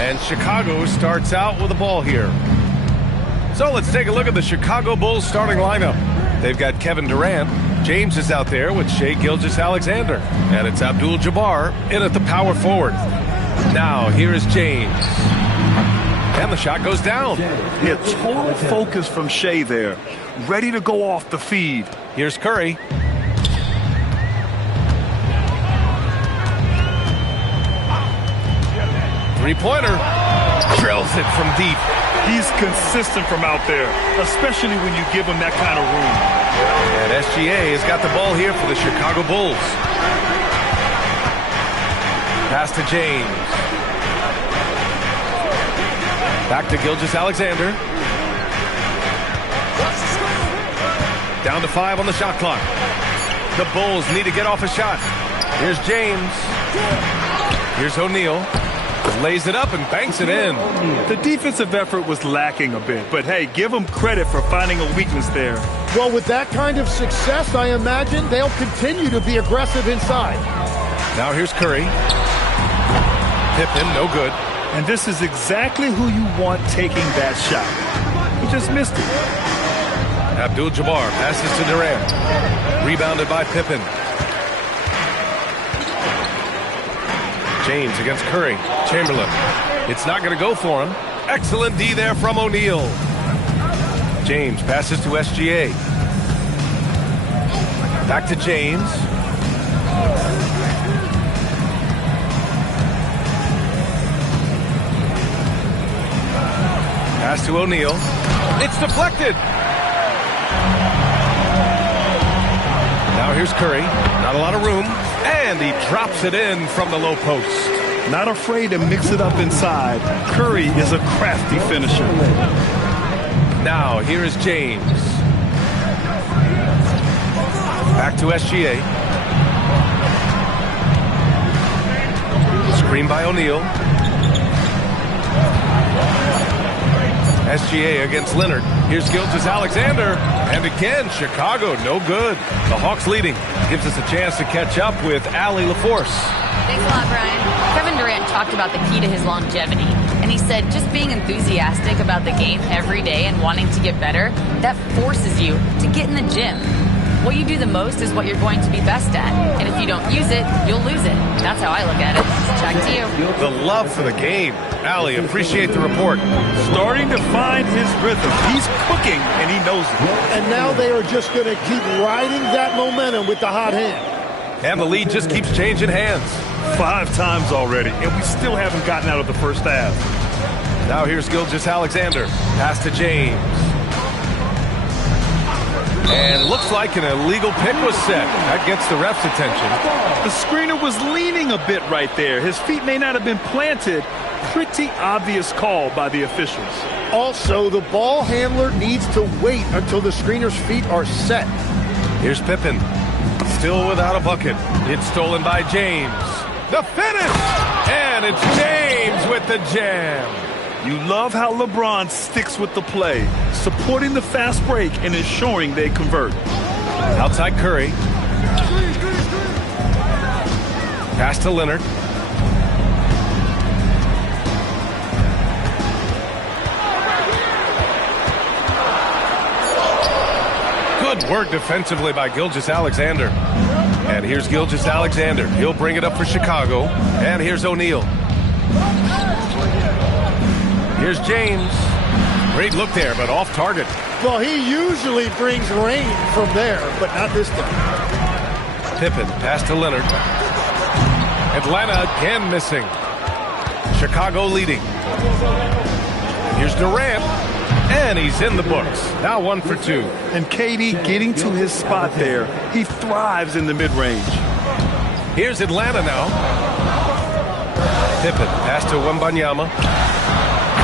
And Chicago starts out with the ball here. So let's take a look at the Chicago Bulls starting lineup. They've got Kevin Durant. James is out there with Shai Gilgeous-Alexander. And it's Abdul-Jabbar in at the power forward. Now, here is James. And the shot goes down. Yeah, total focus from Shai there. Ready to go off the feed. Here's Curry. Three-pointer. Drills it from deep. He's consistent from out there, especially when you give him that kind of room. And SGA has got the ball here for the Chicago Bulls. Pass to James. Back to Gilgeous-Alexander. Down to 5 on the shot clock. The Bulls need to get off a shot. Here's James. Here's O'Neal. Lays it up and banks it in. The defensive effort was lacking a bit, but hey, give them credit for finding a weakness there. Well, with that kind of success, I imagine they'll continue to be aggressive inside. Now here's Curry. Pippen, no good. And this is exactly who you want taking that shot. He just missed it. Abdul-Jabbar passes to Durant. Rebounded by Pippen. James against Curry. Chamberlain. It's not going to go for him. Excellent D there from O'Neal. James passes to SGA. Back to James. Pass to O'Neal. It's deflected. Now here's Curry. Not a lot of room. And he drops it in from the low post. Not afraid to mix it up inside. Curry is a crafty finisher. Now here is James. Back to SGA. Screen by O'Neal. SGA against Leonard. Here's Gilgeous-Alexander. And again, Chicago, no good. The Hawks leading. Gives us a chance to catch up with Allie LaForce. Thanks a lot, Brian. Kevin Durant talked about the key to his longevity. And he said just being enthusiastic about the game every day and wanting to get better, that forces you to get in the gym. What you do the most is what you're going to be best at. And if you don't use it, you'll lose it. That's how I look at it. Back to you. The love for the game. Allie, appreciate the report. Starting to find his rhythm. He's cooking, and he knows it. And now they are just going to keep riding that momentum with the hot hand. And the lead just keeps changing hands. 5 times already, and we still haven't gotten out of the first half. Now here's Gilgeous-Alexander. Pass to James. And looks like an illegal pick was set. That gets the ref's attention. The screener was leaning a bit right there. His feet may not have been planted. Pretty obvious call by the officials. Also, the ball handler needs to wait until the screener's feet are set. Here's Pippen. Still without a bucket. It's stolen by James. The finish! And it's James with the jam. You love how LeBron sticks with the play, supporting the fast break and ensuring they convert. Outside Curry. Pass to Leonard. Good work defensively by Gilgeous-Alexander. And here's Gilgeous-Alexander. He'll bring it up for Chicago. And here's O'Neal. Here's James. Great look there, but off target. Well, he usually brings rain from there, but not this time. Pippen, pass to Leonard. Atlanta again missing. Chicago leading. Here's Durant. And he's in the books. Now 1 for 2. And KD getting to his spot there. He thrives in the mid-range. Here's Atlanta now. Pippen, pass to Wembanyama.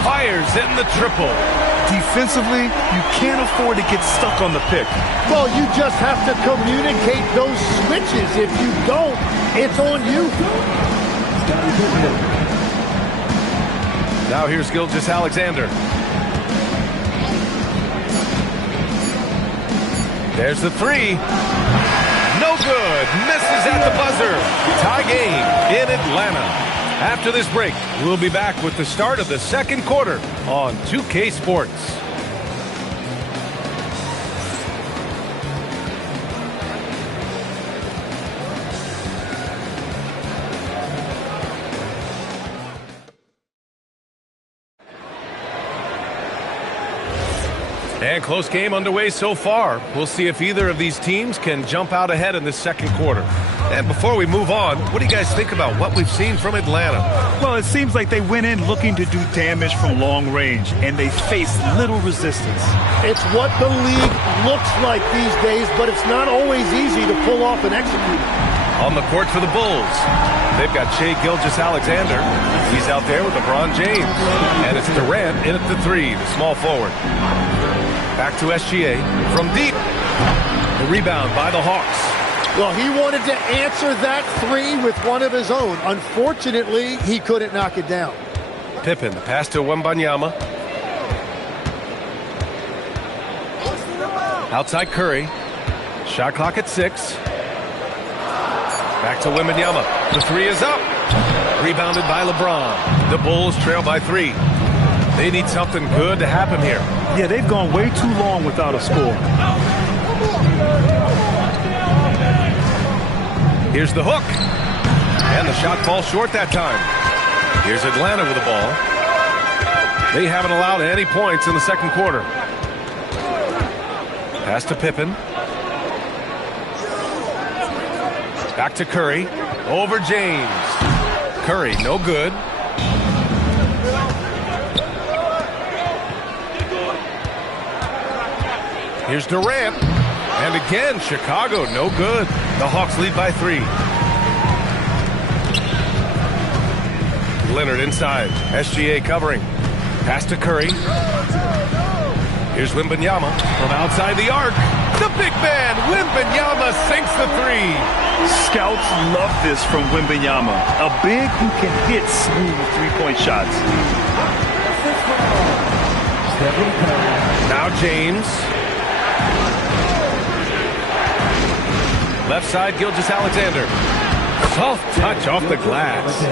Fires in the triple. Defensively, you can't afford to get stuck on the pick. Well, you just have to communicate those switches. If you don't, it's on you. Now here's Gilgeous-Alexander. There's the three. No good. Misses at the buzzer. Tie game in Atlanta. After this break, we'll be back with the start of the second quarter on 2K Sports. And close game underway so far. We'll see if either of these teams can jump out ahead in the second quarter. And before we move on, what do you guys think about what we've seen from Atlanta? Well, it seems like they went in looking to do damage from long range, and they faced little resistance. It's what the league looks like these days, but it's not always easy to pull off and execute. On the court for the Bulls, they've got Shai Gilgeous-Alexander. He's out there with LeBron James. And it's Durant in at the three, the small forward. Back to SGA from deep. The rebound by the Hawks. Well, he wanted to answer that three with one of his own. Unfortunately, he couldn't knock it down. Pippen, the pass to Wembanyama. Outside Curry. Shot clock at 6. Back to Wembanyama. The three is up. Rebounded by LeBron. The Bulls trail by 3. They need something good to happen here. Yeah, they've gone way too long without a score. Here's the hook. And the shot falls short that time. Here's Atlanta with the ball. They haven't allowed any points in the second quarter. Pass to Pippen. Back to Curry. Over James. Curry, no good. Here's Durant. And again, Chicago, no good. The Hawks lead by 3. Leonard inside. SGA covering. Pass to Curry. Here's Wembanyama from outside the arc. The big man, Wembanyama, sinks the 3. Scouts love this from Wembanyama. A big who can hit smooth three-point shots. Now James. Left side, Gilgeous-Alexander. Soft touch off the glass.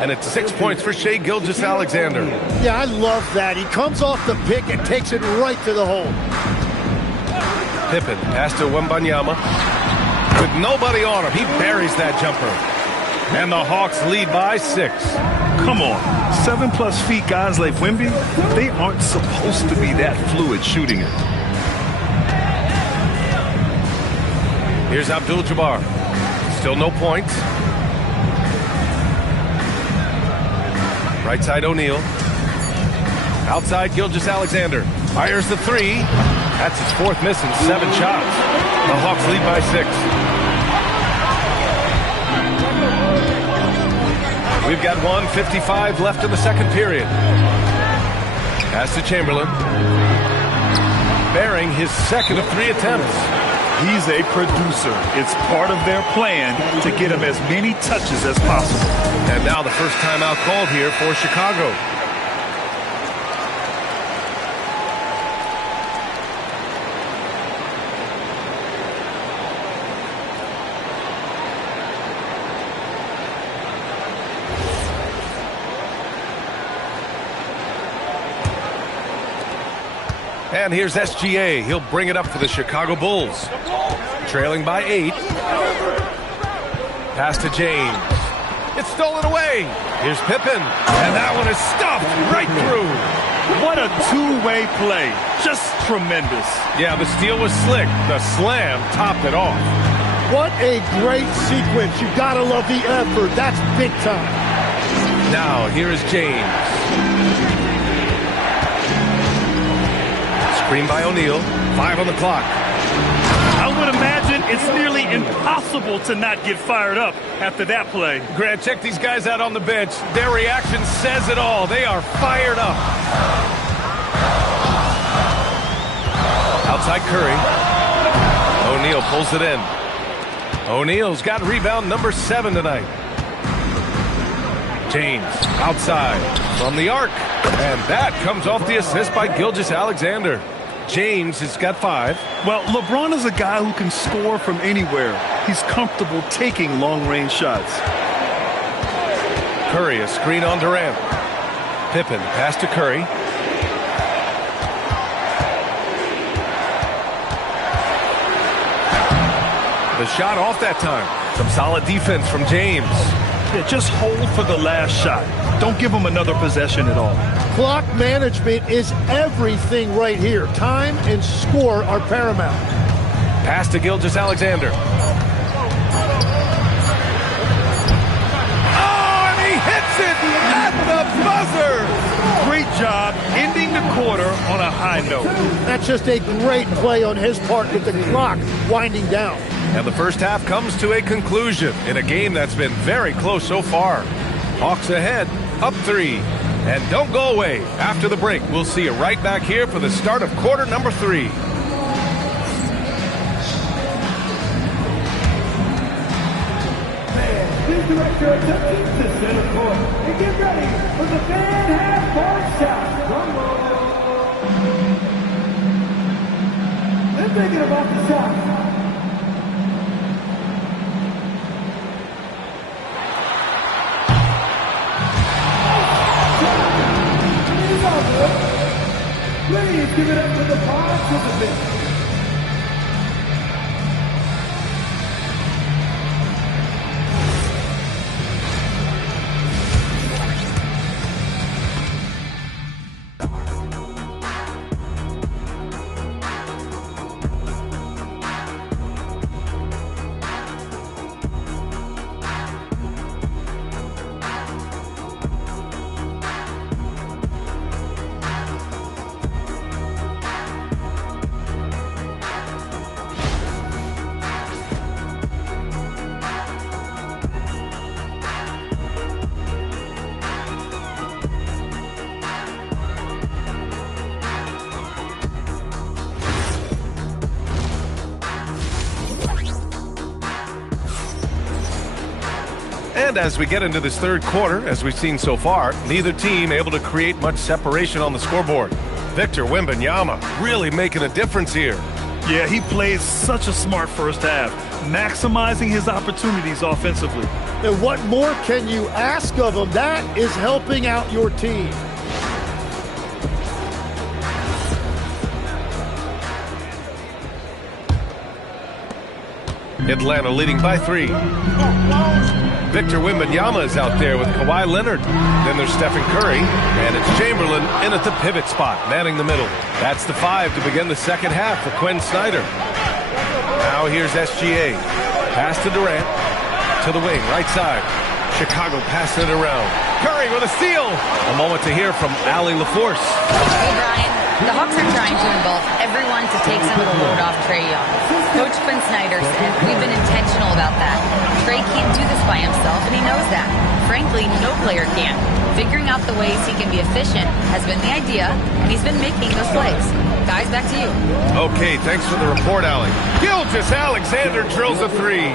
And it's 6 points for Shai Gilgeous-Alexander. Yeah, I love that. He comes off the pick and takes it right to the hole. Pippen, pass to Wembanyama. With nobody on him, he buries that jumper. And the Hawks lead by 6. Come on. 7+ feet guys like Wemby, they aren't supposed to be that fluid shooting it. Here's Abdul-Jabbar. Still no points. Right side O'Neal. Outside Gilgeous-Alexander. Fires the 3. That's his 4th miss in 7 shots. The Hawks lead by 6. We've got 1:55 left in the second period. Pass to Chamberlain. Bearing his 2nd of 3 attempts. He's a producer. It's part of their plan to get him as many touches as possible. And now the first timeout called here for Chicago. And here's SGA. He'll bring it up for the Chicago Bulls. Trailing by 8. Pass to James. It's stolen away. Here's Pippen. And that one is stuffed right through. What a two-way play. Just tremendous. Yeah, the steal was slick. The slam topped it off. What a great sequence. You gotta love the effort. That's big time. Now, here is James. Screen by O'Neal. 5 on the clock. I would imagine it's nearly impossible to not get fired up after that play. Grant, check these guys out on the bench. Their reaction says it all. They are fired up. Outside Curry. O'Neal pulls it in. O'Neal's got rebound number 7 tonight. James outside from the arc. And that comes off the assist by Gilgeous-Alexander. James has got 5. Well, LeBron is a guy who can score from anywhere. He's comfortable taking long-range shots. Curry, a screen on Durant. Pippen, pass to Curry. The shot off that time. Some solid defense from James. Yeah, just hold for the last shot. Don't give him another possession at all. Clock management is everything right here. Time and score are paramount. Pass to Gilgeous-Alexander. Oh, and he hits it at the buzzer! Great job ending the quarter on a high note. That's just a great play on his part with the clock winding down. And the first half comes to a conclusion in a game that's been very close so far. Hawks ahead, up 3. And don't go away. After the break, we'll see you right back here for the start of quarter number 3. Please direct your attention to center court and get ready for the fan half-court shot. Drum roll. They're thinking about the shot. Please give it up to the participants. And as we get into this third quarter, as we've seen so far, neither team able to create much separation on the scoreboard. Victor Wembanyama really making a difference here. Yeah, he played such a smart first half, maximizing his opportunities offensively. And what more can you ask of him? That is helping out your team. Atlanta leading by 3. Victor Wembanyama is out there with Kawhi Leonard. Then there's Stephen Curry, and it's Chamberlain in at the pivot spot, manning the middle. That's the 5 to begin the second half for Quinn Snyder. Now here's SGA. Pass to Durant. To the wing, right side. Chicago passing it around. Curry with a steal. A moment to hear from Allie LaForce. Hey, Brian. The Hawks are trying to involve everyone to take some of the load off Trae Young. Coach Quinn Snyder said, we've been intentional about that. Trae can't do this by himself, and he knows that. Frankly, no player can. Figuring out the ways he can be efficient has been the idea, and he's been making those plays. Guys, back to you. Okay, thanks for the report, Allie. Gilgeous-Alexander drills a 3.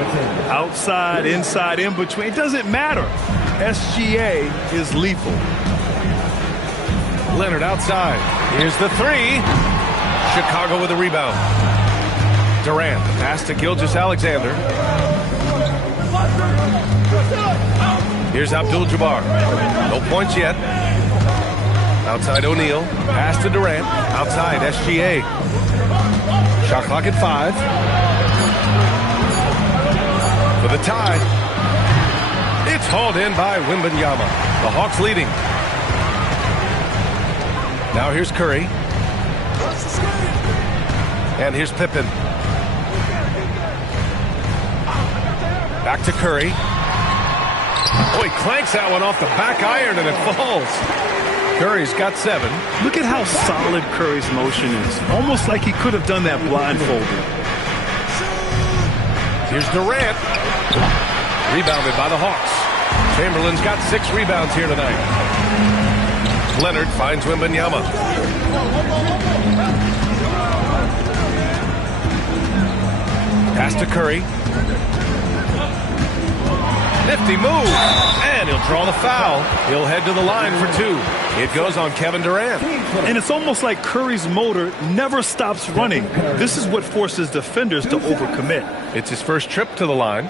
Outside, inside, in between, it doesn't matter. SGA is lethal. Leonard outside. Here's the 3. Chicago with a rebound. Durant, the pass to Gilgeous-Alexander. Here's Abdul-Jabbar. No points yet. Outside O'Neal. Pass to Durant. Outside SGA. Shot clock at 5. For the tie. It's hauled in by Wembanyama. The Hawks leading. Now here's Curry. And here's Pippen. Back to Curry. Oh, he clanks that one off the back iron and it falls. Curry's got 7. Look at how solid Curry's motion is. Almost like he could have done that blindfolded. Here's Durant. Rebounded by the Hawks. Chamberlain's got 6 rebounds here tonight. Leonard finds Wembanyama. Pass to Curry. Nifty move. And he'll draw the foul. He'll head to the line for 2. It goes on Kevin Durant. And it's almost like Curry's motor never stops running. This is what forces defenders to overcommit. It's his first trip to the line.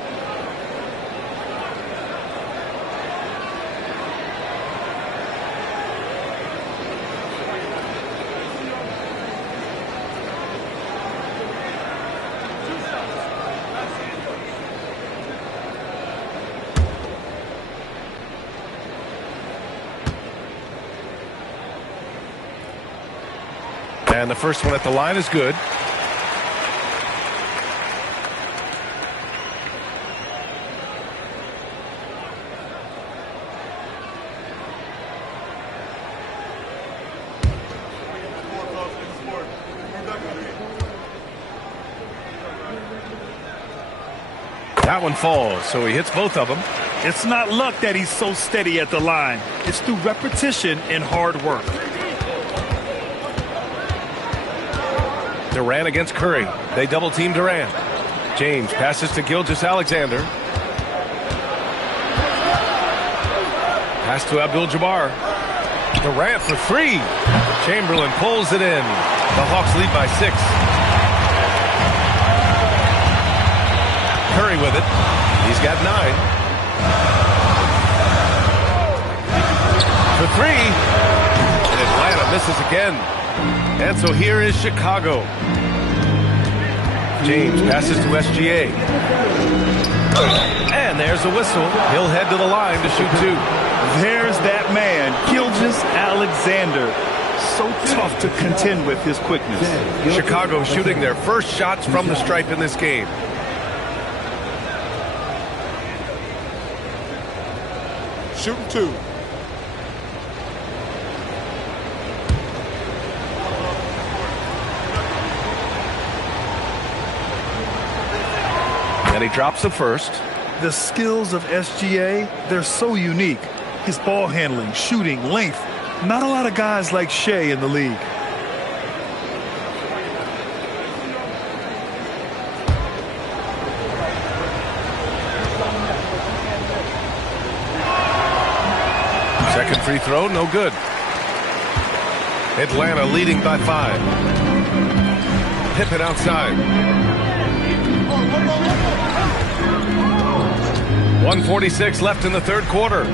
And the first one at the line is good. That one falls, so he hits both of them. It's not luck that he's so steady at the line. It's through repetition and hard work. Durant against Curry. They double-team Durant. James passes to Gilgeous-Alexander. Pass to Abdul-Jabbar. Durant for three. Chamberlain pulls it in. The Hawks lead by 6. Curry with it. He's got 9. For three. And Atlanta misses again. And so here is Chicago. James passes to SGA. And there's the whistle. He'll head to the line to shoot 2. There's that man, Gilgeous-Alexander. So tough to contend with his quickness. Chicago shooting their first shots from the stripe in this game. Shooting 2. And he drops the first. The skills of SGA, they're so unique. His ball handling, shooting, length. Not a lot of guys like Shea in the league. Second free throw, no good. Atlanta leading by 5. Pippen outside. 1:46 left in the third quarter.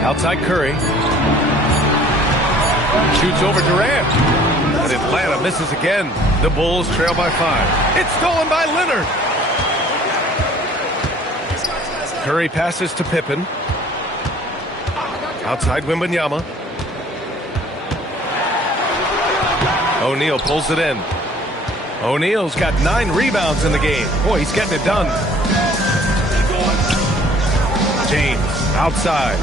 Outside Curry. Shoots over Durant. And Atlanta misses again. The Bulls trail by 5. It's stolen by Leonard. Curry passes to Pippen. Outside Wembanyama. O'Neal pulls it in. O'Neal's got 9 rebounds in the game. Boy, he's getting it done. James outside.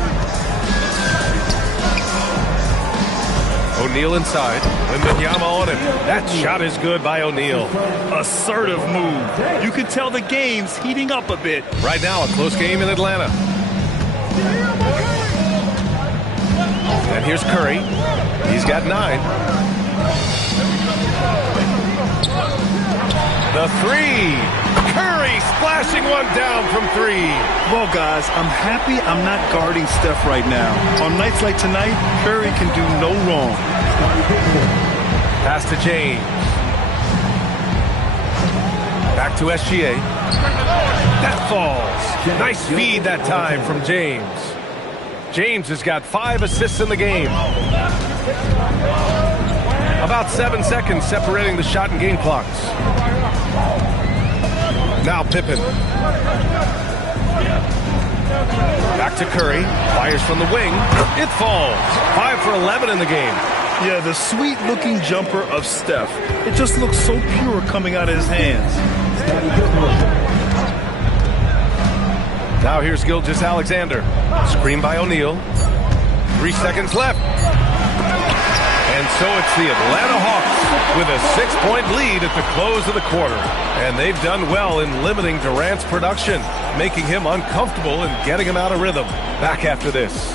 O'Neal inside. Wembanyama on him. That shot is good by O'Neal. Assertive move. You can tell the game's heating up a bit. Right now, a close game in Atlanta. And here's Curry. He's got 9. The 3. Curry splashing one down from 3. Well, guys, I'm happy I'm not guarding Steph right now. On nights like tonight, Curry can do no wrong. Pass to James. Back to SGA. That falls. Nice feed that time from James. James has got 5 assists in the game. About 7 seconds separating the shot and game clocks. Now Pippen. Back to Curry. Fires from the wing. It falls. 5 for 11 in the game. Yeah, the sweet-looking jumper of Steph. It just looks so pure coming out of his hands. Now here's Gilgeous-Alexander. Screen by O'Neal. 3 seconds left. And so it's the Atlanta Hawks with a 6-point lead at the close of the quarter. And they've done well in limiting Durant's production, making him uncomfortable and getting him out of rhythm. Back after this.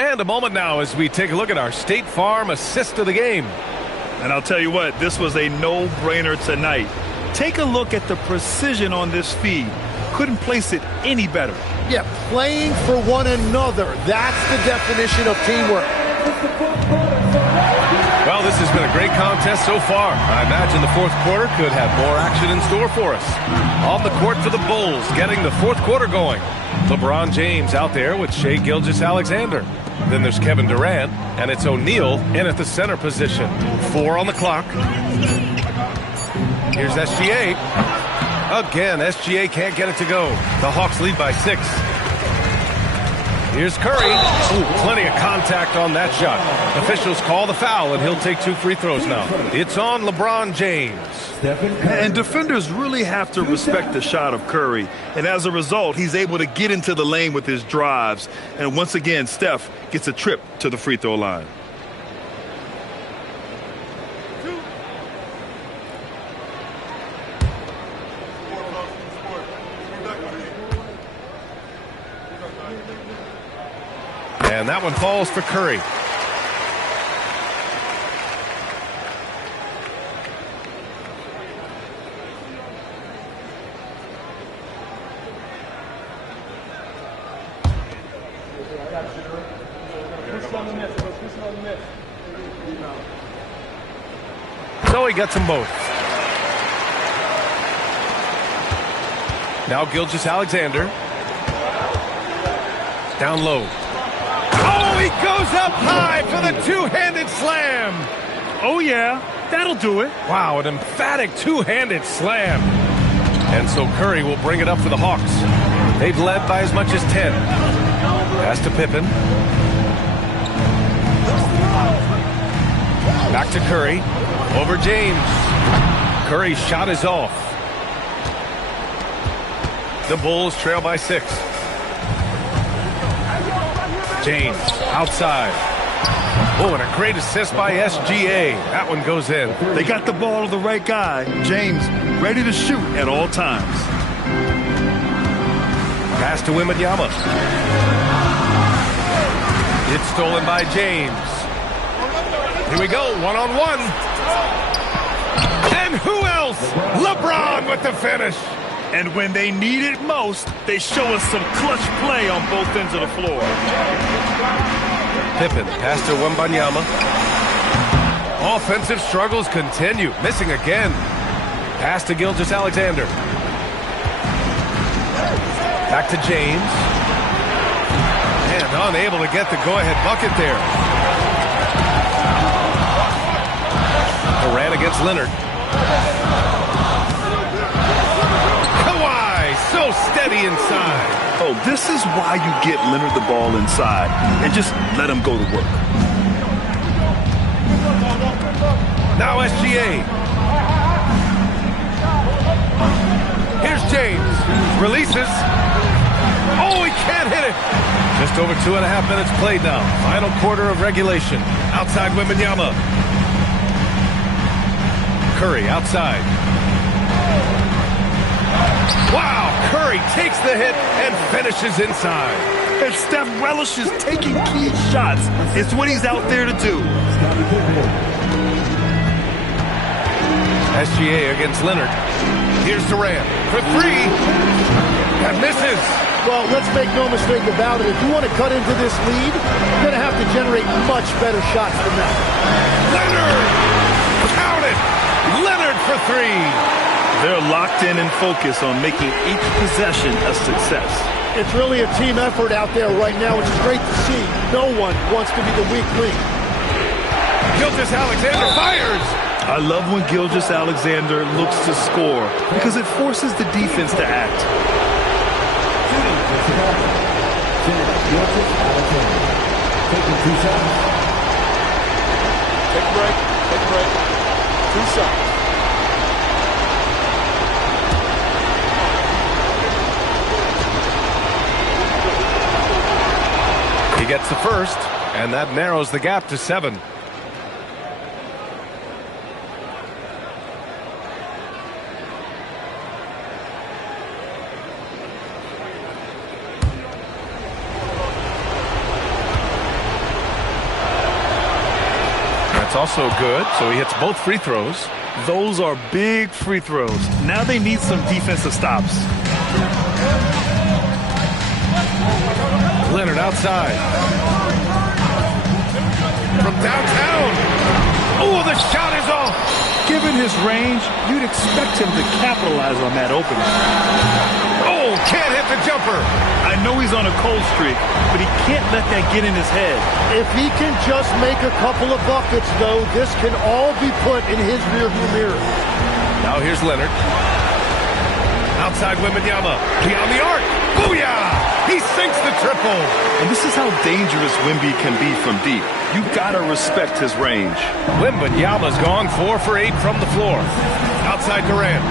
And a moment now as we take a look at our State Farm assist of the game. And I'll tell you what, this was a no-brainer tonight. Take a look at the precision on this feed. Couldn't place it any better. Yeah, playing for one another. That's the definition of teamwork. Well, this has been a great contest so far. I imagine the fourth quarter could have more action in store for us. On the court for the Bulls, getting the fourth quarter going. LeBron James out there with Shai Gilgeous-Alexander. Then there's Kevin Durant, and it's O'Neal in at the center position. 4 on the clock. Here's SGA. Again, SGA can't get it to go. The Hawks lead by 6. Here's Curry. Ooh, plenty of contact on that shot. Officials call the foul, and he'll take 2 free throws now. It's on LeBron James. And defenders really have to respect the shot of Curry. And as a result, he's able to get into the lane with his drives. And once again, Steph gets a trip to the free throw line. And that one falls for Curry. So he gets them both. Now Gilgeous-Alexander. Down low. Oh, he goes up high for the two-handed slam. Oh, yeah, that'll do it. Wow, an emphatic two-handed slam. And so Curry will bring it up for the Hawks. They've led by as much as 10. Pass to Pippen. Back to Curry. Over James. Curry's shot is off. The Bulls trail by 6. James outside. Oh, and a great assist by SGA. That one goes in. They got the ball to the right guy. James ready to shoot at all times. Pass to Wembanyama. It's stolen by James. Here we go, one-on-one. And who else? LeBron with the finish. And when they need it most, they show us some clutch play on both ends of the floor. Pippen, pass to Wembanyama. Offensive struggles continue. Missing again. Pass to Gilgeous-Alexander. Back to James. And unable to get the go-ahead bucket there. Durant against Leonard. Kawhi, so steady inside. Oh, this is why you get Leonard the ball inside and just let him go to work. Now SGA. Here's James. Releases. Oh, he can't hit it. Just over 2.5 minutes played now. Final quarter of regulation. Outside Wembanyama. Curry outside. Wow, Curry takes the hit and finishes inside. And Steph relishes taking key shots. It's what he's out there to do. SGA against Leonard. Here's Durant for 3. And misses. Well, let's make no mistake about it. If you want to cut into this lead, you're going to have to generate much better shots than that. Leonard! Count it! Leonard for 3. They're locked in and focused on making each possession a success. It's really a team effort out there right now, which is great to see. No one wants to be the weak link. Gilgeous-Alexander fires! I love when Gilgeous-Alexander looks to score because it forces the defense to act. Taking 2 shots. Take a break. Take a break. 2 shots. He gets the first, and that narrows the gap to 7. That's also good, so he hits both free throws. Those are big free throws. Now they need some defensive stops. Leonard outside. From downtown. Oh, the shot is off. Given his range, you'd expect him to capitalize on that opening. Oh, Oh, can't hit the jumper. I know he's on a cold streak, but he can't let that get in his head. If he can just make a couple of buckets, though, this can all be put in his rearview mirror. Now here's Leonard. Outside Wembanyama. Beyond the arc. Booyah! He sinks the triple. And this is how dangerous Wemby can be from deep. You gotta respect his range. Wembanyama's gone 4 for 8 from the floor. Outside Durant.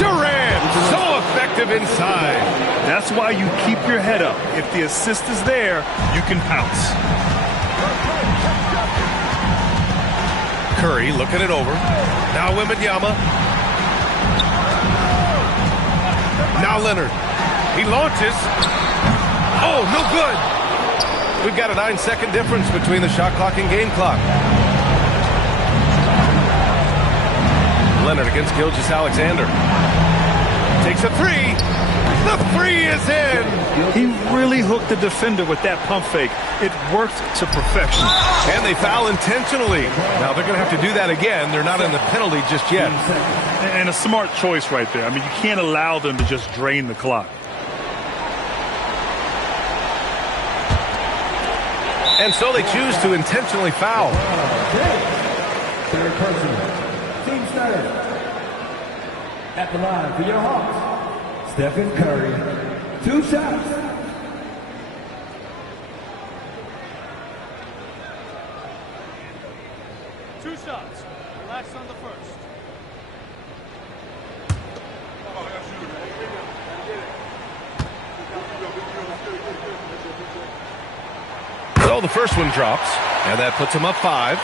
Durant, so effective inside. That's why you keep your head up. If the assist is there, you can pounce. Curry looking it over. Now Wembanyama. Now Leonard. He launches. Oh, no good. We've got a 9-second difference between the shot clock and game clock. Leonard against Gilgeous-Alexander. Takes a three. The three is in. He really hooked the defender with that pump fake. It worked to perfection. And they foul intentionally. Now they're going to have to do that again. They're not in the penalty just yet. And a smart choice right there. I mean, you can't allow them to just drain the clock. And so they choose to intentionally foul. Third person. Team starter. At the line for your Hawks, Stephen Curry. 2 shots. Two shots. Relax on the first. So the first one drops, and that puts him up 5.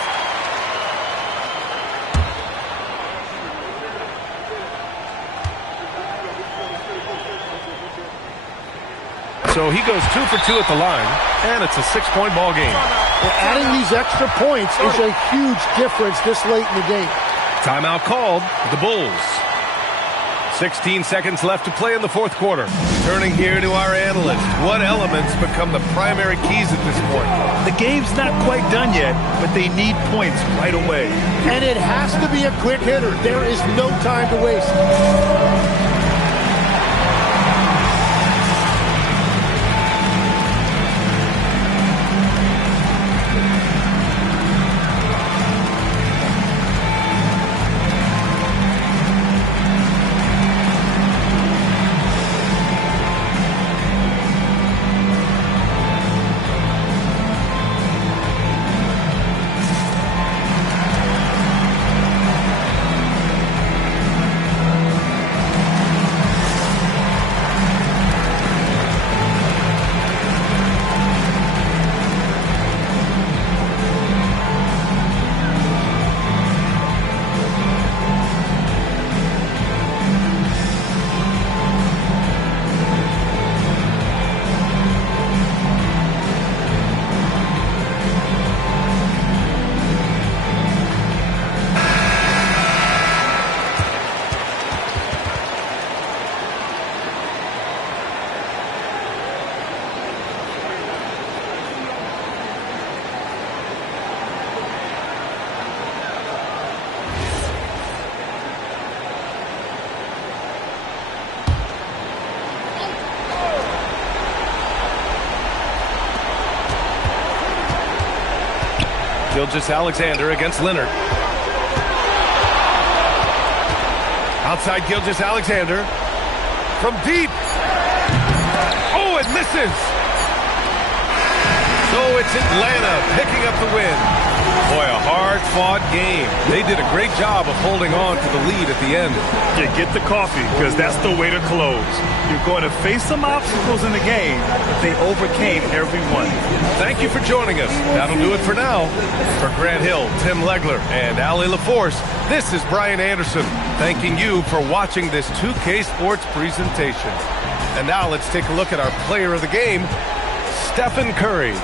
So he goes 2 for 2 at the line, and it's a 6-point ball game. Well, adding these extra points is a huge difference this late in the game. Timeout called, the Bulls. 16 seconds left to play in the fourth quarter. Turning here to our analyst. What elements become the primary keys at this point? The game's not quite done yet, but they need points right away. And it has to be a quick hitter. There is no time to waste. Gilgeous-Alexander against Leonard. Outside Gilgeous-Alexander. From deep. Oh, it misses. So it's Atlanta picking up the win. Boy, a hard-fought game. They did a great job of holding on to the lead at the end. Yeah, get the coffee, because that's the way to close. You're going to face some obstacles in the game, but they overcame every one. Thank you for joining us. That'll do it for now. For Grant Hill, Tim Legler, and Allie LaForce, this is Brian Anderson, thanking you for watching this 2K Sports presentation. And now let's take a look at our player of the game, Stephen Curry.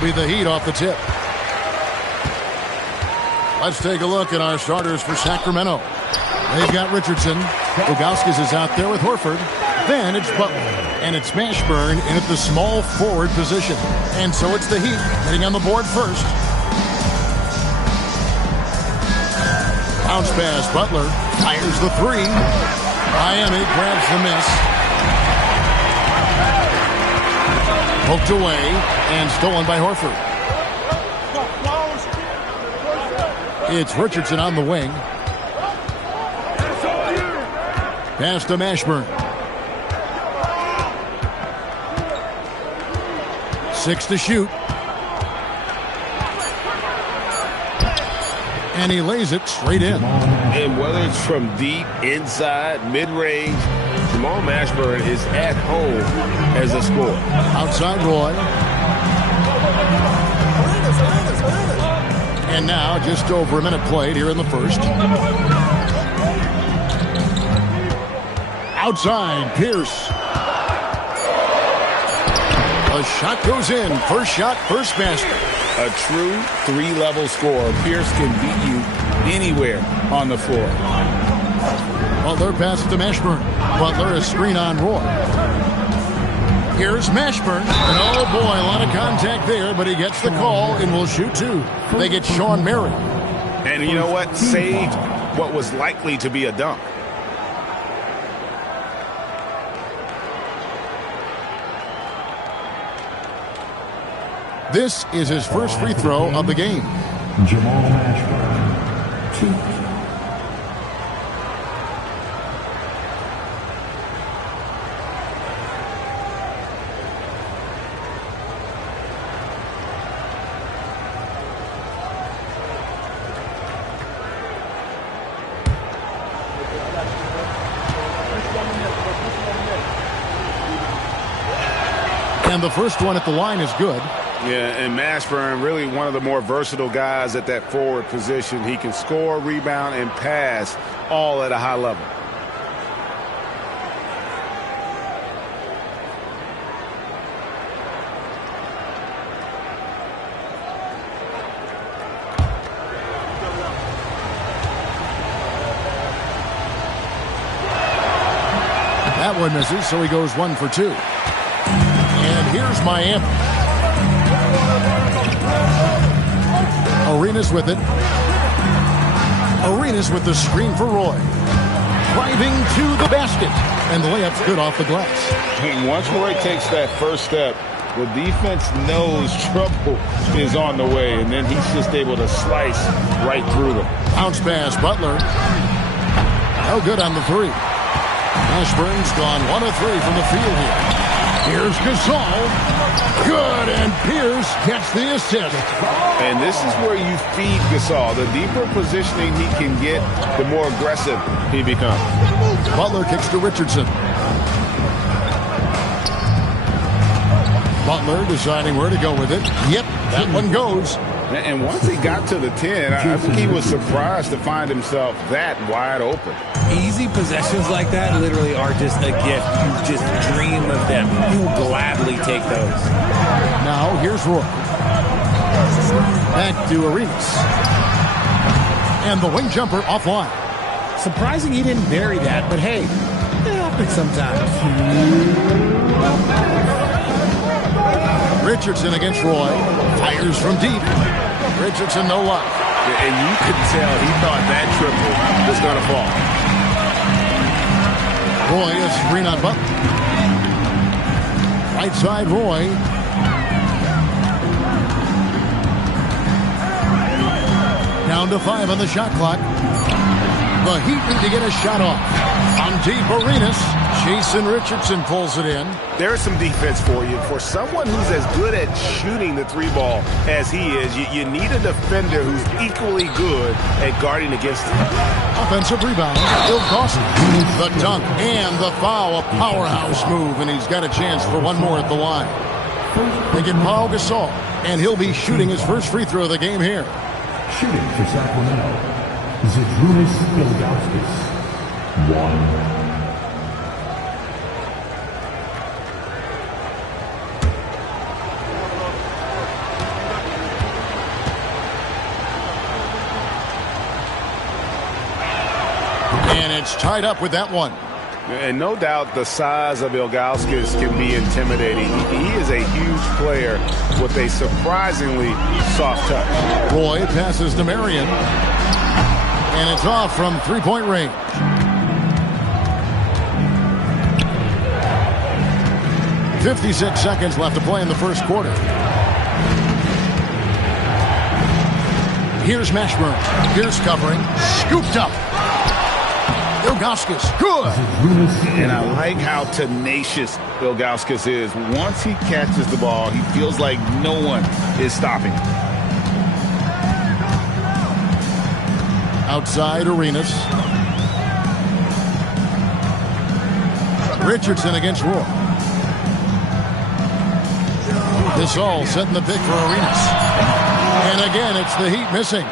be the Heat off the tip. Let's take a look at our starters for Sacramento. They've got Richardson. Ilgauskas is out there with Horford. Then it's Butler. And it's Mashburn in at the small forward position. And so it's the Heat getting on the board first. Bounce pass, Butler fires the three. Miami grabs the miss. Poked away and stolen by Horford. It's Richardson on the wing. Pass to Mashburn. 6 to shoot. And he lays it straight in. And whether it's from deep, inside, mid-range, Jamal Mashburn is at home as a scorer. Outside Roy. And now just over a minute played here in the first. Outside, Pierce. A shot goes in. First shot, first basket. A true three-level scorer. Pierce can beat you anywhere on the floor. Butler passes to Mashburn. Butler a screen on Roy. Here's Mashburn. And oh boy, a lot of contact there, but he gets the call and will shoot two. They get Sean Mary. And you know what? Saved what was likely to be a dunk. This is his first free throw of the game. Jamal Mashburn, 2. And the first one at the line is good. Yeah, and Mashburn, really one of the more versatile guys at that forward position. He can score, rebound, and pass all at a high level. That one misses, so he goes 1 for 2. And here's Miami. Arenas with it. Arenas with the screen for Roy. Driving to the basket. And the layup's good off the glass. Once Roy takes that first step, the defense knows trouble is on the way, and then he's just able to slice right through them. Bounce pass, Butler. No good on the three. Mashburn's gone 1 of 3 from the field here. Here's Gasol. Good, and Pierce gets the assist. And this is where you feed Gasol. The deeper positioning he can get, the more aggressive he becomes. Butler kicks to Richardson. Butler deciding where to go with it. Yep, that one goes. And once he got to the 10, I think he was surprised to find himself that wide open. Easy possessions like that literally are just a gift. You just dream of them. You will gladly take those. Now, here's Roy. Back to Arenas. And the wing jumper offline. Surprising he didn't bury that, but hey, it happens sometimes. Richardson against Roy. Fires from deep. Richardson, no luck. And you could tell he thought that triple was going to fall. Roy is screen on Butler. Right side, Roy. Down to 5 on the shot clock. The Heat need to get a shot off. On deep, Arenas. Jason Richardson pulls it in. There's some defense for you. For someone who's as good at shooting the three ball as he is, you need a defender who's equally good at guarding against him. Offensive rebound. Ilgauskas. The dunk and the foul. A powerhouse move, and he's got a chance for one more at the line. They get Pau Gasol, and he'll be shooting his first free throw of the game here. Shooting for Sacramento, Zydrunas Ilgauskas, 1. tied up with that one. And no doubt the size of Ilgauskas can be intimidating. He is a huge player with a surprisingly soft touch. Roy passes to Marion. And it's off from three-point range. .56 seconds left to play in the first quarter. Here's Mashburn. Here's covering. Scooped up. Ilgauskas, good. And I like how tenacious Ilgauskas is. Once he catches the ball, he feels like no one is stopping. Outside Arenas. Richardson against Roy. Gasol setting the pick for Arenas. And again, it's the Heat missing.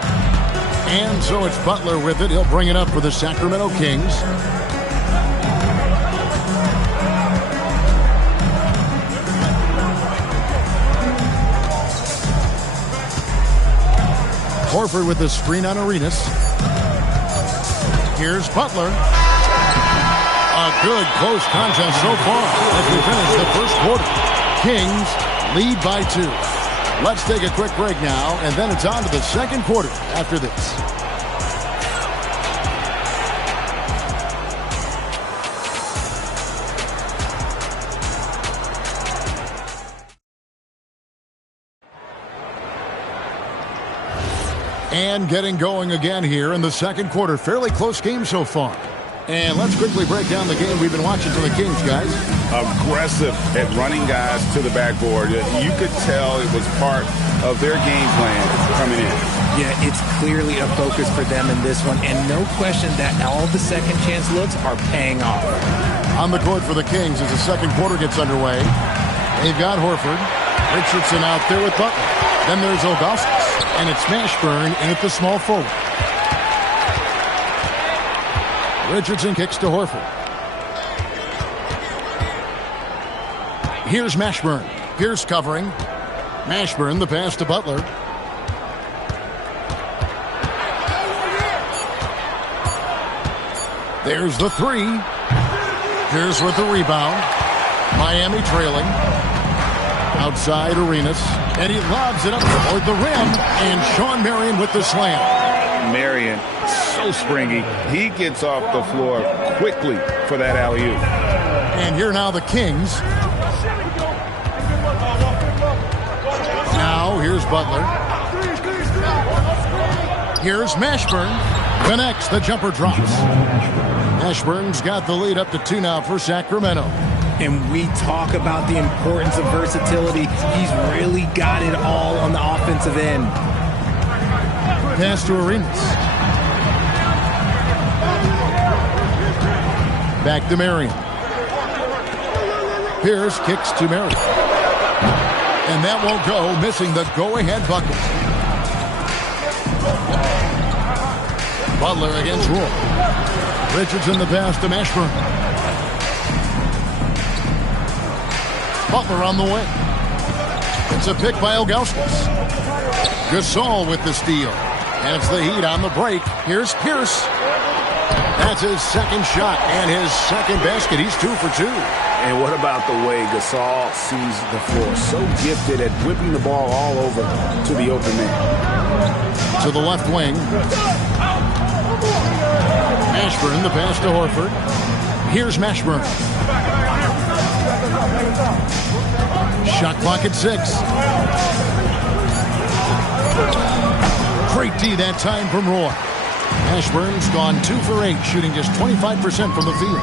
And so it's Butler with it. He'll bring it up for the Sacramento Kings. Horford with the screen on Arenas. Here's Butler. A good close contest so far as we finish the first quarter. Kings lead by 2. Let's take a quick break now, and then it's on to the second quarter after this. And getting going again here in the second quarter. Fairly close game so far. And let's quickly break down the game we've been watching from the Kings, guys. Aggressive at running guys to the backboard. You could tell it was part of their game plan coming in. Yeah, it's clearly a focus for them in this one. And no question that all the second chance looks are paying off. On the court for the Kings as the second quarter gets underway. They've got Horford. Richardson out there with Butler. Then there's Ilgauskas. And it's Mashburn in at the small forward. Richardson kicks to Horford. Here's Mashburn. Here's covering. Mashburn, the pass to Butler. There's the three. Here's with the rebound. Miami trailing. Outside Arenas. And he lobs it up toward the rim. And Shawn Marion with the slam. Marion, so springy. He gets off the floor quickly for that alley-oop. And here now the Kings. Now here's Butler. Here's Mashburn. Connects, the jumper drops. Mashburn's got the lead up to 2 now for Sacramento. And we talk about the importance of versatility. He's really got it all on the offensive end. Pass to Arenas. Back to Marion. Pierce kicks to Marion. And that won't go, missing the go-ahead bucket. Butler against Roy. Richardson the pass to Mashburn. Butler on the wing. It's a pick by Ilgauskas. Gasol with the steal. And it's the Heat on the break. Here's Pierce. That's his second shot and his second basket. He's 2 for 2. And what about the way Gasol sees the floor? So gifted at whipping the ball all over to the open man. To the left wing. Mashburn, the pass to Horford. Here's Mashburn. Shot clock at 6. Great D that time from Roy. Mashburn's gone 2 for 8, shooting just 25% from the field.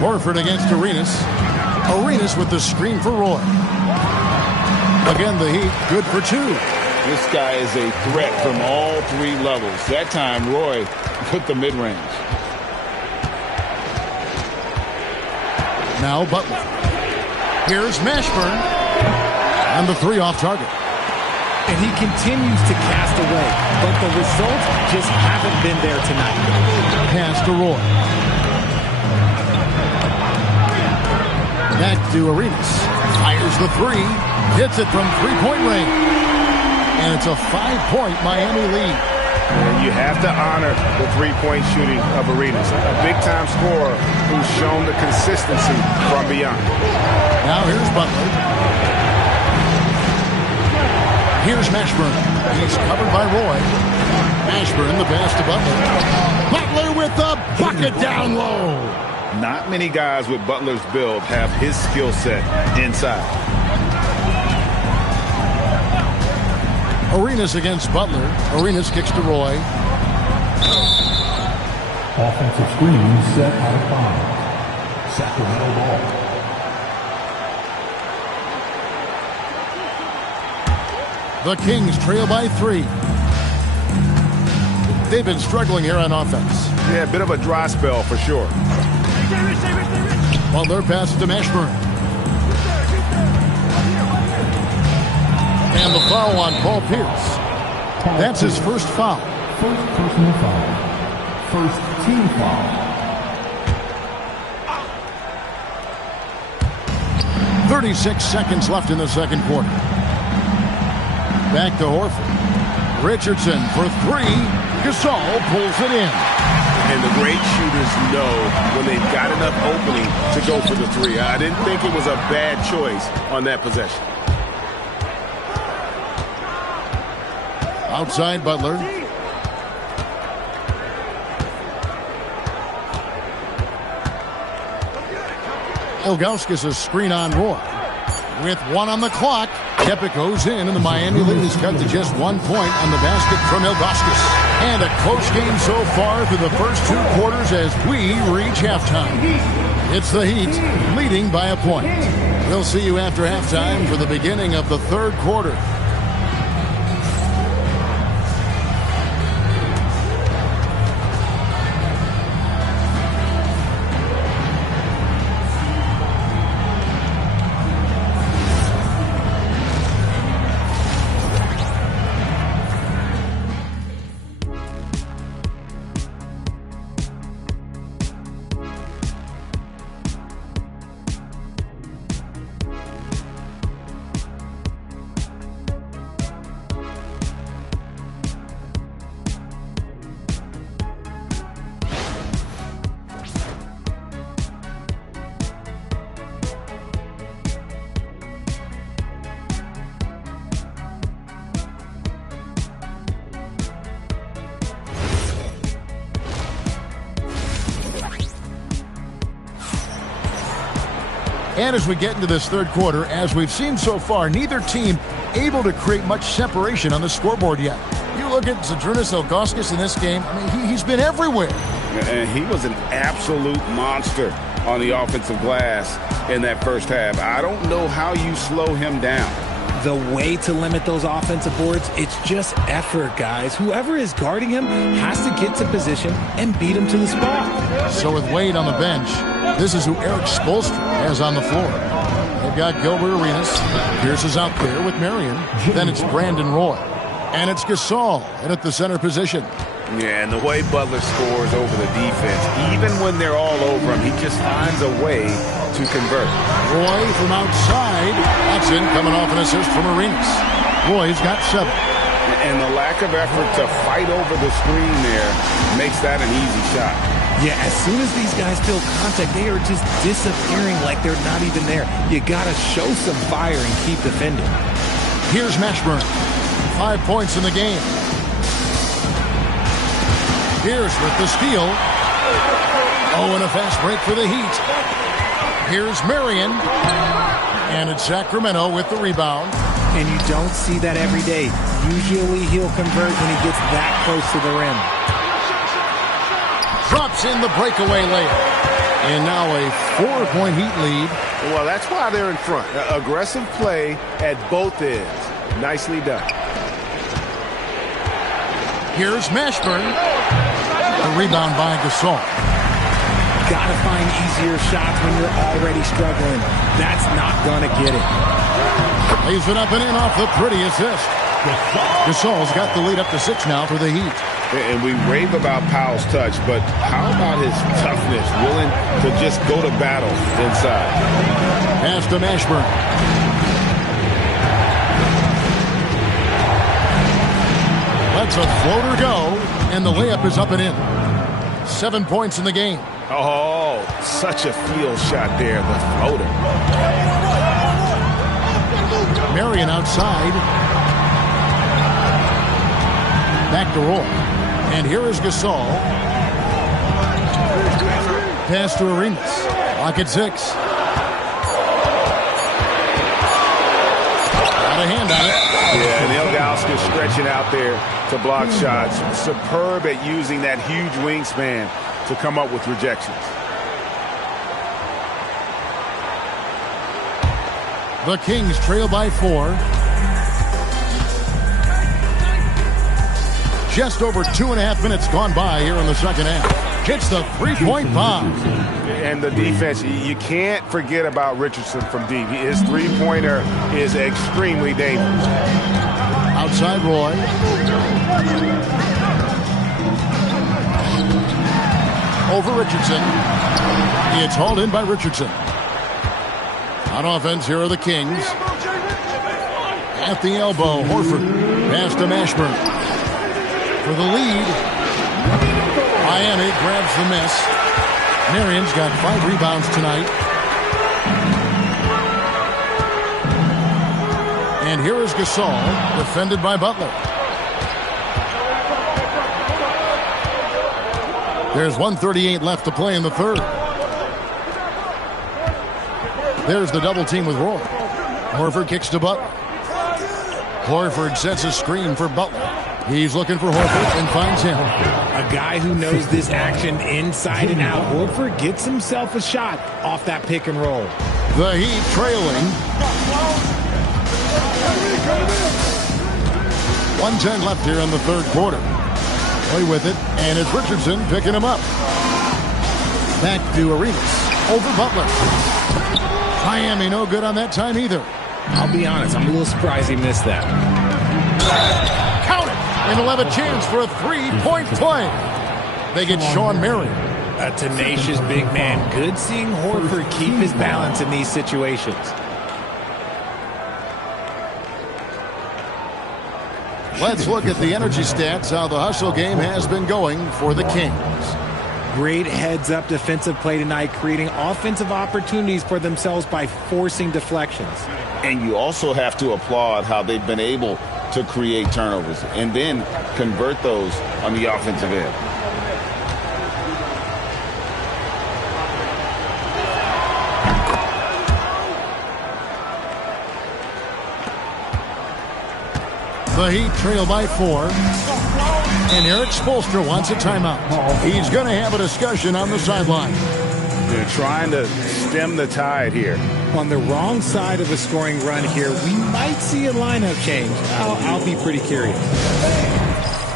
Horford against Arenas. Arenas with the screen for Roy. Again, the Heat good for 2. This guy is a threat from all 3 levels. That time, Roy put the mid-range. Now Butler. Here's Mashburn. And the 3 off target. And he continues to cast away, but the results just haven't been there tonight. Pass to Roy. Back to Arenas. Fires the 3. Hits it from 3-point range. And it's a 5-point Miami lead. And you have to honor the three-point shooting of Arenas, a big-time scorer who's shown the consistency from beyond. Now here's Butler. Here's Mashburn. He's covered by Roy. Mashburn, the pass to Butler. Butler with the bucket down low. Not many guys with Butler's build have his skill set inside. Arenas against Butler. Arenas kicks to Roy. Offensive screen set out of bounds. Sacramento ball. The Kings trail by 3. They've been struggling here on offense. Yeah, a bit of a dry spell for sure. Butler passes to Mashburn. And the foul on Paul Pierce. That's his first foul. First personal foul. First team foul. 36 seconds left in the second quarter. Back to Horford. Richardson for 3. Gasol pulls it in. And the great shooters know when they've got enough opening to go for the 3. I didn't think it was a bad choice on that possession. Outside Butler. Ilgauskas' screen on Roy. With 1 on the clock, Kepik goes in, and the Miami lead is cut to just 1 point on the basket from Ilgauskas. And a close game so far through the first 2 quarters as we reach halftime. It's the Heat leading by a point. We'll see you after halftime for the beginning of the third quarter. And as we get into this third quarter, as we've seen so far, neither team able to create much separation on the scoreboard yet. You look at Zydrunas Ilgauskas in this game, I mean, he's been everywhere. And he was an absolute monster on the offensive glass in that first half. I don't know how you slow him down. The way to limit those offensive boards, it's just effort, guys. Whoever is guarding him has to get to position and beat him to the spot. So with Wade on the bench, this is who Eric Spoelstra has on the floor. They've got Gilbert Arenas. Pierce is out there with Marion. Then it's Brandon Roy. And it's Gasol in at the center position. Yeah, and the way Butler scores over the defense, even when they're all over him, he just finds a way to convert. Roy from outside. That's in, coming off an assist from Arenas. Roy's got 7. And the lack of effort to fight over the screen there makes that an easy shot. Yeah, as soon as these guys feel contact, they are just disappearing like they're not even there. You got to show some fire and keep defending. Here's Mashburn. 5 points in the game. Here's with the steal. Oh, and a fast break for the Heat. Here's Marion. And it's Sacramento with the rebound. And you don't see that every day. Usually he'll convert when he gets that close to the rim. Drops in the breakaway layup. And now a 4-point Heat lead. Well, that's why they're in front. Aggressive play at both ends. Nicely done. Here's Mashburn. The rebound by Gasol. Gotta find easier shots when you're already struggling. That's not gonna get it. Lays it up and in off the pretty assist. Gasol's got the lead up to 6 now for the Heat. And we rave about Powell's touch, but how about his toughness, willing to just go to battle inside? Pass to Mashburn. Lets a floater go, and the layup is up and in. 7 points in the game. Oh, such a field shot there, the floater. Marion outside. Back to Roy. And here is Gasol. Pass to Arenas. Lock at 6. Got a hand on it. Yeah, and Ilgauskas stretching out there to block shots. Superb at using that huge wingspan to come up with rejections. The Kings trail by 4. Just over 2.5 minutes gone by here in the second half. Hits the three-point bomb. And the defense, you can't forget about Richardson from deep. His three-pointer is extremely dangerous. Outside Roy. Over Richardson. It's hauled in by Richardson. On offense, here are the Kings. At the elbow, Horford. Pass to Mashburn. For the lead. Miami grabs the miss. Marion's got 5 rebounds tonight. And here is Gasol, defended by Butler. There's 1:38 left to play in the third. There's the double team with Roy. Horford kicks to Butler. Horford sets a screen for Butler. He's looking for Horford and finds him. A guy who knows this action inside and out. Horford gets himself a shot off that pick and roll. The Heat trailing. 1:10 left here in the third quarter. Play with it, and it's Richardson picking him up. Back to Arenas. Over Butler. Miami no good on that time either. I'll be honest, I'm a little surprised he missed that. Count it! And he'll have a chance for a three-point play. They get Sean Marion. A tenacious big man. Good seeing Horford keep his balance in these situations. Let's look at the energy stats, how the hustle game has been going for the Kings. Great heads-up defensive play tonight, creating offensive opportunities for themselves by forcing deflections. And you also have to applaud how they've been able to create turnovers and then convert those on the offensive end. The Heat trail by 4. And Eric Spoelstra wants a timeout. He's going to have a discussion on the sideline. They're trying to stem the tide here. On the wrong side of a scoring run here, we might see a lineup change. I'll be pretty curious.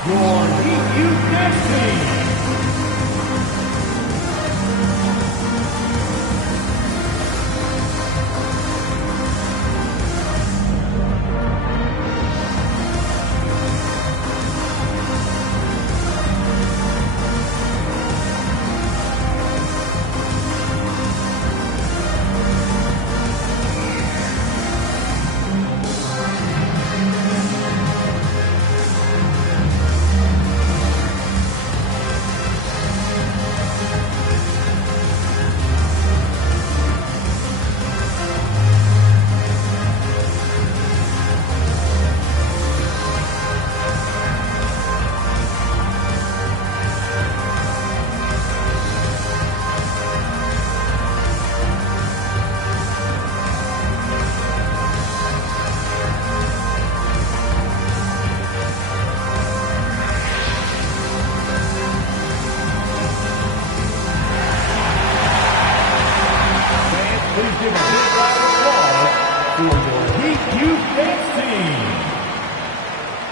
Your Heat Youth Next Team.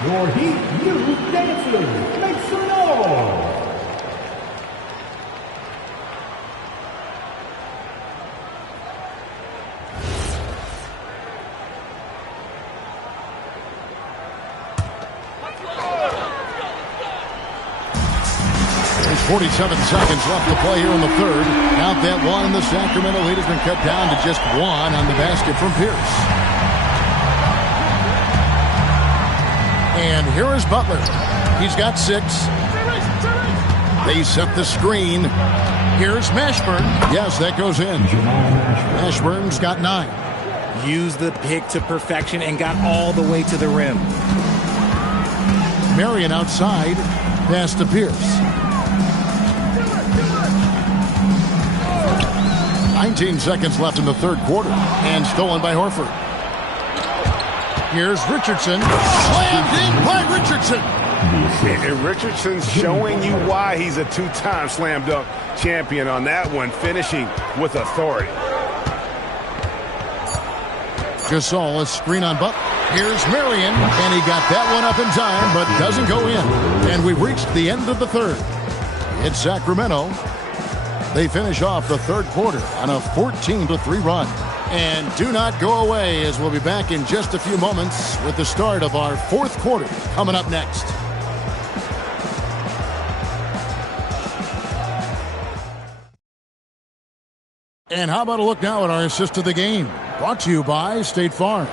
Your Heat Youth dancers, make some noise! There's 47 seconds left to play here in the third. Out that one, the Sacramento lead has been cut down to just 1 on the basket from Pierce. And And here is Butler. He's got 6. They set the screen. Here's Mashburn. Yes, that goes in. Mashburn's got 9. Used the pick to perfection and got all the way to the rim. Marion outside. Pass to Pierce. 19 seconds left in the third quarter. And stolen by Horford. Here's Richardson. Slammed in by Richardson. And Richardson's showing you why he's a 2-time slam dunk champion on that one, finishing with authority. Gasol, a screen on Butler. Here's Marion, and he got that one up in time, but doesn't go in. And we've reached the end of the third. It's Sacramento. They finish off the third quarter on a 14-3 run. And do not go away, as we'll be back in just a few moments with the start of our fourth quarter coming up next. And how about a look now at our assist of the game? Brought to you by State Farm.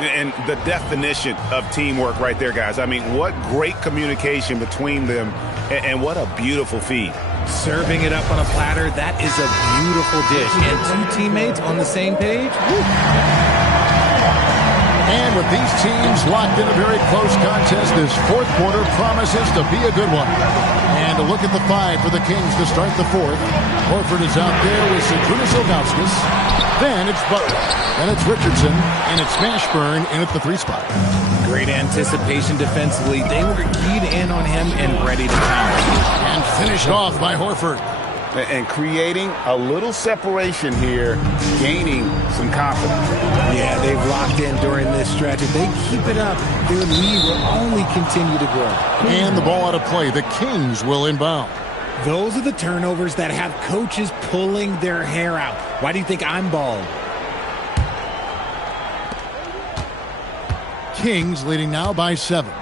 And the definition of teamwork right there, guys. I mean, what great communication between them, and what a beautiful feed. Serving it up on a platter, that is a beautiful dish. And 2 teammates on the same page. Woo. And with these teams locked in a very close contest, this fourth quarter promises to be a good one. And a look at the 5 for the Kings to start the fourth. Horford is out there with Zydrunas Ilgauskas. Then it's Butler. Then it's Richardson. And it's Mashburn in at the 3 spot. Great anticipation defensively. They were keyed in on him and ready to counter. And finished off by Horford. And creating a little separation here, gaining some confidence. Yeah, they've locked in during this stretch. If they keep it up, their lead will only continue to grow. And the ball out of play. The Kings will inbound. Those are the turnovers that have coaches pulling their hair out. Why do you think I'm bald? Kings leading now by 7.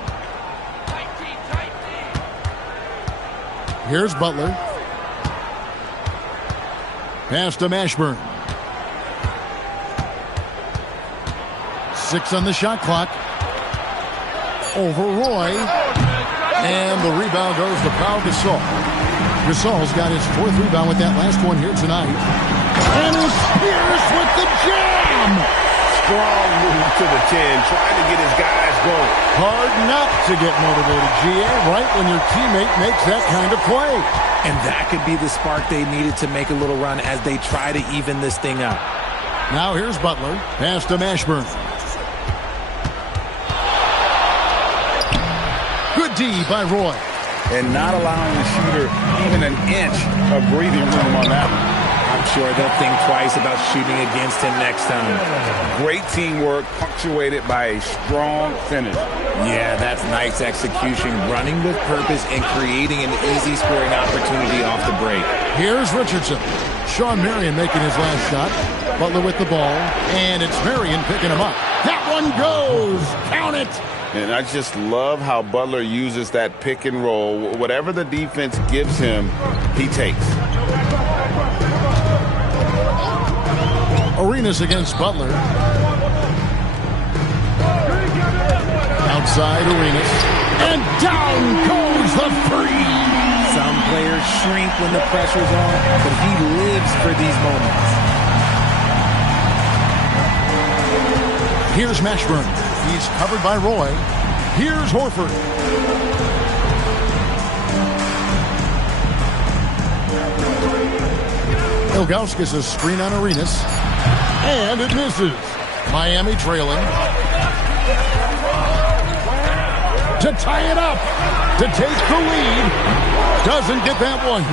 Here's Butler. Pass to Mashburn. 6 on the shot clock. Over Roy. And the rebound goes to Pau Gasol. Gasol's got his 4th rebound with that last one here tonight. And it's Pierce with the jam! Strong move to the 10, trying to get his guys going. Hard not to get motivated, GA, right when your teammate makes that kind of play. And that could be the spark they needed to make a little run as they try to even this thing up. Now here's Butler. Pass to Mashburn. Good D by Roy. And not allowing the shooter even an inch of breathing room on that one. I'm sure they'll think twice about shooting against him next time. Great teamwork, punctuated by a strong finish. Yeah, that's nice execution, running with purpose and creating an easy scoring opportunity off the break. Here's Richardson. Sean Marion making his last shot. Butler with the ball, and it's Marion picking him up. That one goes! Count it! And I just love how Butler uses that pick and roll. Whatever the defense gives him, he takes. Arenas against Butler. Outside Arenas. And down goes the 3. Some players shrink when the pressure's on, but he lives for these moments. Here's Mashburn. He's covered by Roy. Here's Horford. Ilgauskas a screen on Arenas. And it misses. Miami trailing. To tie it up. To take the lead. Doesn't get that one.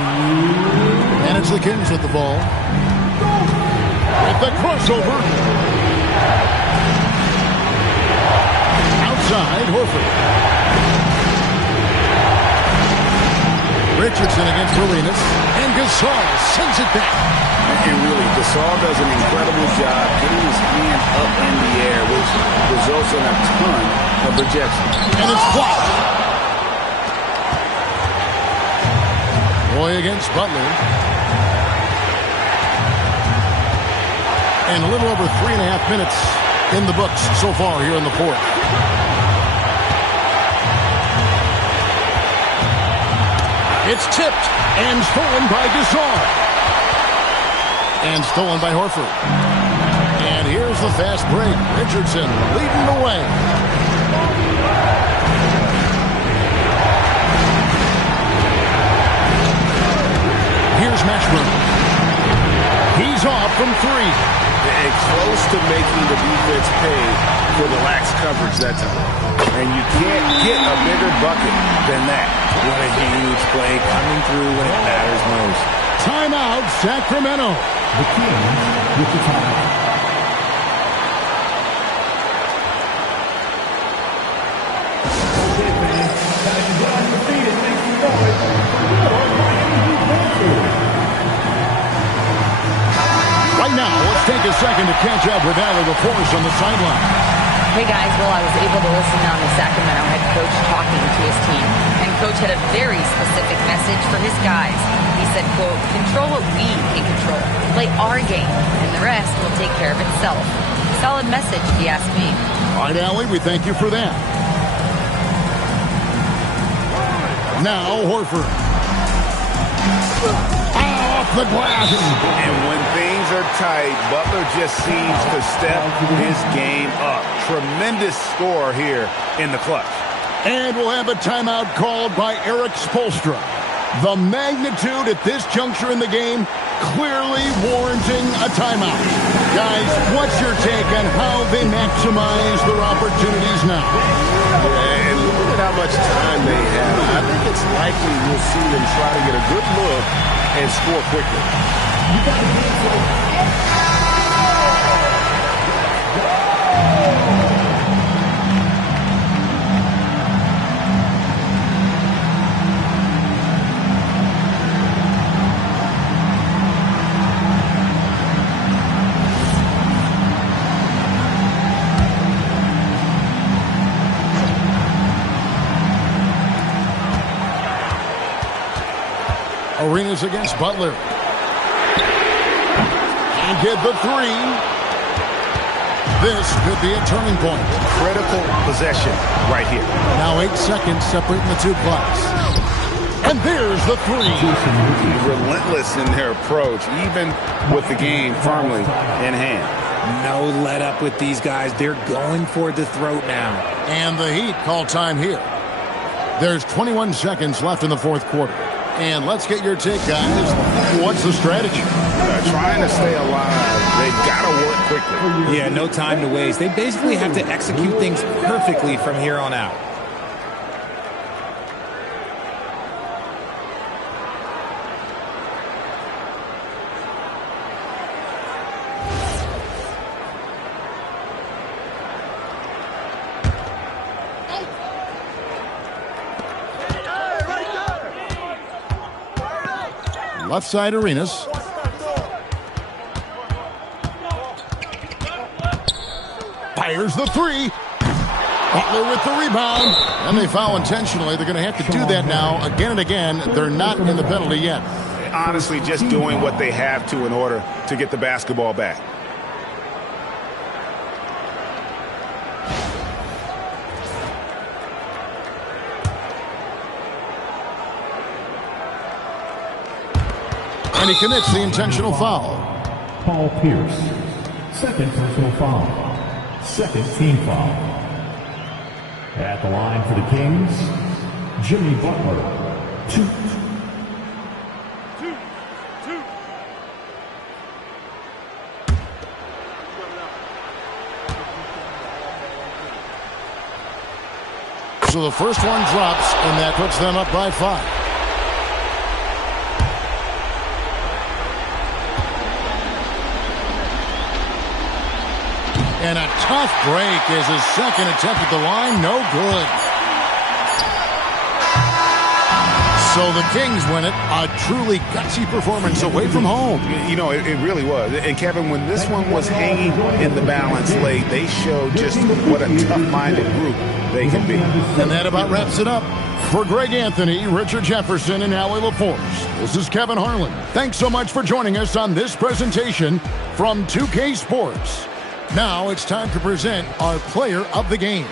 And it's the Kings with the ball. With the crossover. Outside, Horford. Richardson against Arenas. And Gasol sends it back. And really, Gasol does an incredible job getting his hand up in the air, which results in a ton of rejection. And it's blocked. Roy against Butler. And a little over 3.5 minutes in the books so far here in the fourth. It's tipped and stolen by Gasol. And stolen by Horford. And here's the fast break. Richardson leading the way. Here's Mashburn. He's off from three. And close to making the defense pay for the lax coverage that time. And you can't get a bigger bucket than that. What a huge play coming through when it matters most. Timeout, Sacramento. The Kings with the timeout. Okay, fans. Time to get on your feet and make some noise for your Miami Heat. Right now, let's take a second to catch up with Allie LaForce on the sideline. Hey guys, well, I was able to listen on the Sacramento head coach talking to his team. And coach had a very specific message for his guys. He said, quote, control what we can control. Play our game, and the rest will take care of itself. Solid message, if you ask me. All right, Allie, we thank you for that. Now, Horford. Off the glass. And when things are tight, Butler just seems to step his game up. Tremendous score here in the clutch. And we'll have a timeout called by Eric Spoelstra. The magnitude at this juncture in the game clearly warranting a timeout. Guys, what's your take on how they maximize their opportunities now? And look at how much time they have. I think it's likely we'll see them try to get a good look and score quickly. Arenas against Butler. And get the three. This could be a turning point. Critical possession right here. Now 8 seconds separating the two clocks. And there's the three. Relentless in their approach, even with the game firmly in hand. No let up with these guys. They're going for the throat now. And the Heat call time here. There's 21 seconds left in the fourth quarter. And let's get your take, guys. What's the strategy? Trying to stay alive. They've got to work quickly. Yeah, no time to waste. They basically have to execute things perfectly from here on out. Left side Arenas. Fires the three. Butler with the rebound. And they foul intentionally. They're going to have to do that now again and again. They're not in the penalty yet. Honestly, just doing what they have to in order to get the basketball back. And he commits the intentional foul. Paul Pierce, second personal foul, second team foul. At the line for the Kings, Jimmy Butler, 2. So the first one drops, and that puts them up by 5. And a tough break is his second attempt at the line. No good. So the Kings win it. A truly gutsy performance away from home. You know, it really was. And, Kevin, when this one was hanging in the balance late, they showed just what a tough-minded group they can be. And that about wraps it up. For Greg Anthony, Richard Jefferson, and Allie LaForce, this is Kevin Harlan. Thanks so much for joining us on this presentation from 2K Sports. Now it's time to present our player of the game.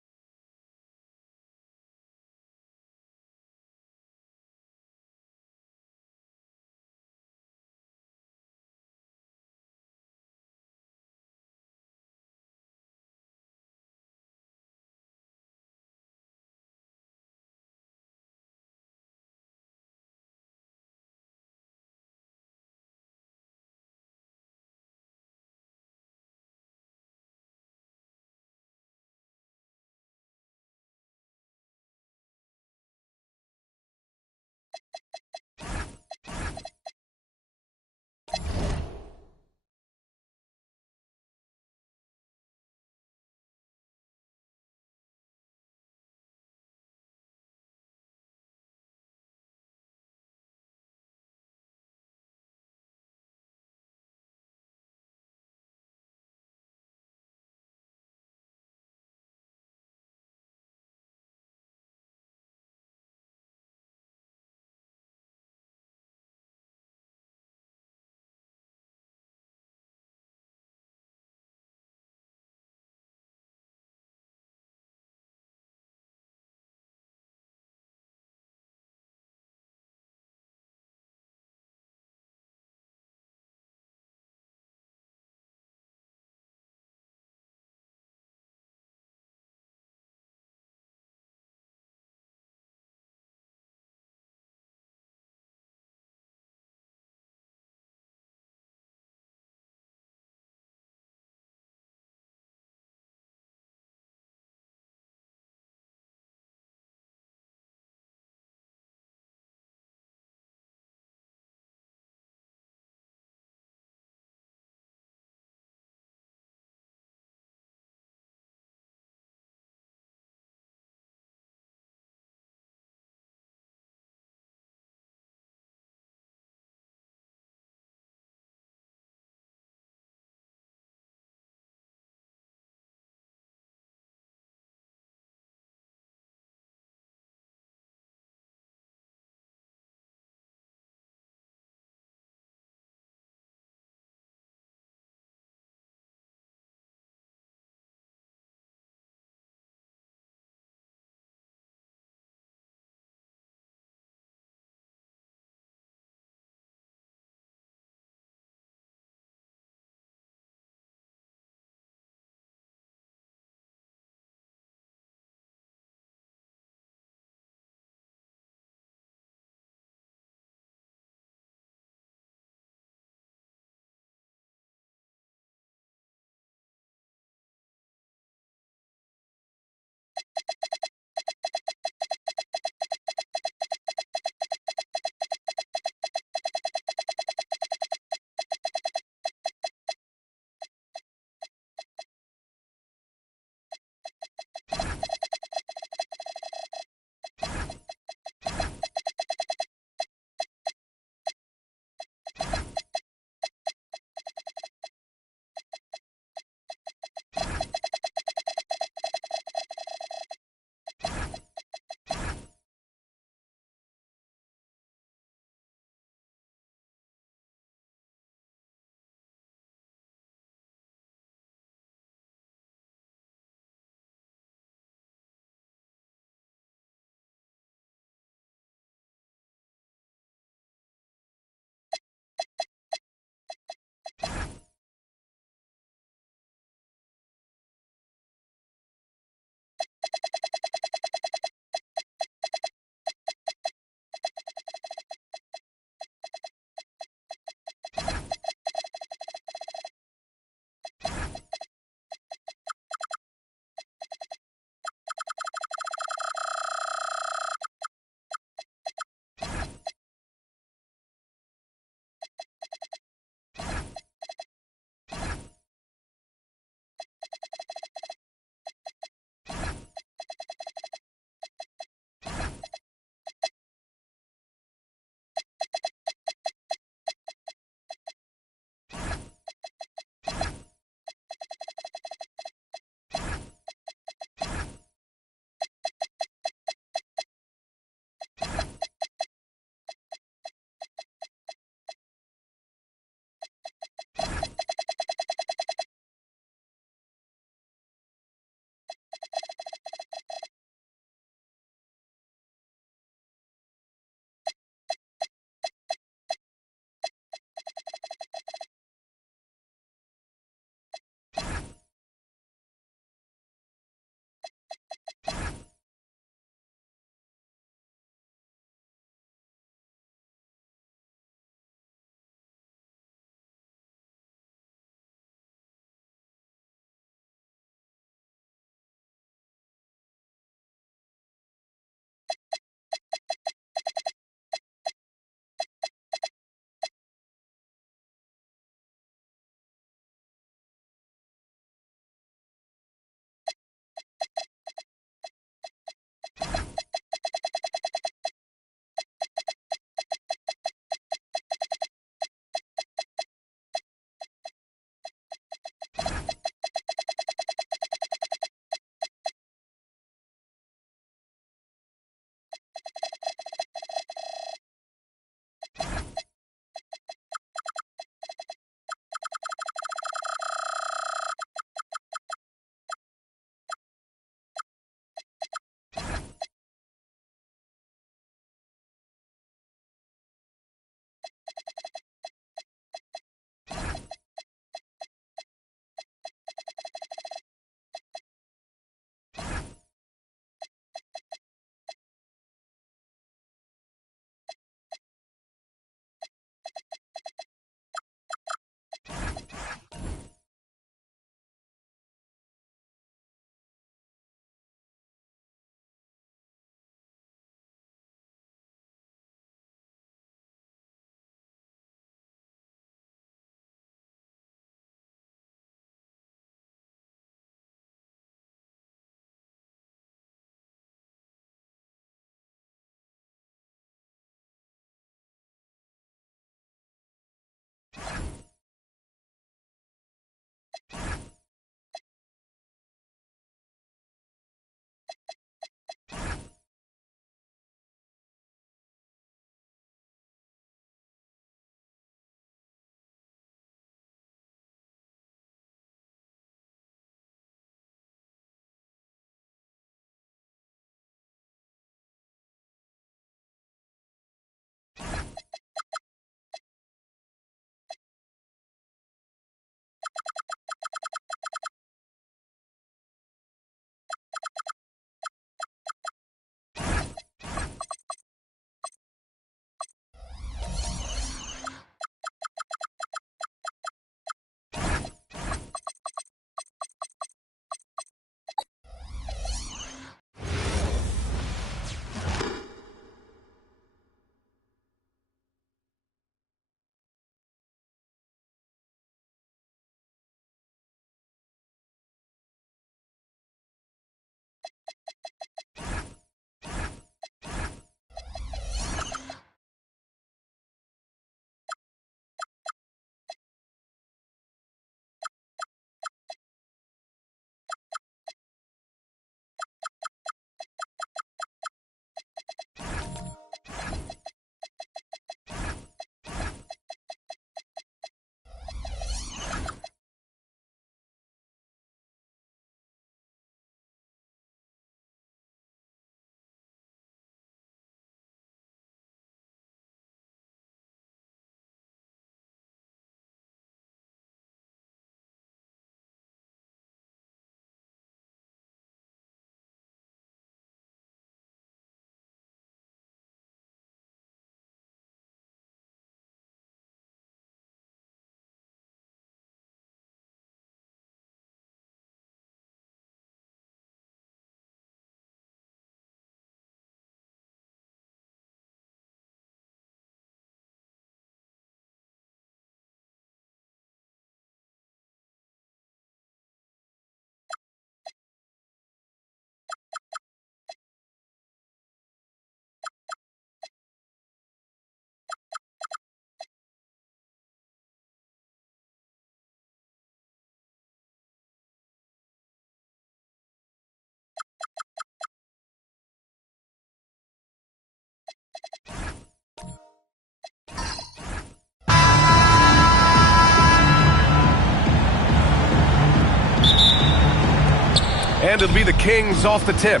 And it'll be the Kings off the tip.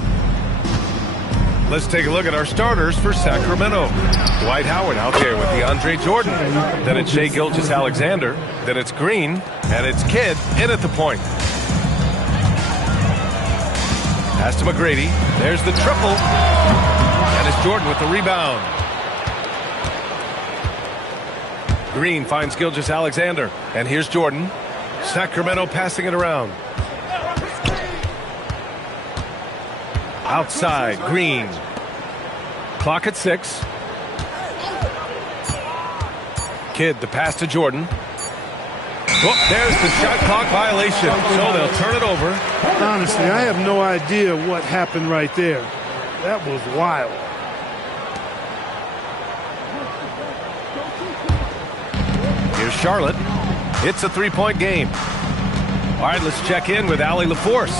Let's take a look at our starters for Sacramento. Dwight Howard out there with DeAndre Jordan. Then it's Shai Gilgeous-Alexander. Then it's Green. And it's Kidd in at the point. Pass to McGrady. There's the triple. And it's Jordan with the rebound. Green finds Gilgeous-Alexander. And here's Jordan. Sacramento passing it around. Outside, Green. Clock at 6. Kidd, the pass to Jordan. Oh, there's the shot clock violation. So they'll turn it over. Honestly, I have no idea what happened right there. That was wild. Here's Charlotte. It's a three-point game. All right, let's check in with Allie LaForce.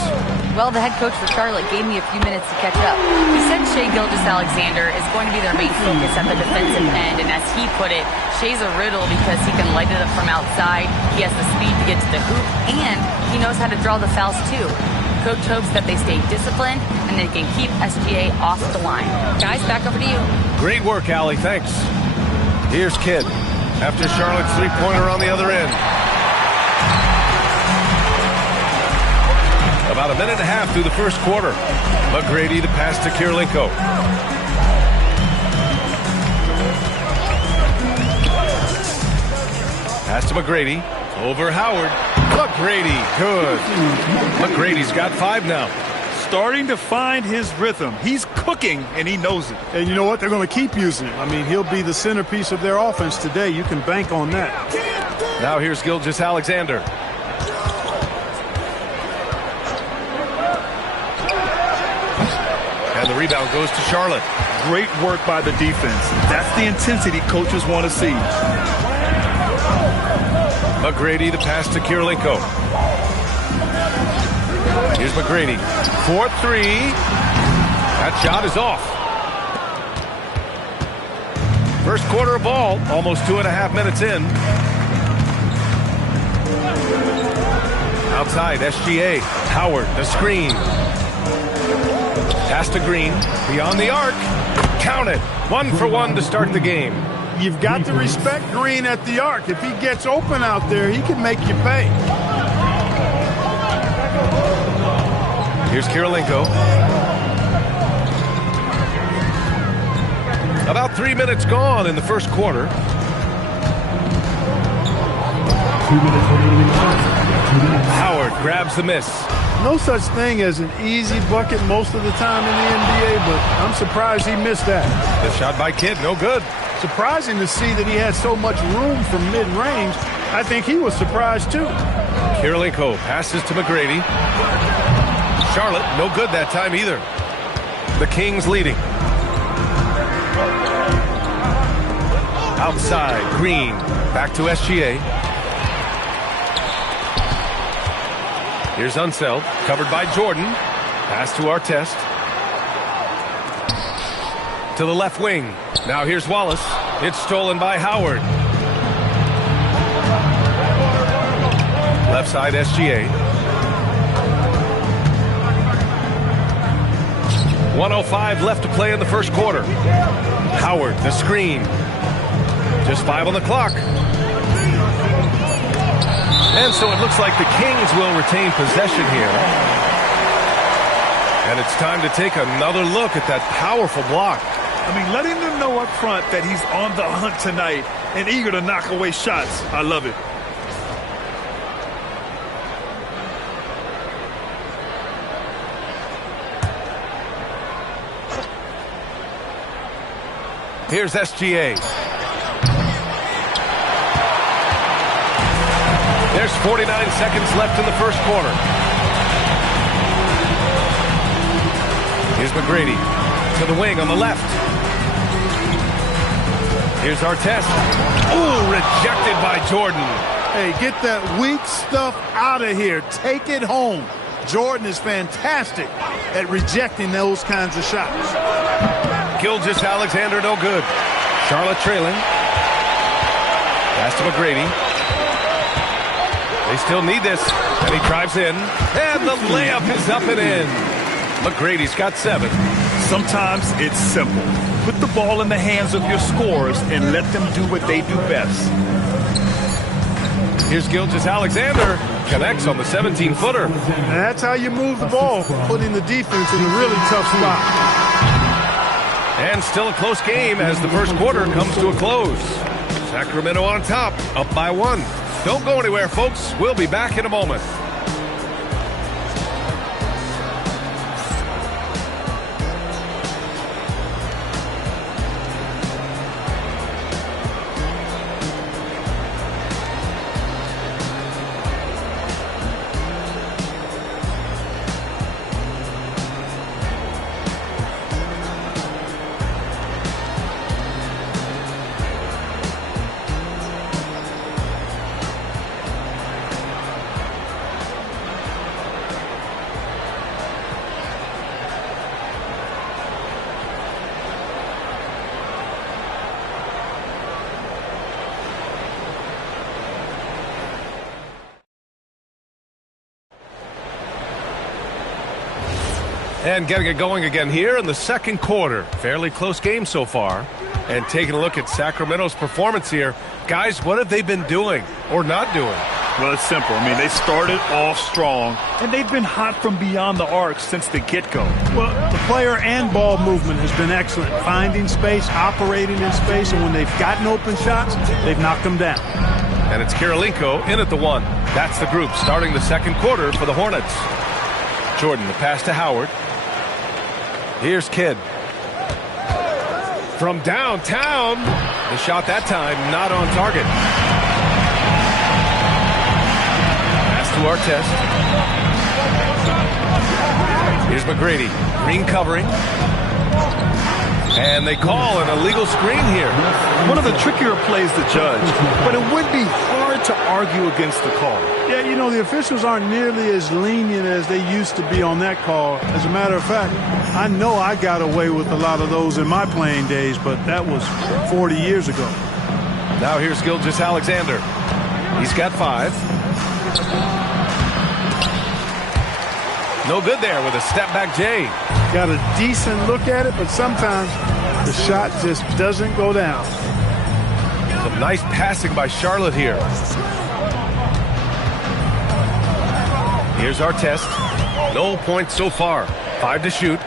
Well, the head coach for Charlotte gave me a few minutes to catch up. He said Shai Gilgeous-Alexander is going to be their main focus at the defensive end, and as he put it, Shai's a riddle because he can light it up from outside, he has the speed to get to the hoop, and he knows how to draw the fouls too. Coach hopes that they stay disciplined and they can keep SGA off the line. Guys, back over to you. Great work, Allie. Thanks. Here's Kidd after Charlotte's three-pointer on the other end. About a minute and a half through the first quarter. McGrady, the pass to Kirilenko. Pass to McGrady. Over Howard. McGrady, good. McGrady's got 5 now. Starting to find his rhythm. He's cooking, and he knows it. And you know what? They're going to keep using him. I mean, he'll be the centerpiece of their offense today. You can bank on that. Now here's Gilgeous-Alexander. And the rebound goes to Charlotte. Great work by the defense. That's the intensity coaches want to see. McGrady, the pass to Kirilenko. Here's McGrady. 4-3. That shot is off. First quarter of ball, almost 2.5 minutes in. Outside, SGA. Howard, the screen. Pass to Green. Beyond the arc. Count it. 1 for 1 to start the game. You've got to respect Green at the arc. If he gets open out there, he can make you pay. Here's Kirilenko. About 3 minutes gone in the first quarter. 2 minutes remaining in time. Howard grabs the miss. No such thing as an easy bucket most of the time in the NBA, but I'm surprised he missed that. The shot by Kidd, no good. Surprising to see that he had so much room from mid-range. I think he was surprised too. Kirilenko passes to McGrady. Charlotte, no good that time either. The Kings leading. Outside, Green. Back to SGA. Here's Unseld, covered by Jordan. Pass to Artest. To the left wing. Now here's Wallace. It's stolen by Howard. Left side, SGA. 1:05 left to play in the first quarter. Howard, the screen. Just 5 on the clock. And so it looks like the Kings will retain possession here. And it's time to take another look at that powerful block. I mean, letting them know up front that he's on the hunt tonight and eager to knock away shots. I love it. Here's SGA. There's 49 seconds left in the first quarter. Here's McGrady to the wing on the left. Here's Artest. Ooh, rejected by Jordan. Hey, get that weak stuff out of here. Take it home. Jordan is fantastic at rejecting those kinds of shots. Gilgeous-Alexander, no good. Charlotte trailing. Pass to McGrady. They still need this, and he drives in, and the layup is up and in. McGrady's got 7. Sometimes it's simple. Put the ball in the hands of your scorers and let them do what they do best. Here's Gilgeous-Alexander. Connects on the 17-footer. And that's how you move the ball, putting the defense in a really tough spot. And still a close game as the first quarter comes to a close. Sacramento on top, up by 1. Don't go anywhere, folks. We'll be back in a moment. And getting it going again here in the second quarter. Fairly close game so far. And taking a look at Sacramento's performance here. Guys, what have they been doing or not doing? Well, it's simple. I mean, they started off strong, and they've been hot from beyond the arc since the get-go. Well, the player and ball movement has been excellent. Finding space, operating in space, and when they've gotten open shots, they've knocked them down. And it's Kirilenko in at the 1. That's the group starting the second quarter for the Hornets. Jordan, the pass to Howard. Here's Kidd. From downtown. The shot that time not on target. Pass to Artest. Here's McGrady. Green covering. And they call an illegal screen here. One of the trickier plays to judge, but it would be hard hard to argue against the call. Yeah, you know, the officials aren't nearly as lenient as they used to be on that call. As a matter of fact, I know I got away with a lot of those in my playing days, but that was 40 years ago. Now here's Gilgeous-Alexander. He's got 5. No good there with a step-back J. Got a decent look at it, but sometimes the shot just doesn't go down. Some nice passing by Charlotte here. Here's our test. No points so far. 5 to shoot.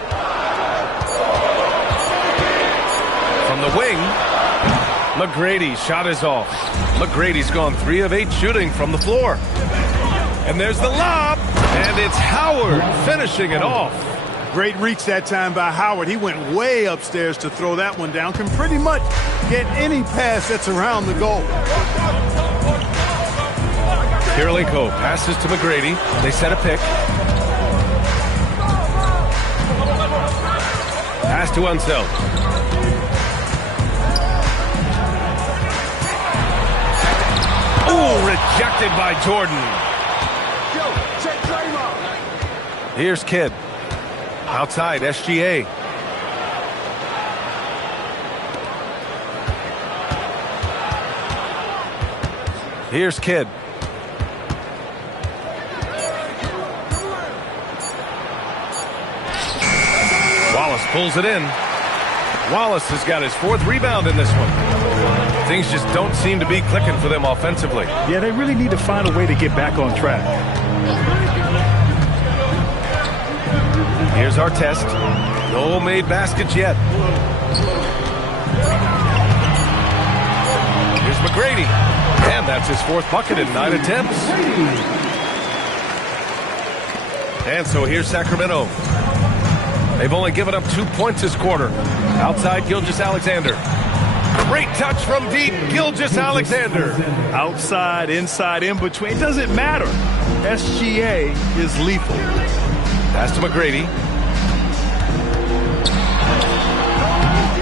From the wing, McGrady's shot is off. McGrady's gone 3 of 8 shooting from the floor. And there's the lob, and it's Howard finishing it off. Great reach that time by Howard. He went way upstairs to throw that one down. Can pretty much get any pass that's around the goal. Kirilenko passes to McGrady. They set a pick. Pass to Unseld. Oh, rejected by Jordan. Here's Kidd. Outside, SGA. Here's Kidd. Wallace pulls it in. Wallace has got his 4th rebound in this one. Things just don't seem to be clicking for them offensively. Yeah, they really need to find a way to get back on track. Here's our test. No made baskets yet. Here's McGrady. And that's his 4th bucket in 9 attempts. And so here's Sacramento. They've only given up 2 points this quarter. Outside, Gilgeous-Alexander. Great touch from deep, Gilgeous-Alexander. Outside, inside, in between. It doesn't matter. SGA is lethal. Pass to McGrady.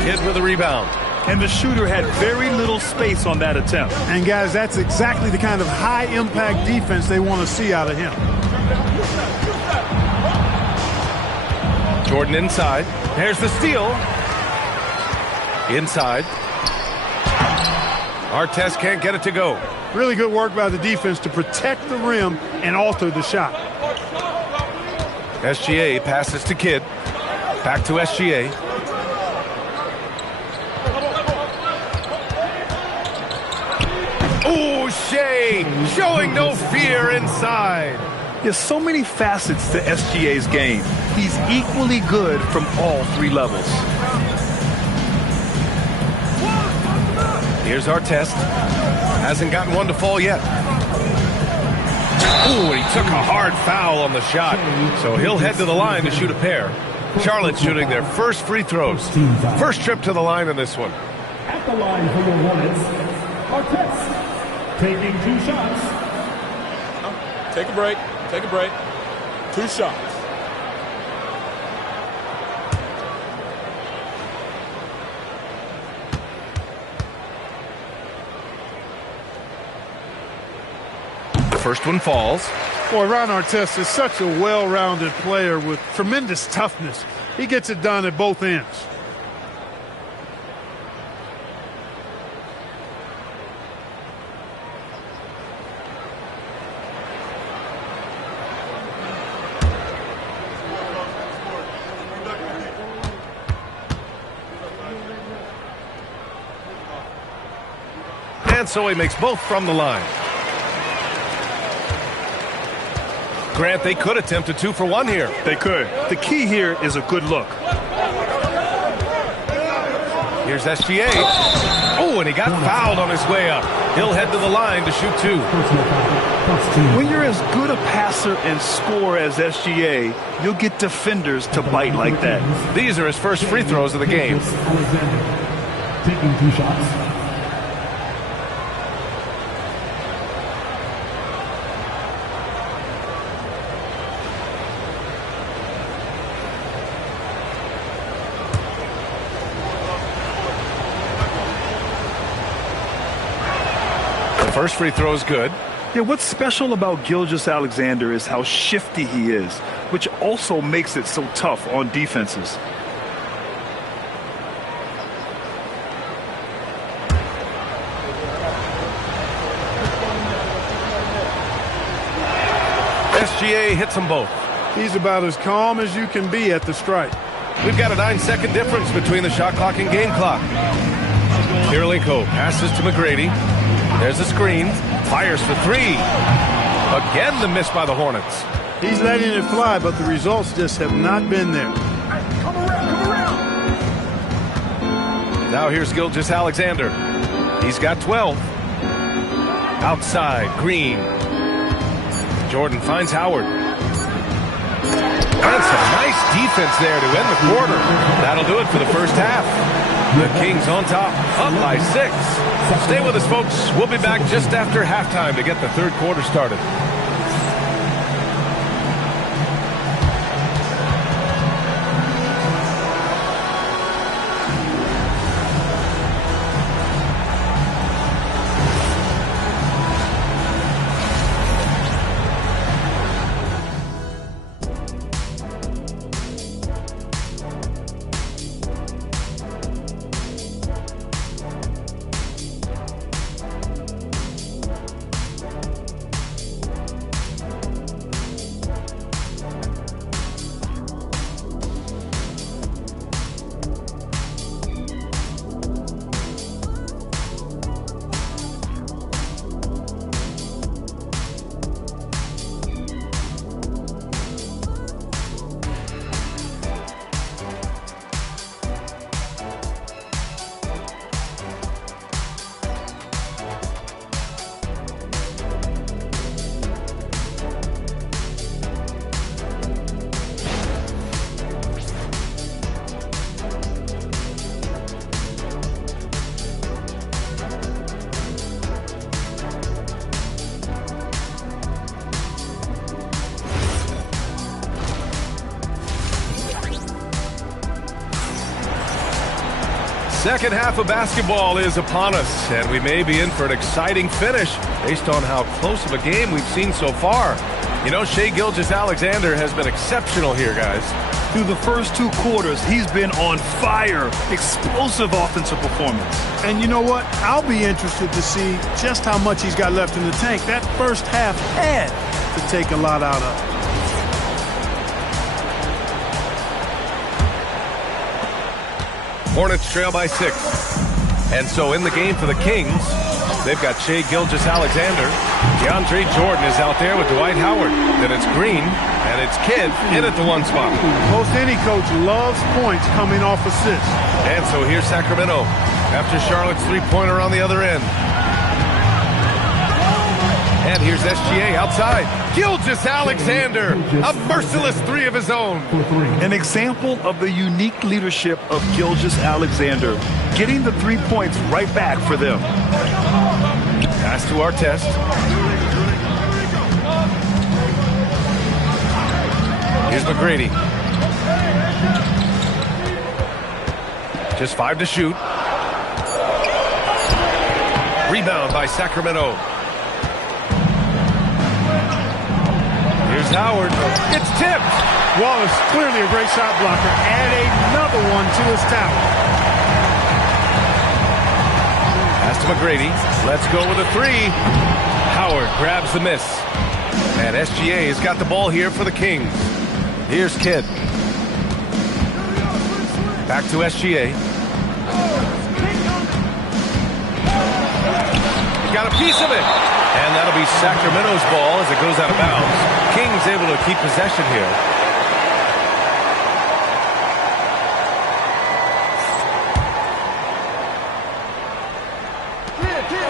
Kidd with a rebound. And the shooter had very little space on that attempt. And guys, that's exactly the kind of high-impact defense they want to see out of him. Jordan inside. There's the steal. Inside. Artest can't get it to go. Really good work by the defense to protect the rim and alter the shot. SGA passes to Kidd. Back to SGA. Oh, Shea showing no fear inside. There's so many facets to SGA's game. He's equally good from all 3 levels. Here's our test. Hasn't gotten one to fall yet. Ooh, he took a hard foul on the shot. So he'll head to the line to shoot a pair. Charlotte shooting their first free throws. First trip to the line in this one. At the line for the Hornets, Artest taking 2 shots. Take a break. Take a break. 2 shots. First one falls. Boy, Ron Artest is such a well-rounded player with tremendous toughness. He gets it done at both ends. And so he makes both from the line. Grant, they could attempt a 2 for 1 here. They could. The key here is a good look. Here's SGA. Oh, and he got fouled on his way up. He'll head to the line to shoot 2. When you're as good a passer and scorer as SGA, you'll get defenders to bite like that. These are his first free throws of the game. Taking 2 shots. The first free throw is good. Yeah, what's special about Gilgeous-Alexander is how shifty he is, which also makes it so tough on defenses. SGA hits them both. He's about as calm as you can be at the strike. We've got a 9-second difference between the shot clock and game clock. Kirilenko passes to McGrady. There's a screen. Fires for three. Again, the miss by the Hornets. He's letting it fly, but the results just have not been there. Now here's Gilgeous-Alexander. He's got 12. Outside, Green. Jordan finds Howard. And some nice defense there to end the quarter. That'll do it for the first half. The Kings on top, up by 6. Stay with us, folks. We'll be back just after halftime to get the third quarter started. Second half of basketball is upon us, and we may be in for an exciting finish based on how close of a game we've seen so far. You know, Shai Gilgeous-Alexander has been exceptional here, guys. Through the first 2 quarters, he's been on fire. Explosive offensive performance. And you know what? I'll be interested to see just how much he's got left in the tank. That first half had to take a lot out of. Hornets trail by 6. And so in the game for the Kings, they've got Shai Gilgeous-Alexander. DeAndre Jordan is out there with Dwight Howard. Then it's Green, and it's Kidd in at the 1 spot. Most any coach loves points coming off assists. And so here's Sacramento after Charlotte's three-pointer on the other end. And here's SGA outside. Gilgeous-Alexander, a merciless 3 of his own. An example of the unique leadership of Gilgeous-Alexander, getting the 3 points right back for them. Pass to Artest. Here's McGrady. Just 5 to shoot. Rebound by Sacramento. Here's Howard. It's tipped. Wallace, clearly a great shot blocker. Add another one to his talent. Pass to McGrady. Let's go with a 3. Howard grabs the miss. And SGA has got the ball here for the Kings. Here's Kidd. Back to SGA. Got a piece of it. And that'll be Sacramento's ball as it goes out of bounds. Kings able to keep possession here.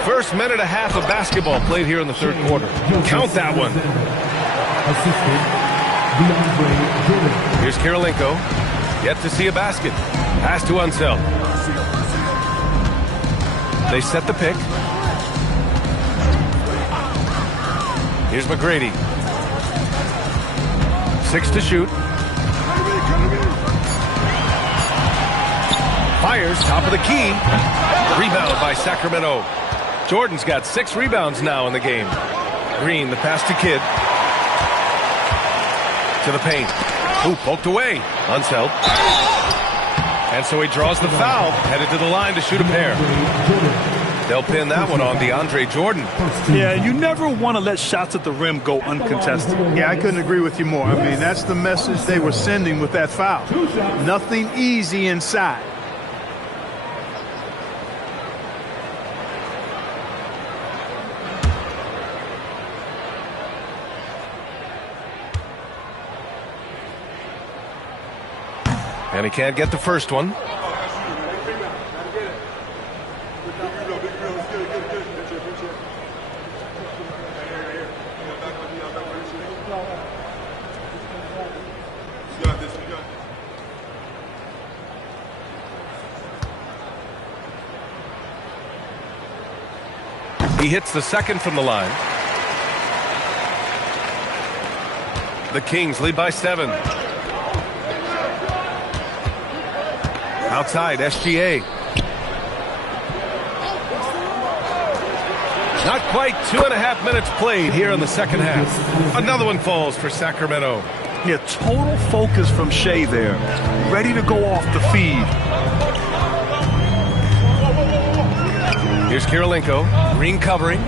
First minute and a half of basketball played here in the third quarter. Count that one. Here's Kirilenko. Yet to see a basket. Pass to Unseld. They set the pick. Here's McGrady. 6 to shoot. Fires, top of the key. Rebound by Sacramento. Jordan's got 6 rebounds now in the game. Green, the pass to Kidd. To the paint. Ooh, poked away. Unseld. And so he draws the foul, headed to the line to shoot a pair. They'll pin that one on DeAndre Jordan. Yeah, you never want to let shots at the rim go uncontested. Yeah, I couldn't agree with you more. I mean, that's the message they were sending with that foul. Nothing easy inside. And he can't get the first one. He hits the second from the line. The Kings lead by 7. Outside, SGA. Not quite 2.5 minutes played here in the second half. Another one falls for Sacramento. Yeah, total focus from Shea there. Ready to go off the feed. Here's Kirilenko. Green covering.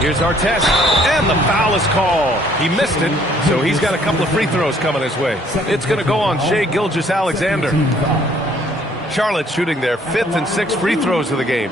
Here's Artest. And the foul is called. He missed it, so he's got a couple of free throws coming his way. It's going to go on Shai Gilgeous-Alexander. Charlotte shooting their 5th and 6th free throws of the game.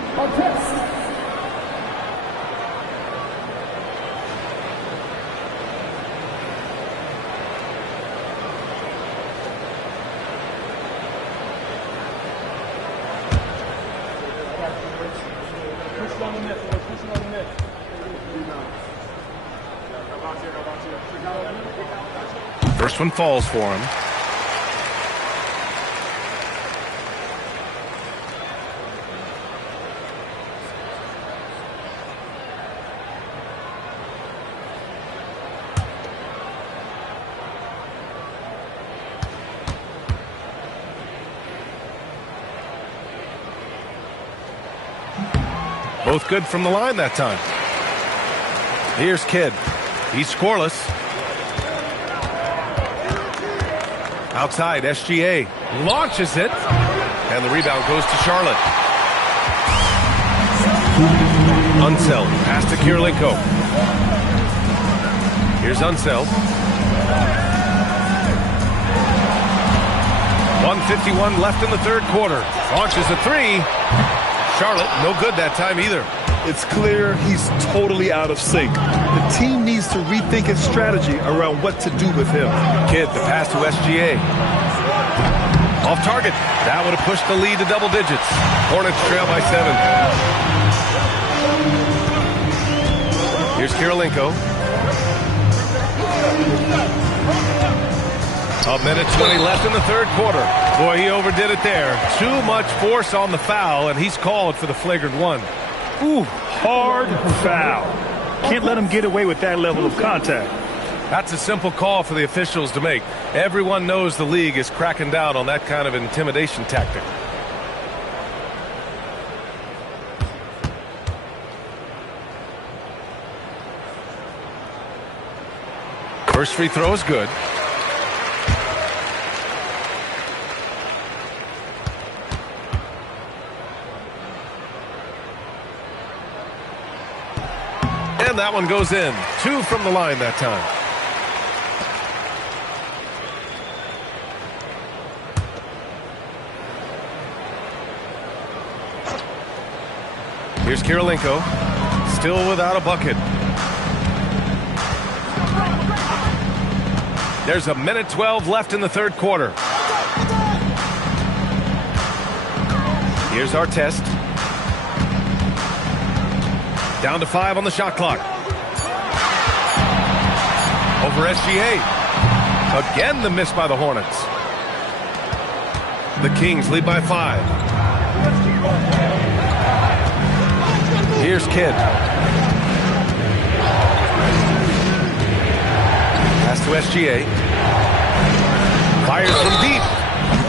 First one falls for him. Both good from the line that time. Here's Kidd. He's scoreless. Outside, SGA launches it, and the rebound goes to Charlotte. Unseld, pass to Kirilenko. Here's Unseld. 1:51 left in the third quarter. Launches a 3. Charlotte, no good that time either. It's clear he's totally out of sync. The team needs to rethink its strategy around what to do with him. Kidd, the pass to SGA. Off target. That would have pushed the lead to double digits. Hornets trail by 7. Here's Kirilenko. 1:20 left in the third quarter. Boy, he overdid it there. Too much force on the foul, and he's called for the flagrant one. Ooh, hard foul. Can't let him get away with that level of contact. That's a simple call for the officials to make. Everyone knows the league is cracking down on that kind of intimidation tactic. First free throw is good. And that one goes in. 2 from the line that time. Here's Kirilenko. Still without a bucket. There's 1:12 left in the third quarter. Here's Artest. Down to 5 on the shot clock. Over SGA. Again the miss by the Hornets. The Kings lead by 5. Here's Kidd. Pass to SGA. Fires from deep.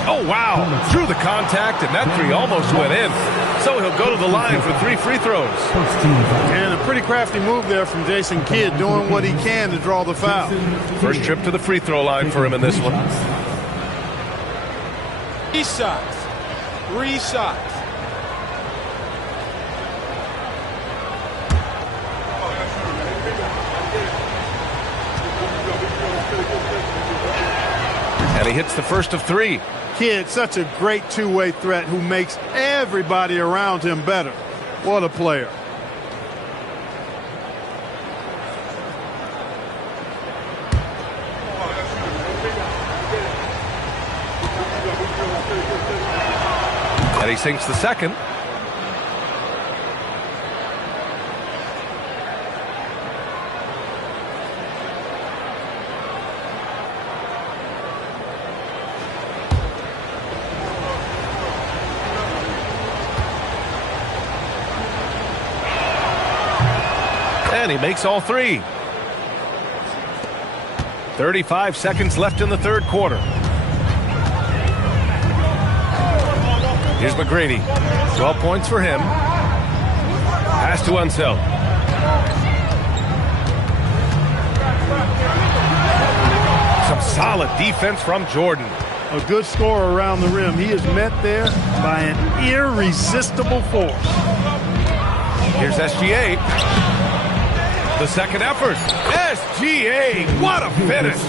Oh, Oh, wow. Through the contact, and that three almost went in. So he'll go to the line for 3 free throws. And a pretty crafty move there from Jason Kidd, doing what he can to draw the foul. First trip to the free throw line for him in this one. 3 shots. 3 shots. And he hits the first of 3. Kidd, such a great two-way threat who makes everybody around him better. What a player. And he sinks the second. And he makes all 3. 35 seconds left in the third quarter. Here's McGrady. 12 points for him. Pass to Unseld. Some solid defense from Jordan. A good scorer around the rim. He is met there by an irresistible force. Here's SGA. The second effort. SGA, what a finish.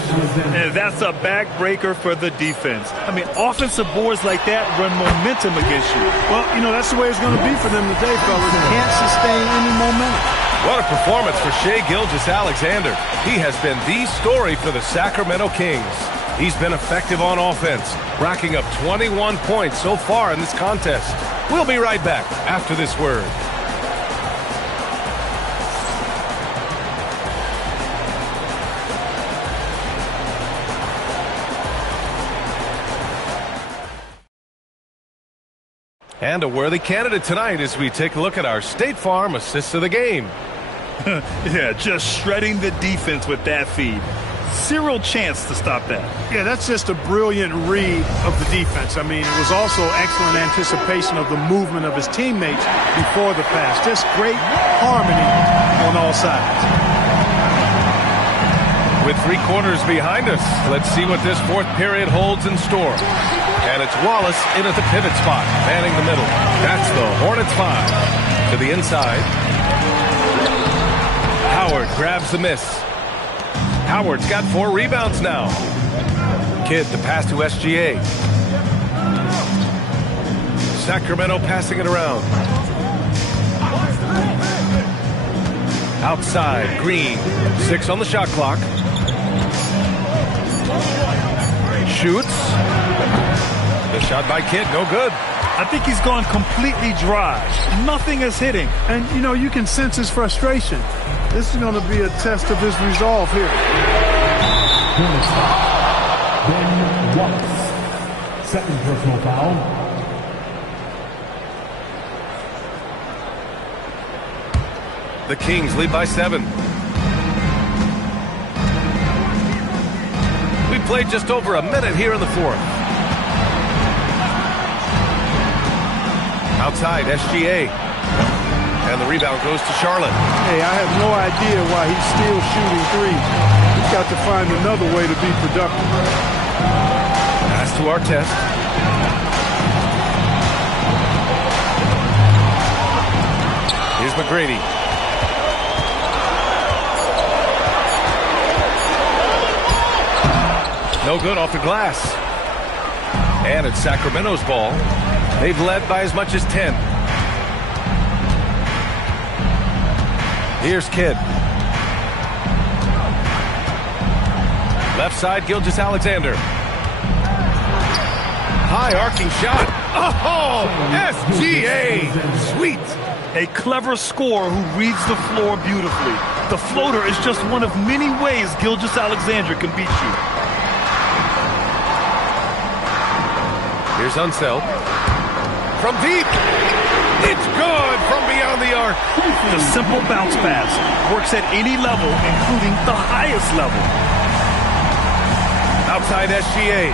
And that's a backbreaker for the defense. I mean, offensive boards like that run momentum against you. Well, you know, that's the way it's going to be for them today, fellas. Can't sustain any momentum. What a performance for Shai Gilgeous-Alexander. He has been the story for the Sacramento Kings. He's been effective on offense, racking up 21 points so far in this contest. We'll be right back after this word. And a worthy candidate tonight as we take a look at our State Farm assists of the game. Yeah, just shredding the defense with that feed. Zero chance to stop that. Yeah, that's just a brilliant read of the defense. I mean, it was also excellent anticipation of the movement of his teammates before the pass. Just great harmony on all sides. With 3 quarters behind us, let's see what this fourth period holds in store. And it's Wallace in at the pivot spot, manning the middle. That's the Hornets 5. To the inside. Howard grabs the miss. Howard's got 4 rebounds now. Kidd the pass to SGA. Sacramento passing it around. Outside, Green. 6 on the shot clock. Shoots. The shot by Kidd, no good. I think he's gone completely dry. Nothing is hitting. And, you know, you can sense his frustration. This is going to be a test of his resolve here. Ben Wallace. Second personal foul. The Kings lead by 7. We played just over a minute here in the fourth. Outside, SGA. And the rebound goes to Charlotte. Hey, I have no idea why he's still shooting threes. He's got to find another way to be productive. Pass to Artest. Here's McGrady. No good off the glass. And it's Sacramento's ball. They've led by as much as 10. Here's Kidd. Left side, Gilgeous-Alexander. High arcing shot. Oh, SGA. Sweet. A clever scorer who reads the floor beautifully. The floater is just one of many ways Gilgeous-Alexander can beat you. Here's Unseld. From deep. It's good from beyond the arc. The simple bounce pass works at any level, including the highest level. Outside SGA.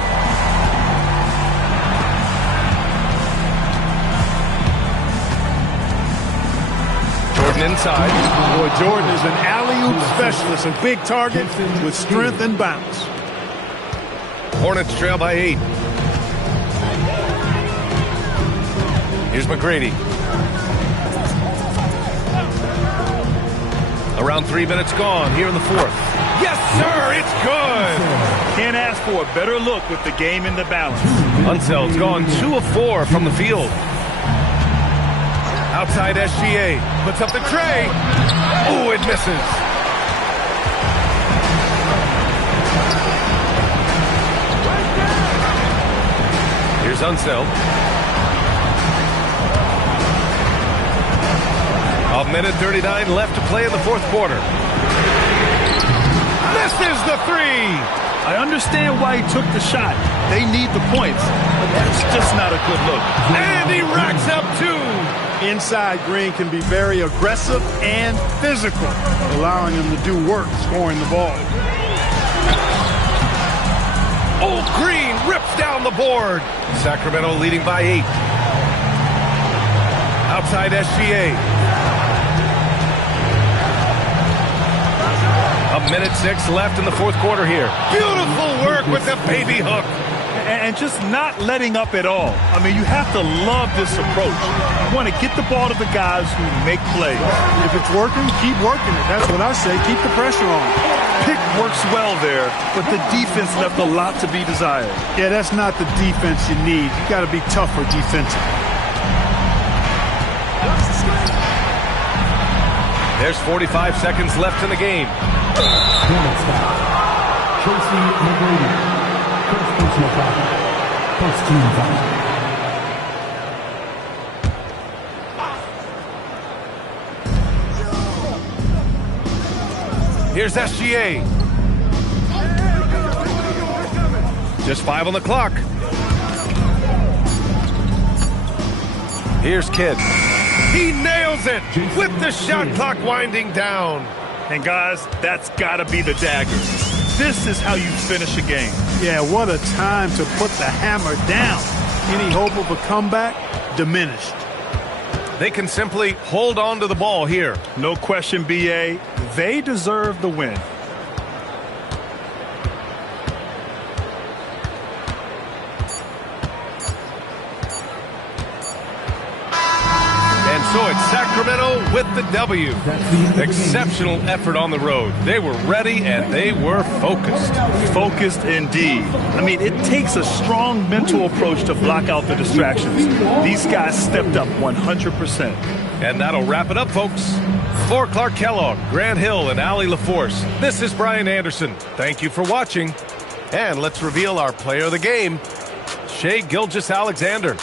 Jordan inside. Boy, Jordan is an alley-oop specialist, a big target with strength and bounce. Hornets trail by 8. Here's McGrady. Around 3 minutes gone here in the fourth. Yes, sir, it's good. Can't ask for a better look with the game in the balance. Unseld's gone 2 of 4 from the field. Outside SGA. Puts up the tray. Oh, it misses. Here's Unseld. A minute 39 left to play in the fourth quarter. Misses the three. I understand why he took the shot. They need the points, but that's just not a good look. And he racks up 2. Inside, Green can be very aggressive and physical, allowing him to do work scoring the ball. Oh, Green rips down the board. Sacramento leading by 8. Outside SGA. A minute 6 left in the fourth quarter here. Beautiful work with the baby hook. And just not letting up at all. I mean, you have to love this approach. You want to get the ball to the guys who make plays. If it's working, keep working it. That's what I say. Keep the pressure on. Pick works well there, but the defense left a lot to be desired. Yeah, that's not the defense you need. You got to be tougher defensively. There's 45 seconds left in the game. Tracy McGrady. First personal foul. First team foul. Here's SGA. Just 5 on the clock. Here's Kidd. He nails it with the shot clock winding down. And guys, that's got to be the dagger. This is how you finish a game. Yeah, what a time to put the hammer down. Any hope of a comeback? Diminished. They can simply hold on to the ball here. No question, BA. They deserve the win. And so it's Sacramento with the W. Exceptional effort on the road. They were ready and they were focused. Focused indeed. I mean, it takes a strong mental approach to block out the distractions. These guys stepped up 100%. And that'll wrap it up, folks. For Clark Kellogg, Grant Hill, and Allie LaForce, this is Brian Anderson. Thank you for watching. And let's reveal our player of the game, Shai Gilgeous-Alexander.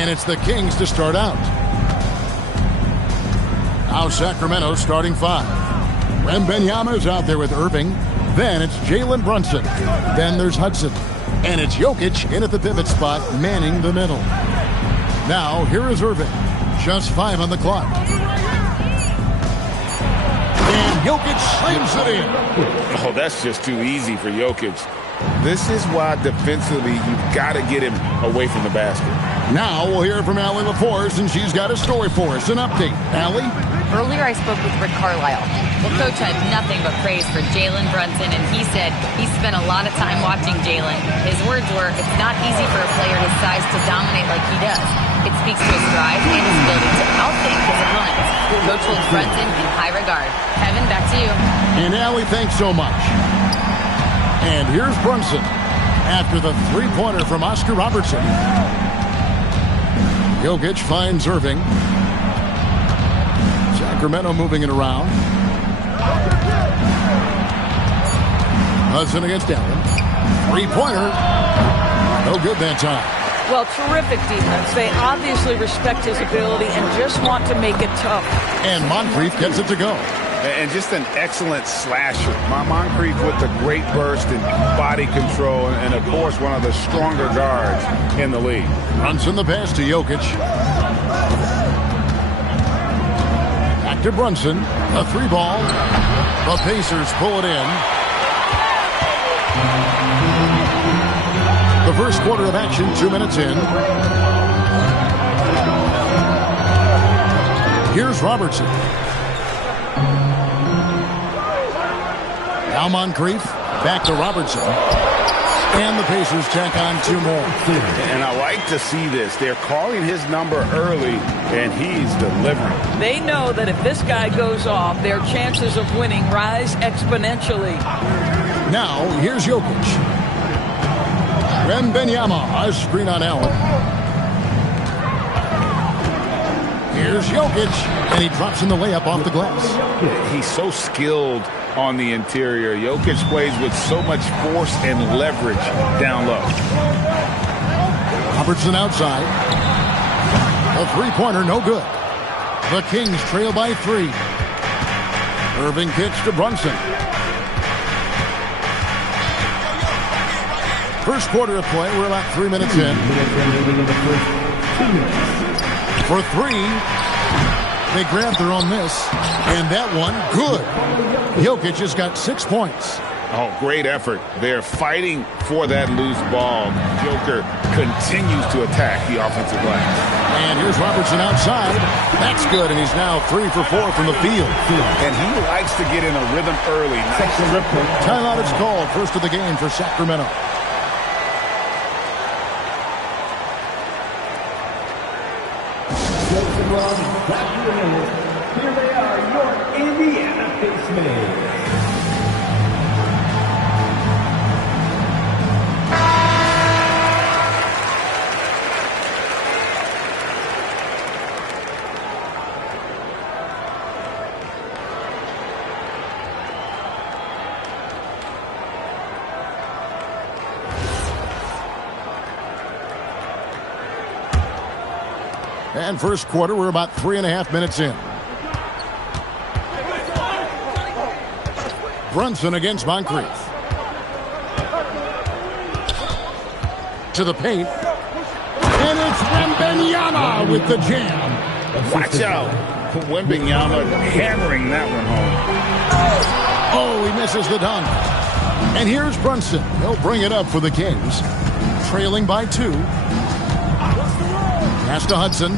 And it's the Kings to start out. Now Sacramento starting 5. Wembanyama's out there with Irving. Then it's Jalen Brunson. Then there's Hudson. And it's Jokic in at the pivot spot, manning the middle. Now here is Irving. Just 5 on the clock. And Jokic slams it in. Oh, that's just too easy for Jokic. This is why defensively you've got to get him away from the basket. Now we'll hear from Allie LaForce, and she's got a story for us. An update. Allie? Earlier I spoke with Rick Carlisle. Well, Coach had nothing but praise for Jalen Brunson, and he said he spent a lot of time watching Jalen. His words were, it's not easy for a player his size to dominate like he does. It speaks to his drive and his ability to outthink his opponents. Coach holds Brunson in high regard. Kevin, back to you. And Allie, thanks so much. And here's Brunson after the three-pointer from Oscar Robertson. Jokic finds Irving. Sacramento moving it around. Hudson against Allen. Three-pointer. No good that time. Well, terrific defense. They obviously respect his ability and just want to make it tough. And Moncrief gets it to go. And just an excellent slasher. Moncrief with the great burst and body control, and of course one of the stronger guards in the league. Brunson the pass to Jokic. Back to Brunson. A 3-ball. The Pacers pull it in. The first quarter of action, 2 minutes in. Here's Robertson. Now Moncrief, back to Robertson. And the Pacers tack on 2 more. And I like to see this. They're calling his number early, and he's delivering. They know that if this guy goes off, their chances of winning rise exponentially. Now, here's Jokic. Wembanyama, a screen on Allen. Here's Jokic, and he drops in the layup off the glass. He's so skilled on the interior. Jokic plays with so much force and leverage down low. Robertson outside. A three-pointer, no good. The Kings trail by 3. Irving kicks to Brunson. First quarter of play, we're about 3 minutes in. For 3, they grab their own miss, and that one, good. Jokic has got 6 points. Oh, great effort. They're fighting for that loose ball. Joker continues to attack the offensive glass. And here's Robertson outside. That's good, and he's now 3 for 4 from the field. And he likes to get in a rhythm early. Nice. Timeout is called. First of the game for Sacramento. Here they are, your Indiana Pacers. And first quarter, we're about 3.5 minutes in. Brunson against Moncrief. To the paint. And it's Wembanyama with the jam. Watch out. Wembanyama hammering that one home. Oh, he misses the dunk. And here's Brunson. He'll bring it up for the Kings. Trailing by 2. Pass to Hudson.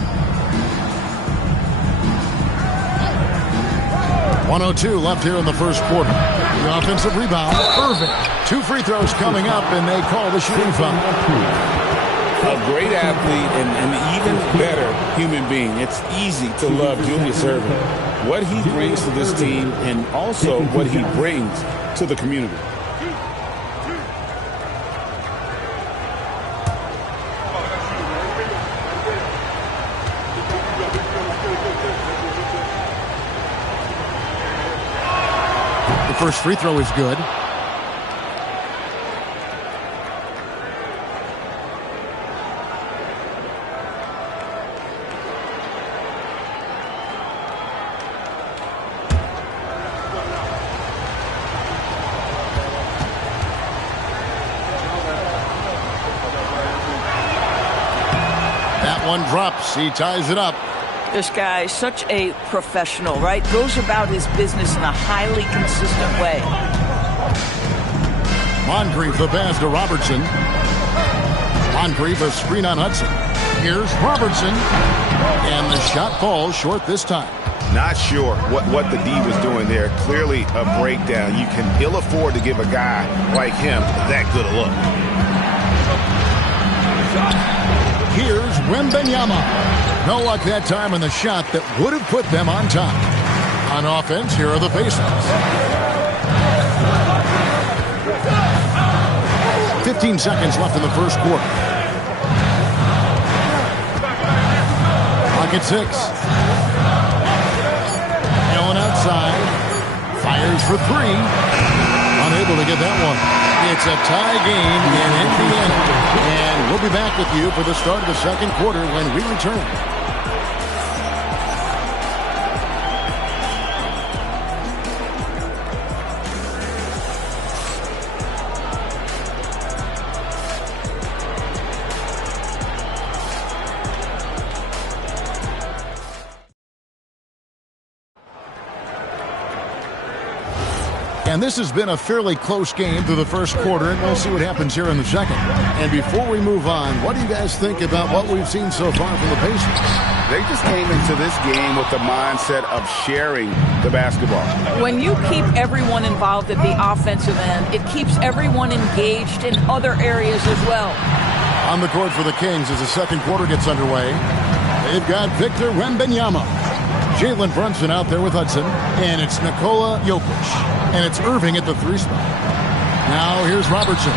1:02 left here in the first quarter. The offensive rebound, Irving. 2 free throws coming up, and they call the shooting foul. A great athlete and an even better human being. It's easy to love Julius Irving. What he brings to this team and also what he brings to the community. First free throw is good. That one drops. He ties it up. This guy is such a professional, right? Goes about his business in a highly consistent way. Moncrief the pass to Robertson. Moncrief a screen on Hudson. Here's Robertson. And the shot falls short this time. Not sure what the D was doing there. Clearly a breakdown. You can ill afford to give a guy like him that good a look. Here's Wembanyama. No luck that time on the shot that would have put them on top. On offense, here are the Pacers. 15 seconds left in the first quarter. Clock at 6. Allen outside. Fires for 3. Unable to get that one. It's a tie game in Indiana. And we'll be back with you for the start of the second quarter when we return. And this has been a fairly close game through the first quarter, and we'll see what happens here in the second. And before we move on, what do you guys think about what we've seen so far from the Pacers? They just came into this game with the mindset of sharing the basketball. When you keep everyone involved at the offensive end, it keeps everyone engaged in other areas as well. On the court for the Kings as the second quarter gets underway, they've got Victor Wembanyama. Jalen Brunson out there with Hudson, and it's Nikola Jokic. And it's Irving at the 3 spot. Now here's Robertson.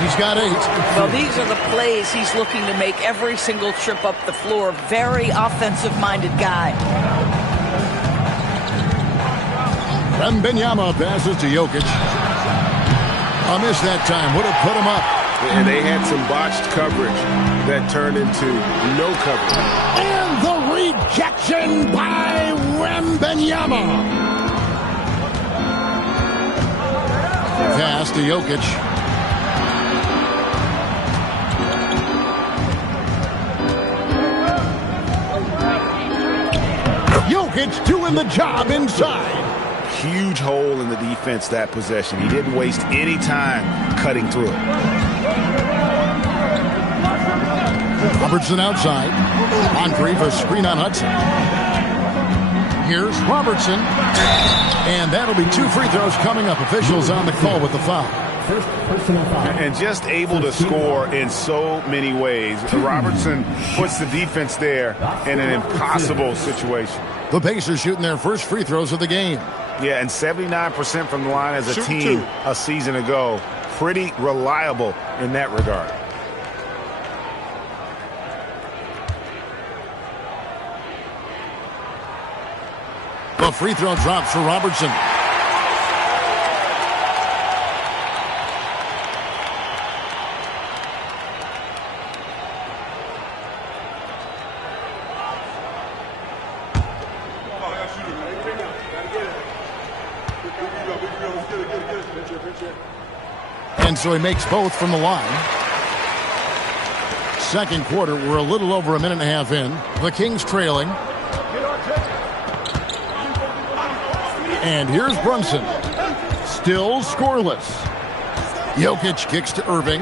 He's got 8. Well, these are the plays he's looking to make every single trip up the floor. Very offensive-minded guy. Wembanyama passes to Jokic. A miss that time. Would have put him up. And they had some botched coverage that turned into no coverage. And the rejection by Wembanyama. Pass to Jokic. Jokic doing the job inside. Huge hole in the defense that possession. He didn't waste any time cutting through it. Robertson outside. Moncrief a screen on Hudson. Here's Robertson. And that'll be 2 free throws coming up. Officials on the call with the foul. First personal foul. And just able to score in so many ways. Robertson puts the defense there in an impossible situation. The Pacers shooting their first free throws of the game. Yeah, and 79% from the line as a team a season ago. Pretty reliable in that regard. The free throw drops for Robertson. And so he makes both from the line. Second quarter, we're a little over a minute and a half in. The Kings trailing. And here's Brunson. Still scoreless. Jokic kicks to Irving.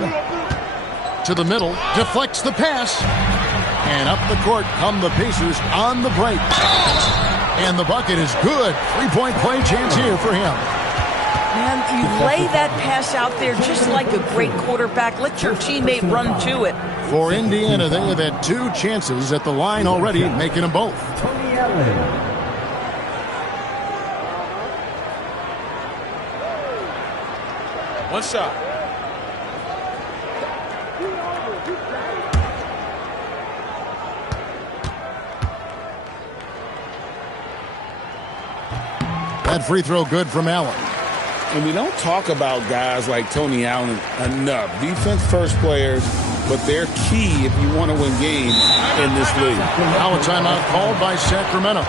To the middle. Deflects the pass. And up the court come the Pacers on the break. And the bucket is good. 3-point play chance here for him. Man, you lay that pass out there just like a great quarterback. Let your teammate run to it. For Indiana, they have had 2 chances at the line already, making them both. Tony Allen. One shot. That free throw good from Allen. And we don't talk about guys like Tony Allen enough. Defense first players, but they're key if you want to win games in this league. Now a timeout called by Sacramento.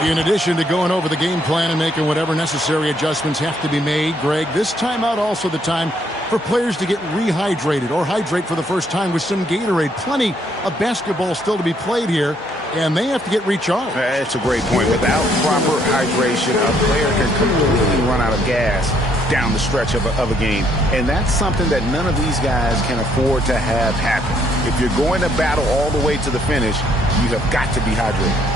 In addition to going over the game plan and making whatever necessary adjustments have to be made, Greg, this timeout also the time for players to get rehydrated or hydrate for the first time with some Gatorade. Plenty of basketball still to be played here, and they have to get recharged. That's a great point. Without proper hydration, a player can completely run out of gas down the stretch of a game. And that's something that none of these guys can afford to have happen. If you're going to battle all the way to the finish, you have got to be hydrated.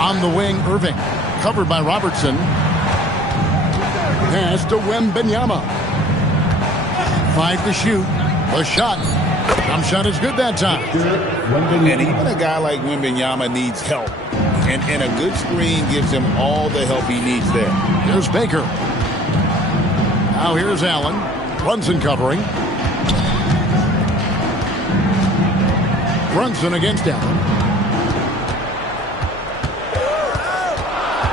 On the wing, Irving. Covered by Robertson. Pass to Wembanyama. 5 to shoot. The shot. Jump shot is good that time. And even a guy like Wembanyama needs help. And a good screen gives him all the help he needs there. Here's Baker. Now here's Allen. Brunson covering. Brunson against Allen.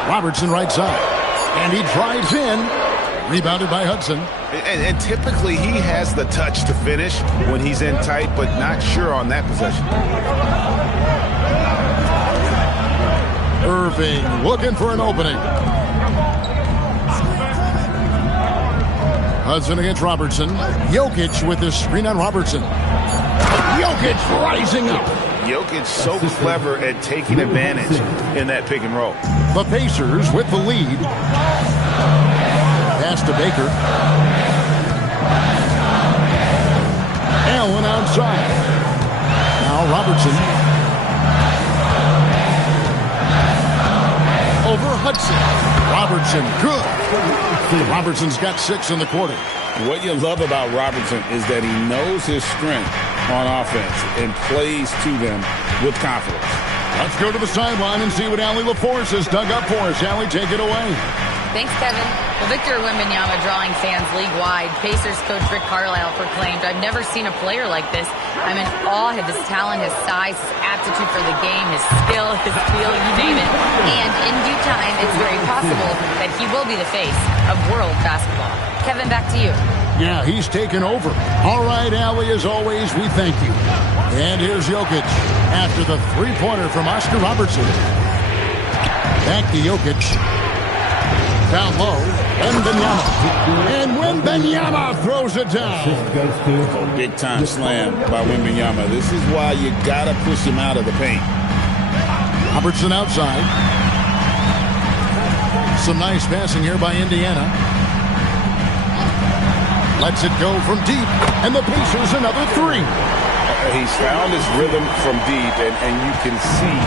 Robertson right side. And he drives in. Rebounded by Hudson. And typically he has the touch to finish when he's in tight, but not sure on that possession. Irving looking for an opening. Hudson against Robertson. Jokic with the screen on Robertson. Jokic rising up. Jokic so clever at taking advantage in that pick and roll. The Pacers with the lead. Pass to Baker. Allen outside. Now Robertson. Over Hudson. Robertson, good. Robertson's got 6 in the quarter. What you love about Robertson is that he knows his strength on offense and plays to them with confidence. Let's go to the sideline and see what Allie LaForce has dug up for us. Allie, take it away. Thanks, Kevin. Well, Victor Wembanyama drawing fans league-wide. Pacers coach Rick Carlisle proclaimed, "I've never seen a player like this. I'm in awe of his talent, his size, his aptitude for the game, his skill, his feel, you name it. And in due time, it's very possible that he will be the face of world basketball." Kevin, back to you. Yeah, he's taken over. All right, Allie, as always, we thank you. And here's Jokic after the three-pointer from Oscar Robertson. Back to Jokic. Down low. Wembanyama. And Wembanyama throws it down. Big-time slam by Wembanyama. This is why you got to push him out of the paint. Robertson outside. Some nice passing here by Indiana. Lets it go from deep. And the Pacers another three. He's found his rhythm from deep, and you can see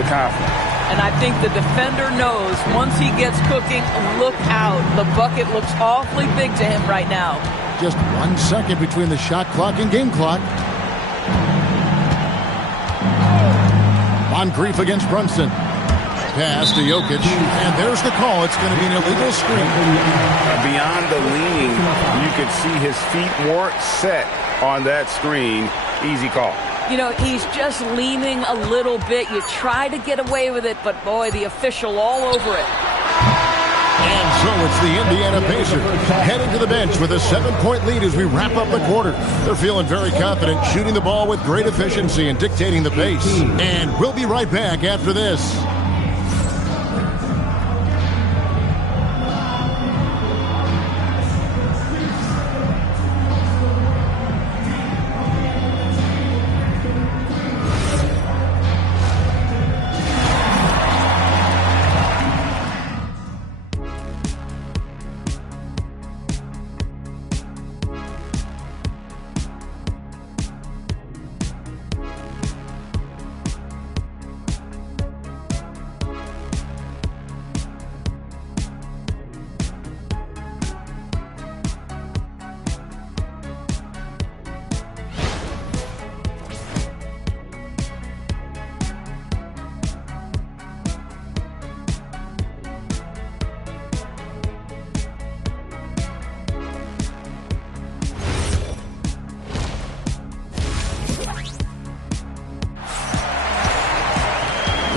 the confidence. And I think the defender knows once he gets cooking, look out. The bucket looks awfully big to him right now. Just 1 second between the shot clock and game clock. Moncrief against Brunson. Pass to Jokic, and there's the call. It's going to be an illegal screen. Beyond the leaning, you could see his feet weren't set on that screen. Easy call. You know, he's just leaning a little bit. You try to get away with it, but boy, the official all over it. And so it's the Indiana Pacers heading to the bench with a 7-point lead as we wrap up the quarter. They're feeling very confident, shooting the ball with great efficiency and dictating the pace. And we'll be right back after this.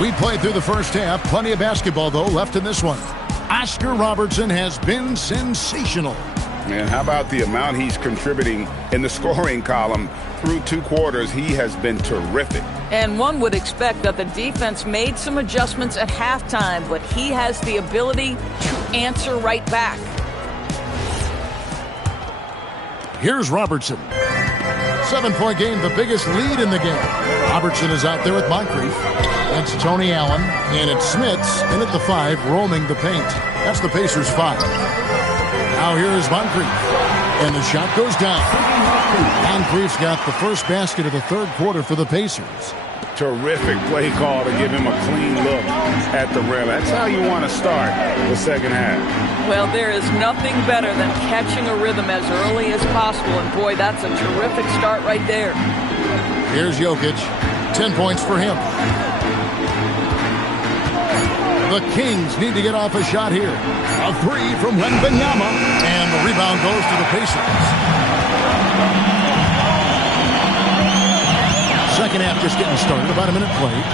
We played through the first half. Plenty of basketball, though, left in this one. Oscar Robertson has been sensational. And how about the amount he's contributing in the scoring column? Through 2 quarters, he has been terrific. And one would expect that the defense made some adjustments at halftime, but he has the ability to answer right back. Here's Robertson. 7-point game, the biggest lead in the game. Robertson is out there with Moncrief. That's Tony Allen, and it's Smits in at the 5, roaming the paint. That's the Pacers' 5. Now here is Moncrief, and the shot goes down. Moncrief's got the first basket of the third quarter for the Pacers. Terrific play call to give him a clean look at the rim. That's how you want to start the second half. Well, there is nothing better than catching a rhythm as early as possible, and boy, that's a terrific start right there. Here's Jokic. 10 points for him. The Kings need to get off a shot here. A 3 from Wembanyama. And the rebound goes to the Pacers. Second half just getting started. About a minute played.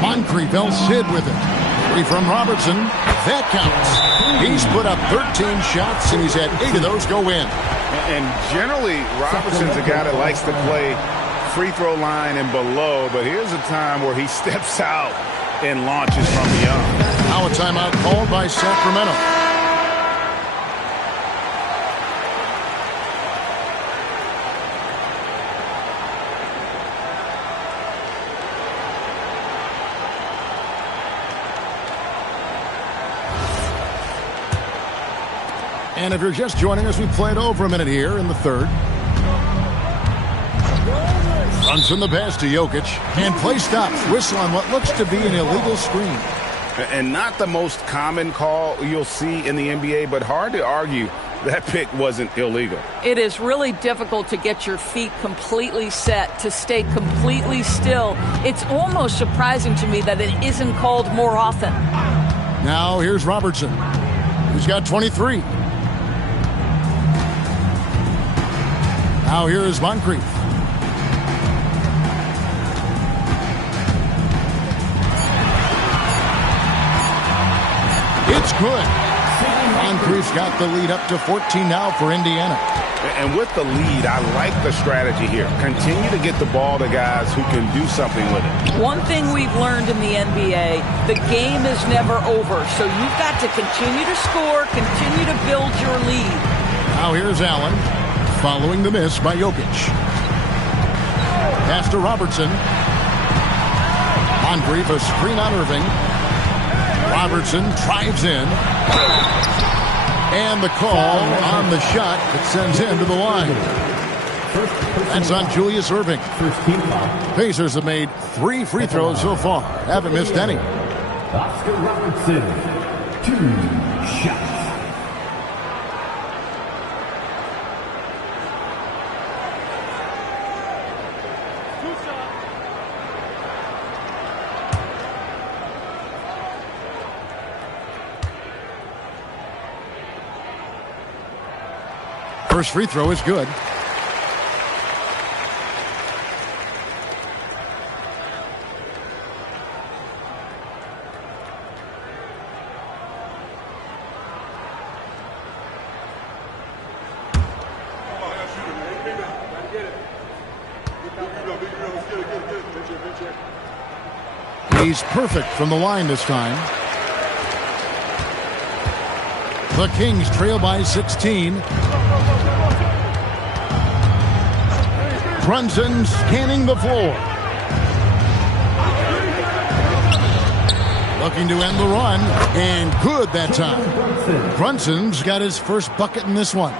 Moncrief El Cid with it. 3 from Robertson. That counts. He's put up 13 shots, and he's had 8 of those go in. And generally, Robertson's a guy that likes to play free throw line and below, but here's a time where he steps out and launches from beyond. Now a timeout called by Sacramento. And if you're just joining us, we played over a minute here in the third. Runs from the pass to Jokic. And play stops. Whistle on what looks to be an illegal screen. And not the most common call you'll see in the NBA, but hard to argue that pick wasn't illegal. It is really difficult to get your feet completely set, to stay completely still. It's almost surprising to me that it isn't called more often. Now here's Robertson, who's got 23. Now here is Moncrief. It's good. Moncrief's got the lead up to 14 now for Indiana. And with the lead, I like the strategy here. Continue to get the ball to guys who can do something with it. One thing we've learned in the NBA, the game is never over. So you've got to continue to score, continue to build your lead. Now here's Allen following the miss by Jokic. Pass to Robertson. Moncrief, a screen on Irving. Robertson drives in. And the call on the shot that sends him to the line. That's on Julius Irving. Pacers have made 3 free throws so far. Haven't missed any. Oscar Robertson, 2 shots. First free throw is good. He's perfect from the line this time. The Kings trail by 16. Brunson scanning the floor. Looking to end the run, and good that time. Brunson's got his first bucket in this one.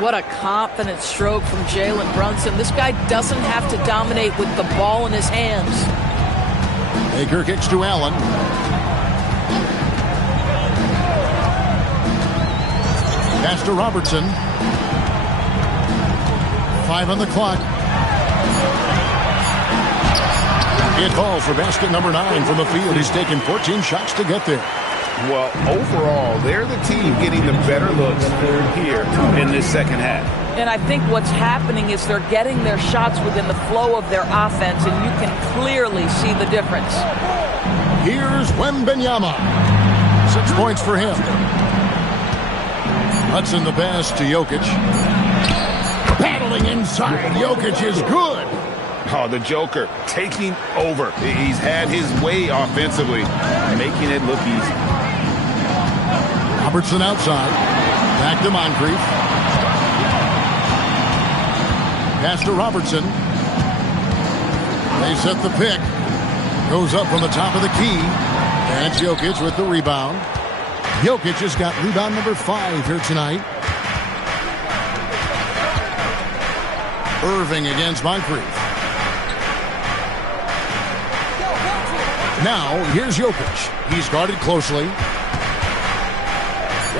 What a confident stroke from Jalen Brunson. This guy doesn't have to dominate with the ball in his hands. Baker kicks to Allen. Pass to Robertson. 5 on the clock. It calls for basket number 9 from the field. He's taken 14 shots to get there. Well, overall, they're the team getting the better looks here in this second half. And I think what's happening is they're getting their shots within the flow of their offense, and you can clearly see the difference. Here's Wembanyama. 6 points for him. Hudson the pass to Jokic. Battling inside. Jokic is good. Oh, the Joker taking over. He's had his way offensively, making it look easy. Robertson outside. Back to Moncrief. Pass to Robertson. They set the pick. Goes up from the top of the key. And it's Jokic with the rebound. Jokic has got rebound number 5 here tonight. Irving against Moncrief. Now, here's Jokic. He's guarded closely.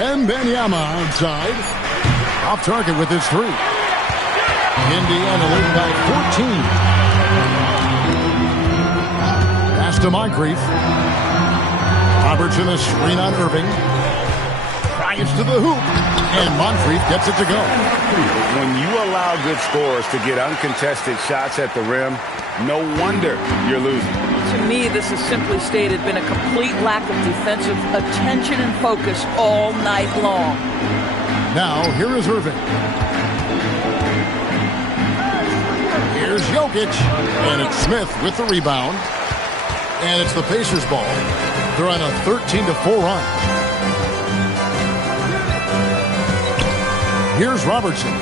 Wembanyama outside. Off target with his 3. Indiana leading by 14. Pass to Moncrief. Robertson a screen on Irving. Drives to the hoop. And Moncrief gets it to go. When you allow good scorers to get uncontested shots at the rim, no wonder you're losing. To me, this has simply stated been a complete lack of defensive attention and focus all night long. Now, here is Irving. Here's Jokic. And it's Smith with the rebound. And it's the Pacers' ball. They're on a 13-4 run. Here's Robertson.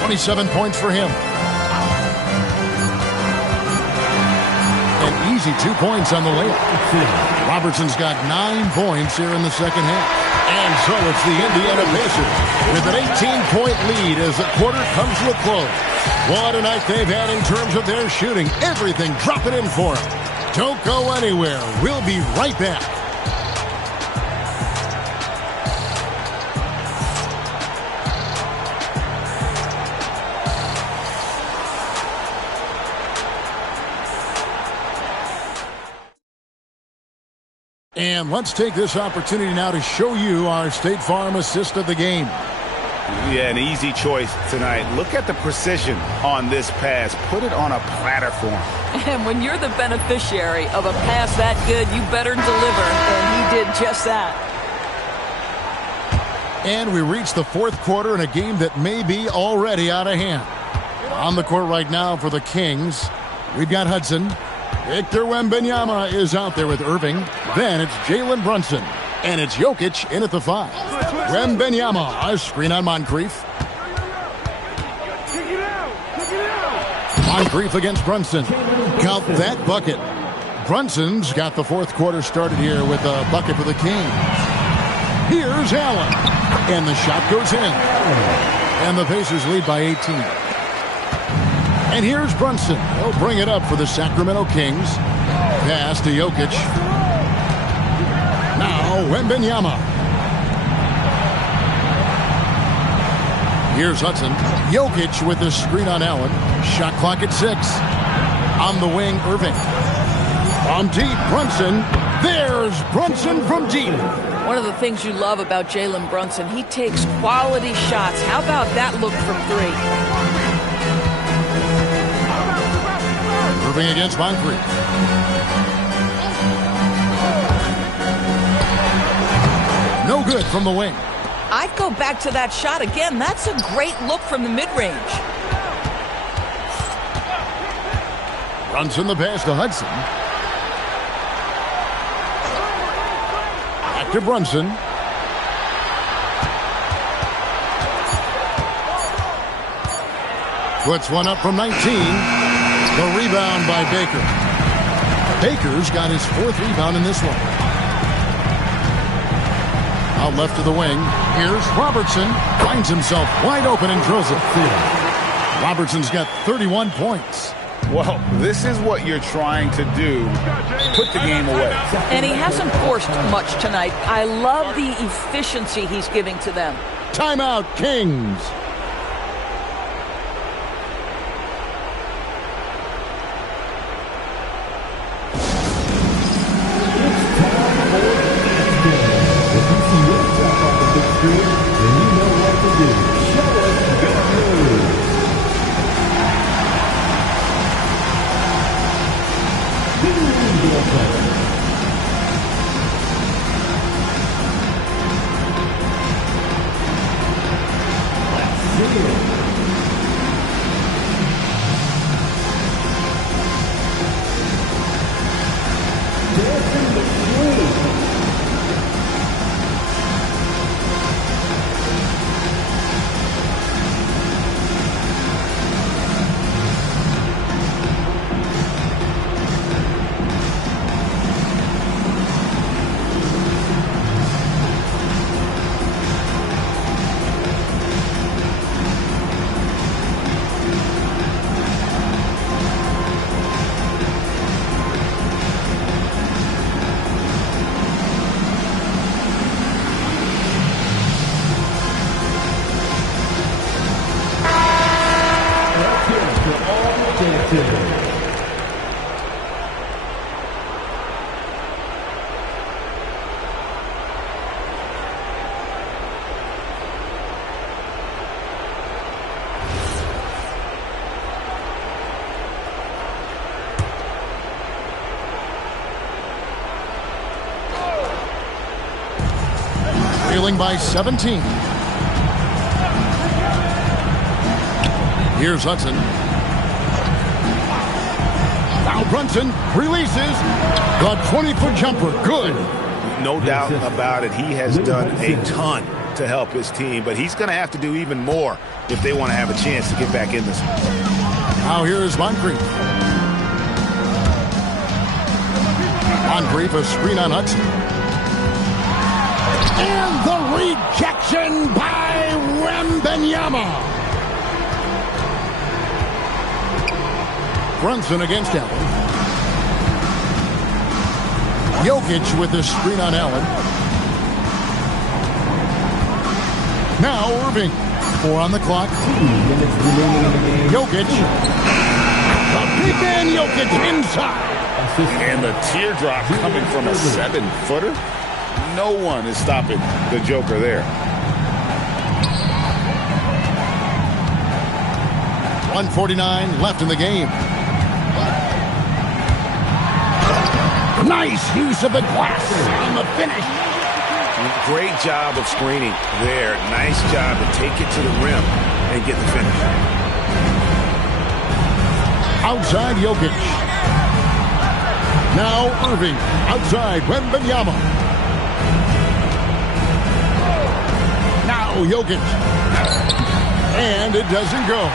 27 points for him. An easy 2 points on the layup. Robertson's got 9 points here in the second half. And so it's the Indiana Pacers with an 18-point lead as the quarter comes to a close. What a night they've had in terms of their shooting. Everything dropping in for them. Don't go anywhere. We'll be right back. And let's take this opportunity now to show you our State Farm assist of the game. Yeah, an easy choice tonight. Look at the precision on this pass. Put it on a platter for him. And when you're the beneficiary of a pass that good, you better deliver. And he did just that. And we reach the fourth quarter in a game that may be already out of hand. On the court right now for the Kings, we've got Hudson. Victor Wembanyama is out there with Irving. Then it's Jalen Brunson. And it's Jokic in at the 5. Wembanyama, a screen on Moncrief. Moncrief against Brunson. Count that bucket. Brunson's got the fourth quarter started here with a bucket for the Kings. Here's Allen. And the shot goes in. And the Pacers lead by 18. And here's Brunson. He'll bring it up for the Sacramento Kings. Pass to Jokic. Now Wembanyama. Here's Hudson. Jokic with the screen on Allen. Shot clock at 6. On the wing, Irving. From deep, Brunson. There's Brunson from deep. One of the things you love about Jalen Brunson, he takes quality shots. How about that look from 3? Irving against Moncrief. No good from the wing. I'd go back to that shot again. That's a great look from the mid-range. Brunson the pass to Hudson. Back to Brunson. Puts one up from 19. The rebound by Baker. Baker's got his 4th rebound in this one. Out left to the wing. Here's Robertson. Finds himself wide open and drills it. Robertson's got 31 points. Well, this is what you're trying to do. Put the game away. And he hasn't forced much tonight. I love the efficiency he's giving to them. Timeout, Kings. Trailing by 17. Here's Hudson. Now Brunson releases the 20-foot jumper. Good. No doubt about it. He has done a ton to help his team, but he's going to have to do even more if they want to have a chance to get back in this. Now here's Moncrief. Moncrief, a screen on Hudson. And the rejection by Wembanyama. Brunson against Allen. Jokic with the screen on Allen. Now Irving. 4 on the clock. Jokic. The big man Jokic inside. And the teardrop coming from a 7-footer. No one is stopping the Joker there. 1:49 left in the game. Nice use of the glass on the finish. Great job of screening there. Nice job to take it to the rim and get the finish. Outside Jokic. Now Irving. Outside Wembanyama. Now Jokic. And it doesn't go.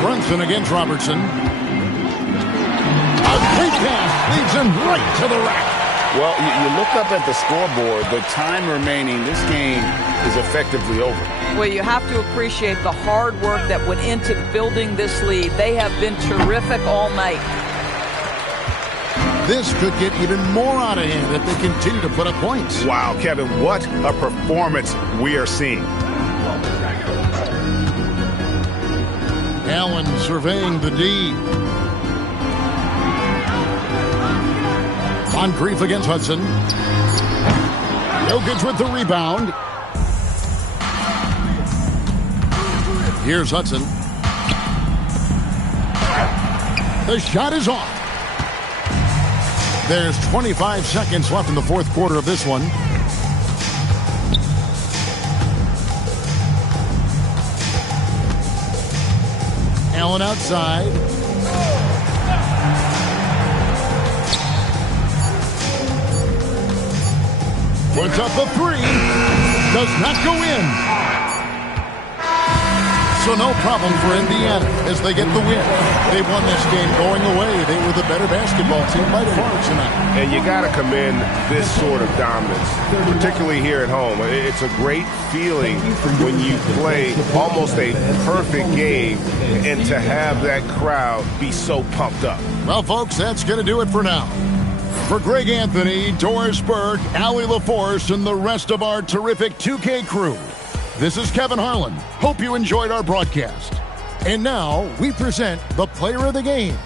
Brunson against Robertson. A quick pass leads him right to the rack. Well, you look up at the scoreboard. The time remaining, this game is effectively over. Well, you have to appreciate the hard work that went into building this lead. They have been terrific all night. This could get even more out of hand if they continue to put up points. Wow, Kevin, what a performance we are seeing. Allen surveying the D. Moncrief against Hudson. Jokic with the rebound. Here's Hudson. The shot is off. There's 25 seconds left in the fourth quarter of this one. Allen outside. Puts up a three. Does not go in. So no problem for Indiana as they get the win. They won this game going away. They were the better basketball team by far tonight. And you got to commend this sort of dominance, particularly here at home. It's a great feeling when you play almost a perfect game and to have that crowd be so pumped up. Well, folks, that's going to do it for now. For Greg Anthony, Doris Burke, Allie LaForce, and the rest of our terrific 2K crew, this is Kevin Harlan. Hope you enjoyed our broadcast. And now we present the player of the game,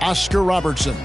Oscar Robertson.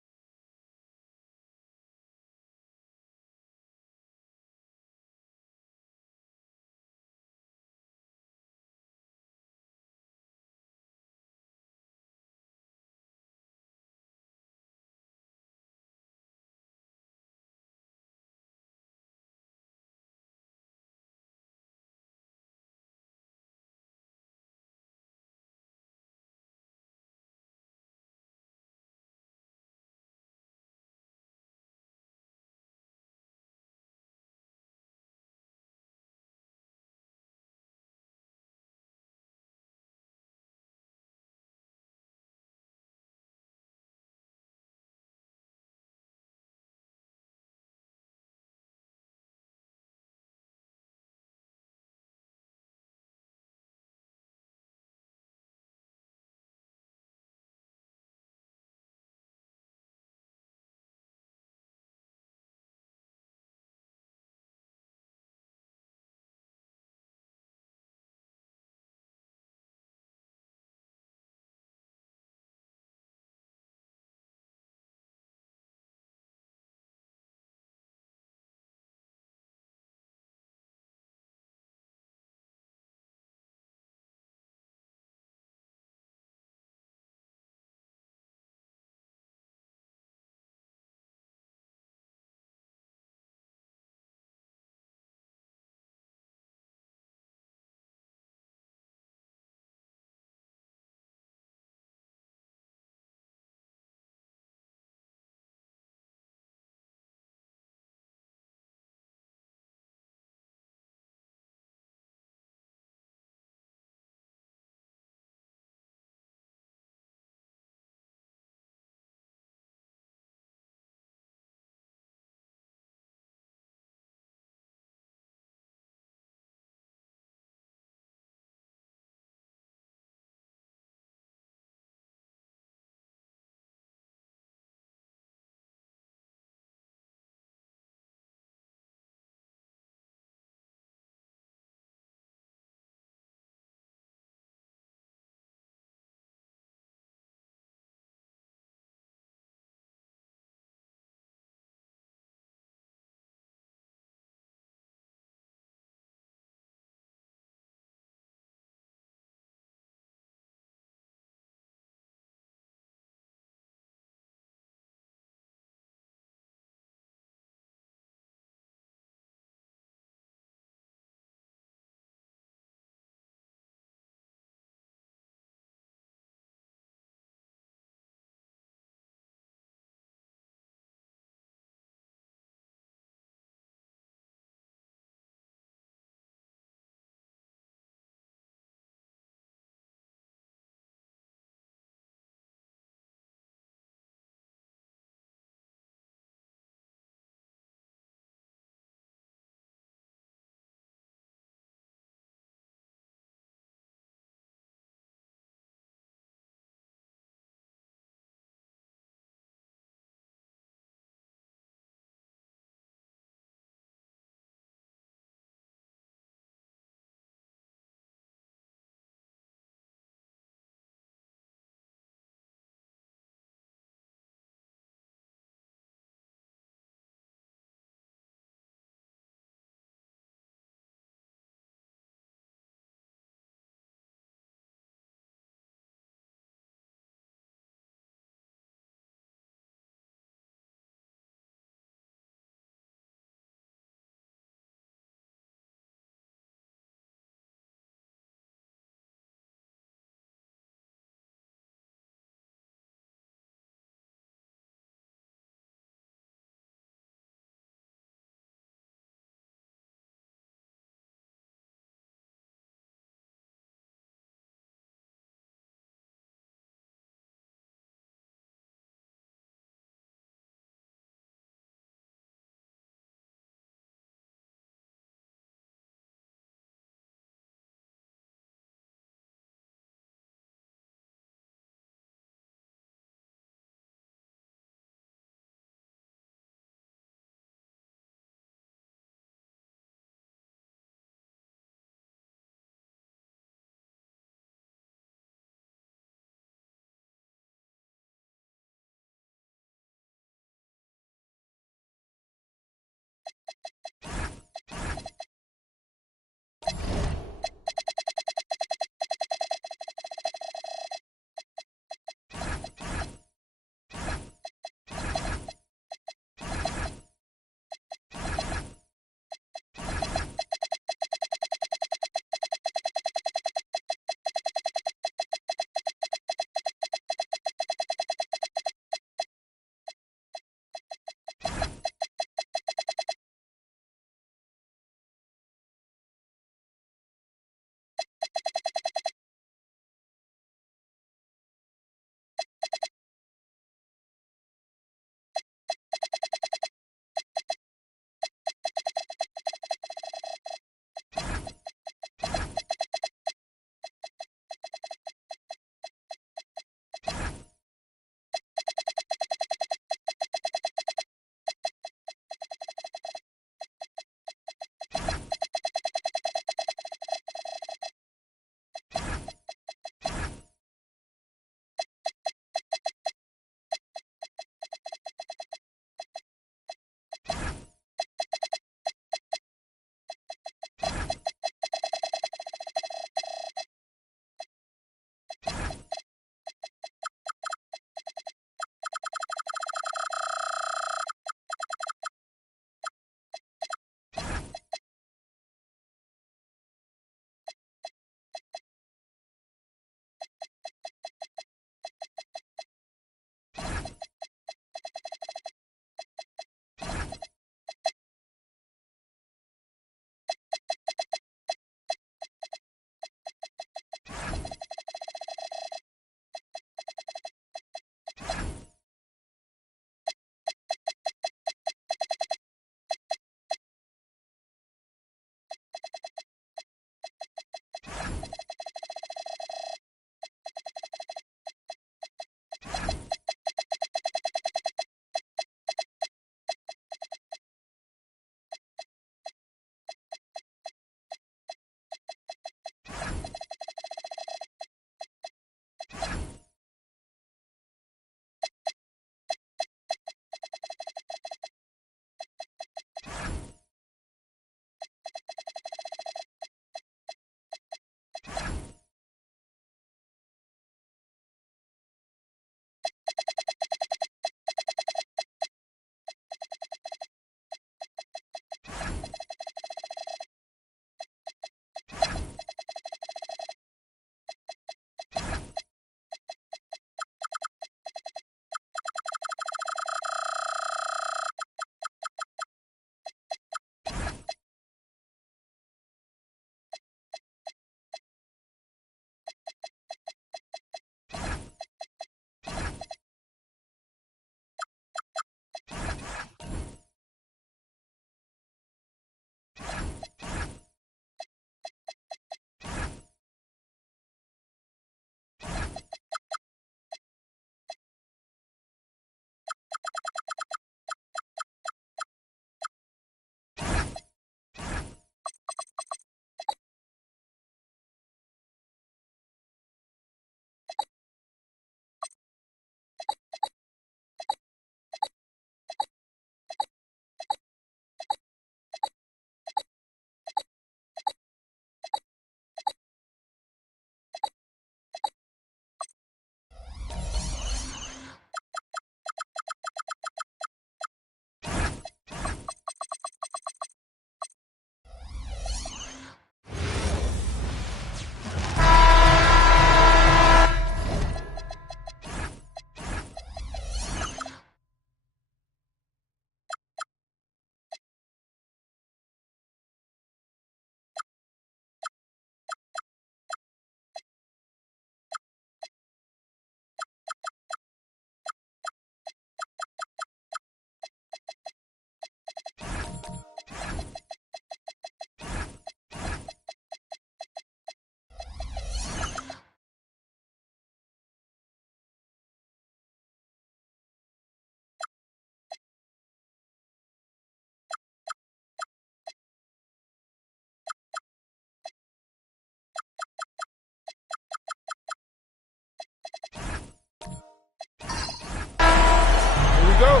we go.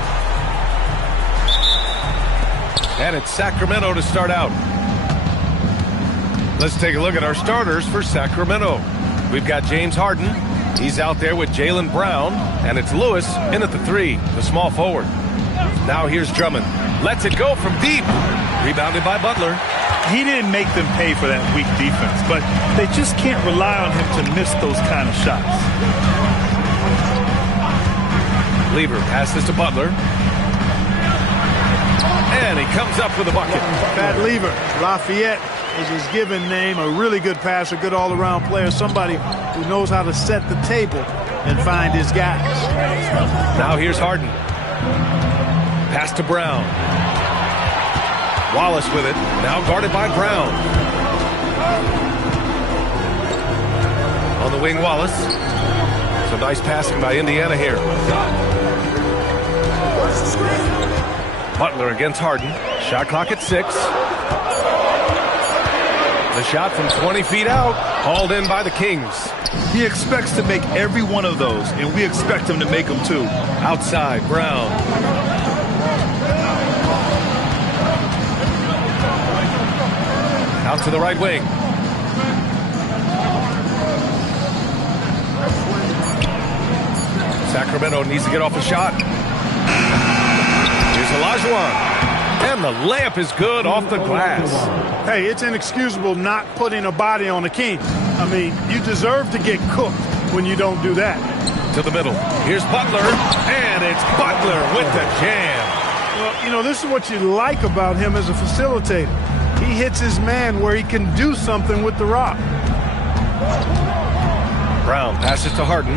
And it's Sacramento to start out. Let's take a look at our starters for Sacramento. We've got James Harden. He's out there with Jaylen Brown. And it's Lewis in at the 3, the small forward. Now here's Drummond. Lets it go from deep. Rebounded by Butler. He didn't make them pay for that weak defense, but they just can't rely on him to miss those kind of shots. Lever passes to Butler. And he comes up with a bucket. Pat Lever, Lafayette is his given name. A really good passer, good all-around player. Somebody who knows how to set the table and find his guys. Now here's Harden. Pass to Brown. Wallace with it. Now guarded by Brown. On the wing, Wallace. Some nice passing by Indiana here. Butler against Harden. Shot clock at 6. The shot from 20 feet out. Hauled in by the Kings. He expects to make every one of those, and we expect him to make them too. Outside, Brown. Out to the right wing. Sacramento needs to get off a shot. Here's Olajuwon. And the layup is good off the glass. Hey, it's inexcusable not putting a body on the King. I mean, you deserve to get cooked when you don't do that. To the middle. Here's Butler. And it's Butler with the jam. Well, you know, this is what you like about him as a facilitator. He hits his man where he can do something with the rock. Brown passes to Harden.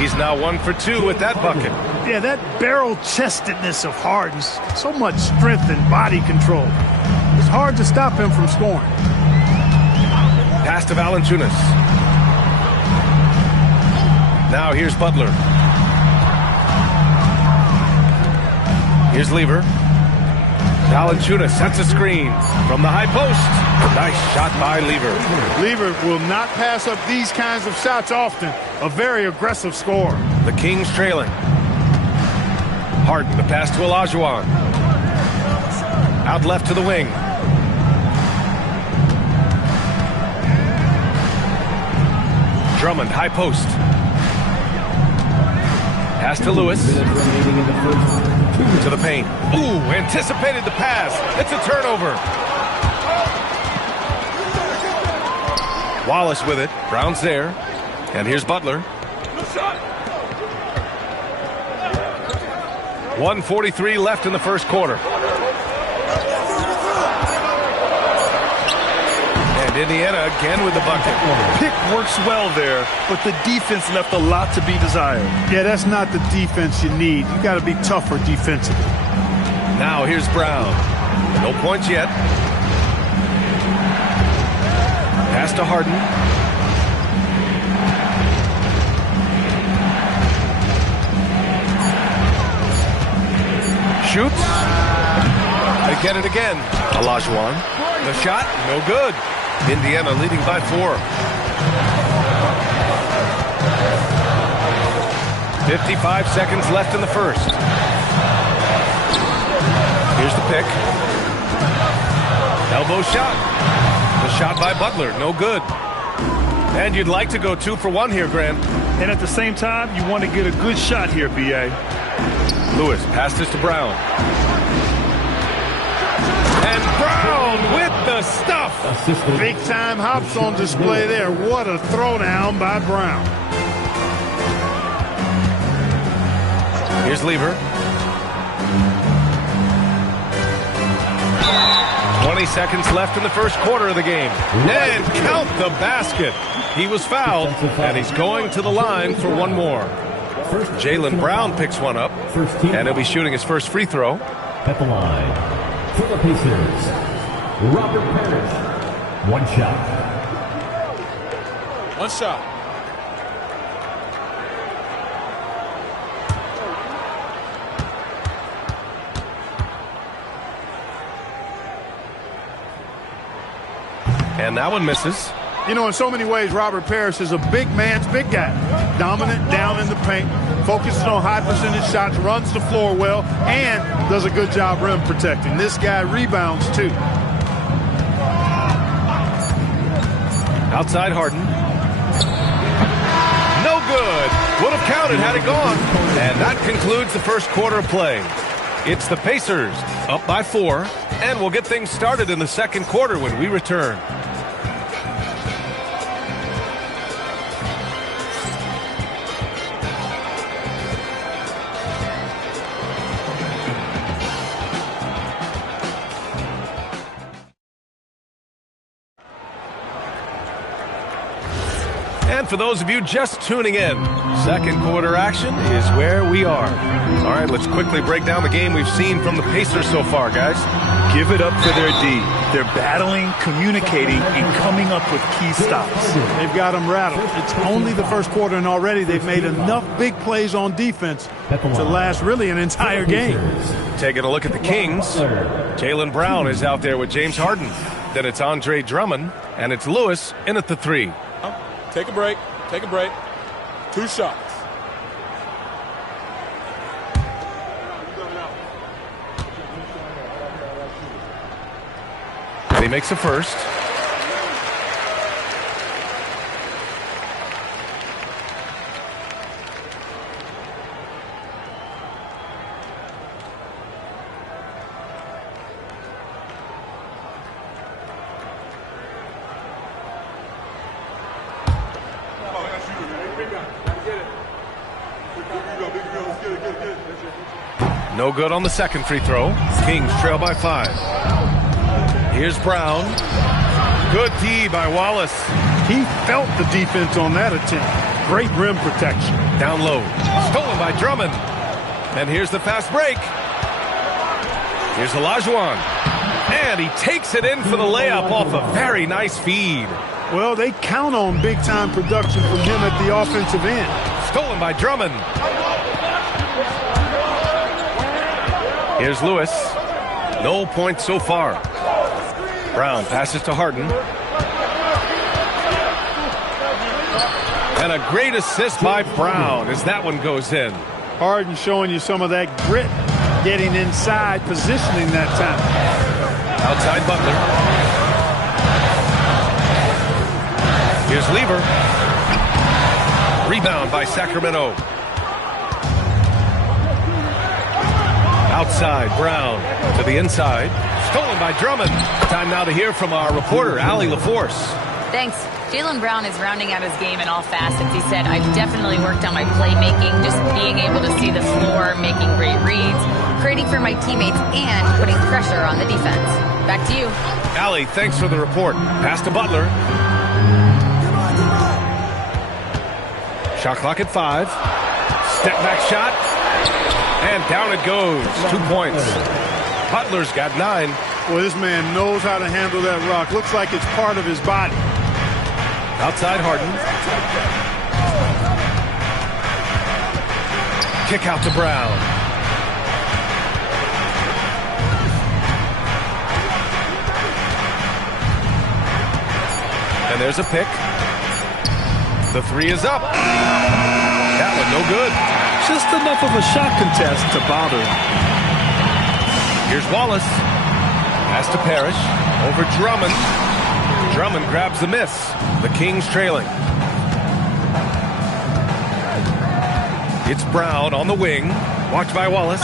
He's now 1 for 2 with that bucket. Yeah, that barrel-chestedness of Harden, so much strength and body control. It's hard to stop him from scoring. Pass to Valanciunas. Now here's Butler. Here's Lever. Valanciunas sets a screen from the high post. Nice shot by Lever. Lever will not pass up these kinds of shots often. A very aggressive scorer. The Kings trailing. Harden, the pass to Olajuwon. Out left to the wing. Drummond, high post. Pass to Lewis. To the paint. Ooh, anticipated the pass. It's a turnover. Wallace with it. Brown's there. And here's Butler. 1:43 left in the first quarter. And Indiana again with the bucket. Pick works well there, but the defense left a lot to be desired. Yeah, that's not the defense you need. You got to be tougher defensively. Now here's Brown. No points yet. Pass to Harden. Shoots. They get it again. Olajuwon. The shot, no good. Indiana leading by 4. 55 seconds left in the first. Here's the pick. Elbow shot. The shot by Butler, no good. And you'd like to go 2 for 1 here, Grant. And at the same time, you want to get a good shot here, B.A. Lewis passed this to Brown. And Brown with the stuff. Big time hops on display there. What a throwdown by Brown. Here's Lever. 20 seconds left in the first quarter of the game. And count the basket. He was fouled, and he's going to the line for one more. Jaylen Brown picks one up, and he'll be shooting his first free throw. At the line, for the Pacers, Robert Parrish. 1 shot. 1 shot. And that one misses. You know, in so many ways, Robert Parrish is a big man's big guy. dominant down in the paint, focuses on high percentage shots, runs the floor well, and does a good job rim protecting. This guy rebounds too. Outside Harden. No good. Would have counted had it gone. And that concludes the first quarter of play. It's the Pacers up by 4, and we'll get things started in the second quarter when we return. And for those of you just tuning in, second quarter action is where we are. All right, let's quickly break down the game we've seen from the Pacers so far, guys. Give it up for their D. They're battling, communicating, and coming up with key stops. They've got them rattled. It's only the first quarter, and already they've made enough big plays on defense to last really an entire game. Taking a look at the Kings, Jaylen Brown is out there with James Harden. Then it's Andre Drummond, and it's Lewis in at the 3. Take a break. Take a break. 2 shots. And he makes a first. No good on the second free throw. Kings trail by 5. Here's Brown. Good D by Wallace. He felt the defense on that attempt. Great rim protection. Down low. Stolen by Drummond. And here's the fast break. Here's Olajuwon. And he takes it in for the layup off a very nice feed. Well, they count on big-time production from him at the offensive end. Stolen by Drummond. Here's Lewis. No points so far. Brown passes to Harden. And a great assist by Brown as that one goes in. Harden showing you some of that grit, getting inside, positioning that time. Outside Butler. Here's Lever. Rebound by Sacramento. Outside, Brown to the inside. Stolen by Drummond. Time now to hear from our reporter, Allie LaForce. Thanks. Jaylen Brown is rounding out his game in all facets. He said, I've definitely worked on my playmaking, just being able to see the floor, making great reads, creating for my teammates, and putting pressure on the defense. Back to you. Allie, thanks for the report. Pass to Butler. Shot clock at 5. Step back shot. And down it goes. 2 points. Butler's got 9. Well, this man knows how to handle that rock. Looks like it's part of his body. Outside Harden. Kick out to Brown. And there's a pick. The 3 is up. That one no good. Just enough of a shot contest to bother him. Here's Wallace. Pass to Parrish. Over Drummond. Drummond grabs the miss. The Kings trailing. It's Brown on the wing. Watched by Wallace.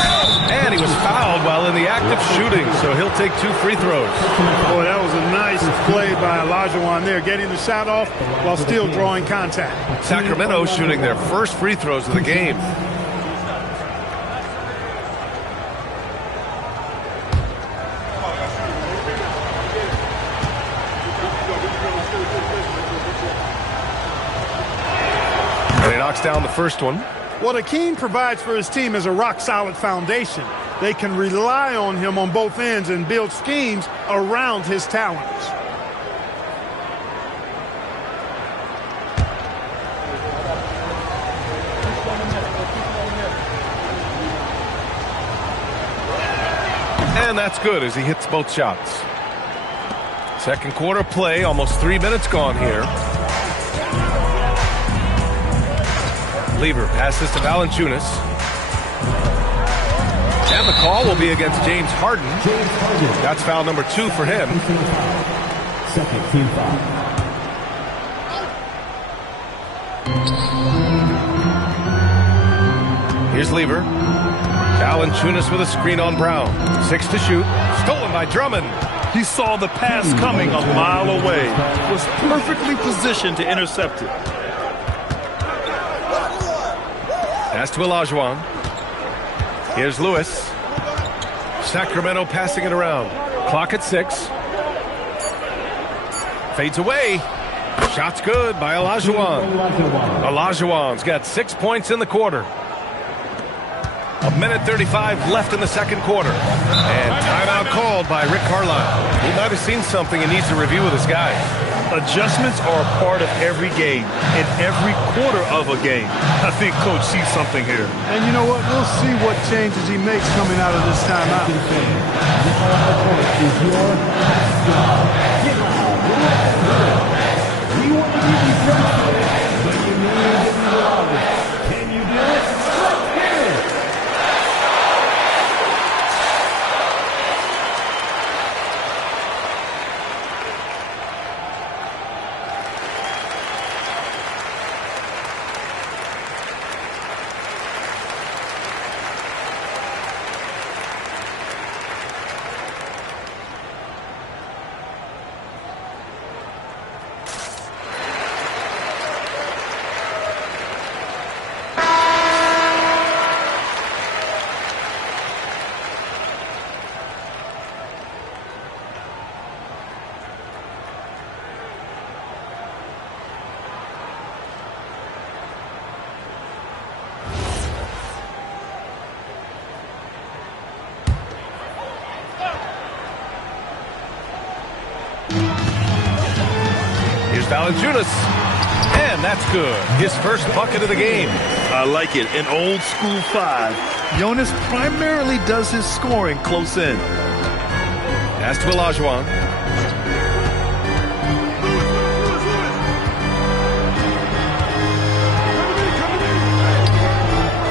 And he was fouled while in the act of shooting, so he'll take 2 free throws. Boy, that was a nice play by Olajuwon there, getting the shot off while still drawing contact. Sacramento shooting their first free throws of the game. And he knocks down the first one. What Akeem provides for his team is a rock-solid foundation. They can rely on him on both ends and build schemes around his talents. And that's good as he hits both shots. Second quarter play, almost 3 minutes gone here. Lever passes to Valanciunas. And the call will be against James Harden. That's foul number 2 for him. Second team foul. Here's Lever. Valanciunas with a screen on Brown. 6 to shoot. Stolen by Drummond. He saw the pass coming a mile away. Was perfectly positioned to intercept it. Pass to Olajuwon. Here's Lewis. Sacramento passing it around. Clock at 6. Fades away. Shot's good by Olajuwon. Olajuwon's got 6 points in the quarter. 1:35 left in the second quarter. And timeout called by Rick Carlisle. He might have seen something and needs to review with his guys. Adjustments are a part of every game, in every quarter of a game. I think Coach sees something here. And you know what? We'll see what changes he makes coming out of this timeout. We want to give you credit, but you know it's wrong. Can you do it? Let's hear it. Valanciunas, and that's good. His first bucket of the game. I like it. An old school 5. Jonas primarily does his scoring close in. Pass to Olajuwon.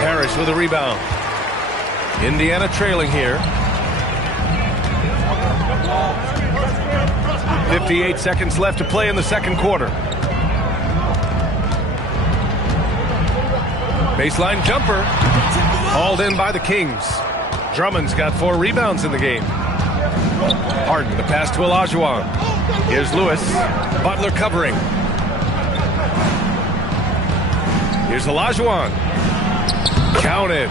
Harris with a rebound. Indiana trailing here. 58 seconds left to play in the second quarter. Baseline jumper. Hauled in by the Kings. Drummond's got 4 rebounds in the game. Harden, the pass to Olajuwon. Here's Lewis. Butler covering. Here's Olajuwon. Counted.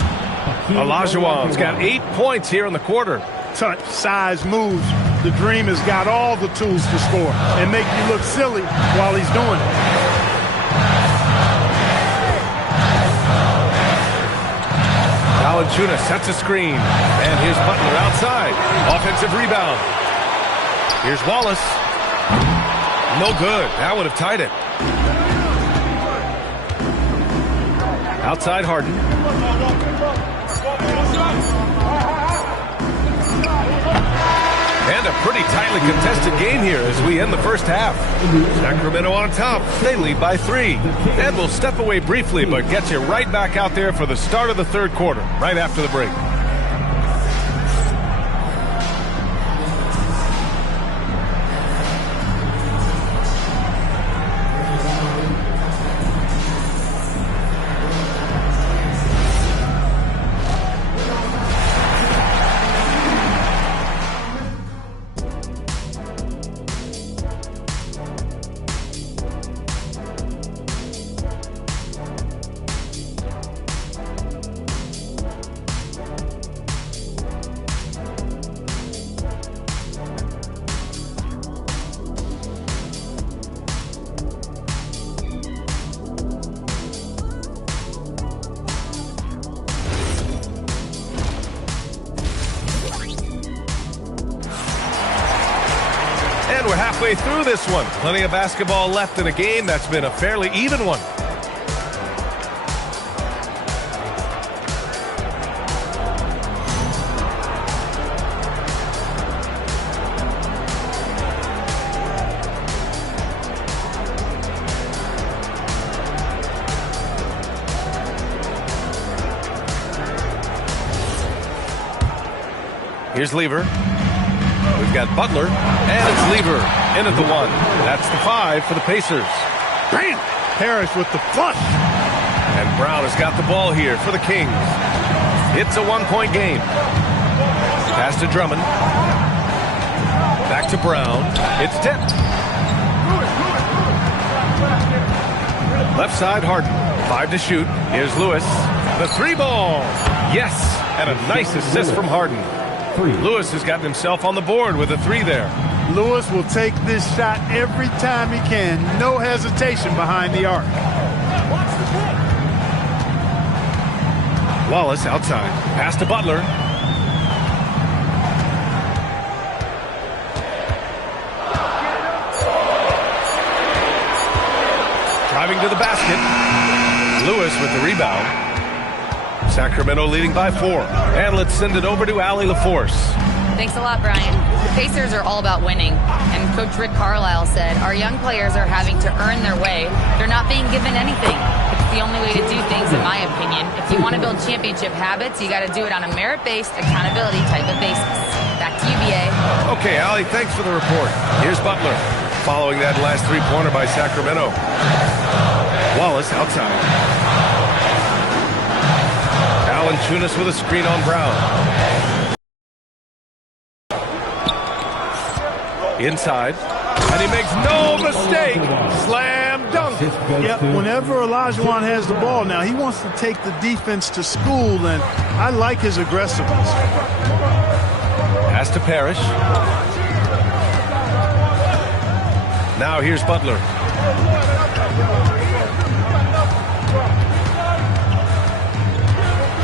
Olajuwon's got 8 points here in the quarter. Touch, size, moves. The Dream has got all the tools to score and make you look silly while he's doing it. Valanciunas sets a screen. And here's Butler outside. Offensive rebound. Here's Wallace. No good. That would have tied it. Outside Harden. And a pretty tightly contested game here as we end the first half. Sacramento on top. They lead by 3. And we'll step away briefly, but get you right back out there for the start of the third quarter, right after the break. We're halfway through this one. Plenty of basketball left in a game that's been a fairly even one. Here's Lever. We've got Butler, and it's Lever in at the 1. That's the 5 for the Pacers. Bam! Parrish with the flush. And Brown has got the ball here for the Kings. It's a 1-point game. Pass to Drummond. Back to Brown. It's tipped. Left side, Harden. 5 to shoot. Here's Lewis. The 3-ball. Yes, and a nice assist from Harden. Lewis has gotten himself on the board with a 3 there. Lewis will take this shot every time he can. No hesitation behind the arc. Wallace outside. Pass to Butler. Driving to the basket. Lewis with the rebound. Sacramento leading by 4. And let's send it over to Allie LaForce. Thanks a lot, Brian. The Pacers are all about winning. And Coach Rick Carlisle said, our young players are having to earn their way. They're not being given anything. It's the only way to do things, in my opinion. If you want to build championship habits, you got to do it on a merit-based, accountability type of basis. Back to you, BA. Okay, Allie, thanks for the report. Here's Butler. Following that last 3-pointer by Sacramento. Wallace outside. Valanciunas with a screen on Brown. Inside. And he makes no mistake. Slam dunk. Yep, whenever Olajuwon has the ball now, he wants to take the defense to school, and I like his aggressiveness. Pass to Parrish. Now here's Butler.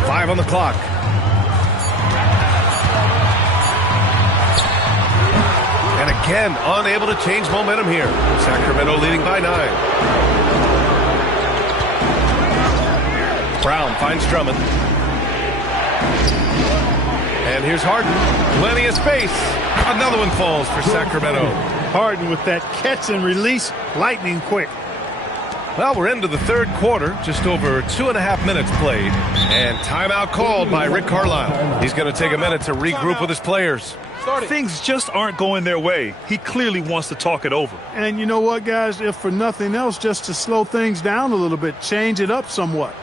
Five on the clock. And again, unable to change momentum here. Sacramento leading by 9. Brown finds Drummond. And here's Harden. Plenty of space. Another one falls for Sacramento. Harden with that catch and release, lightning quick. Well, we're into the third quarter, just over 2.5 minutes played, and timeout called by Rick Carlisle. He's going to take a minute to regroup with his players. Things just aren't going their way. He clearly wants to talk it over. And you know what, guys? If for nothing else, just to slow things down a little bit, change it up somewhat.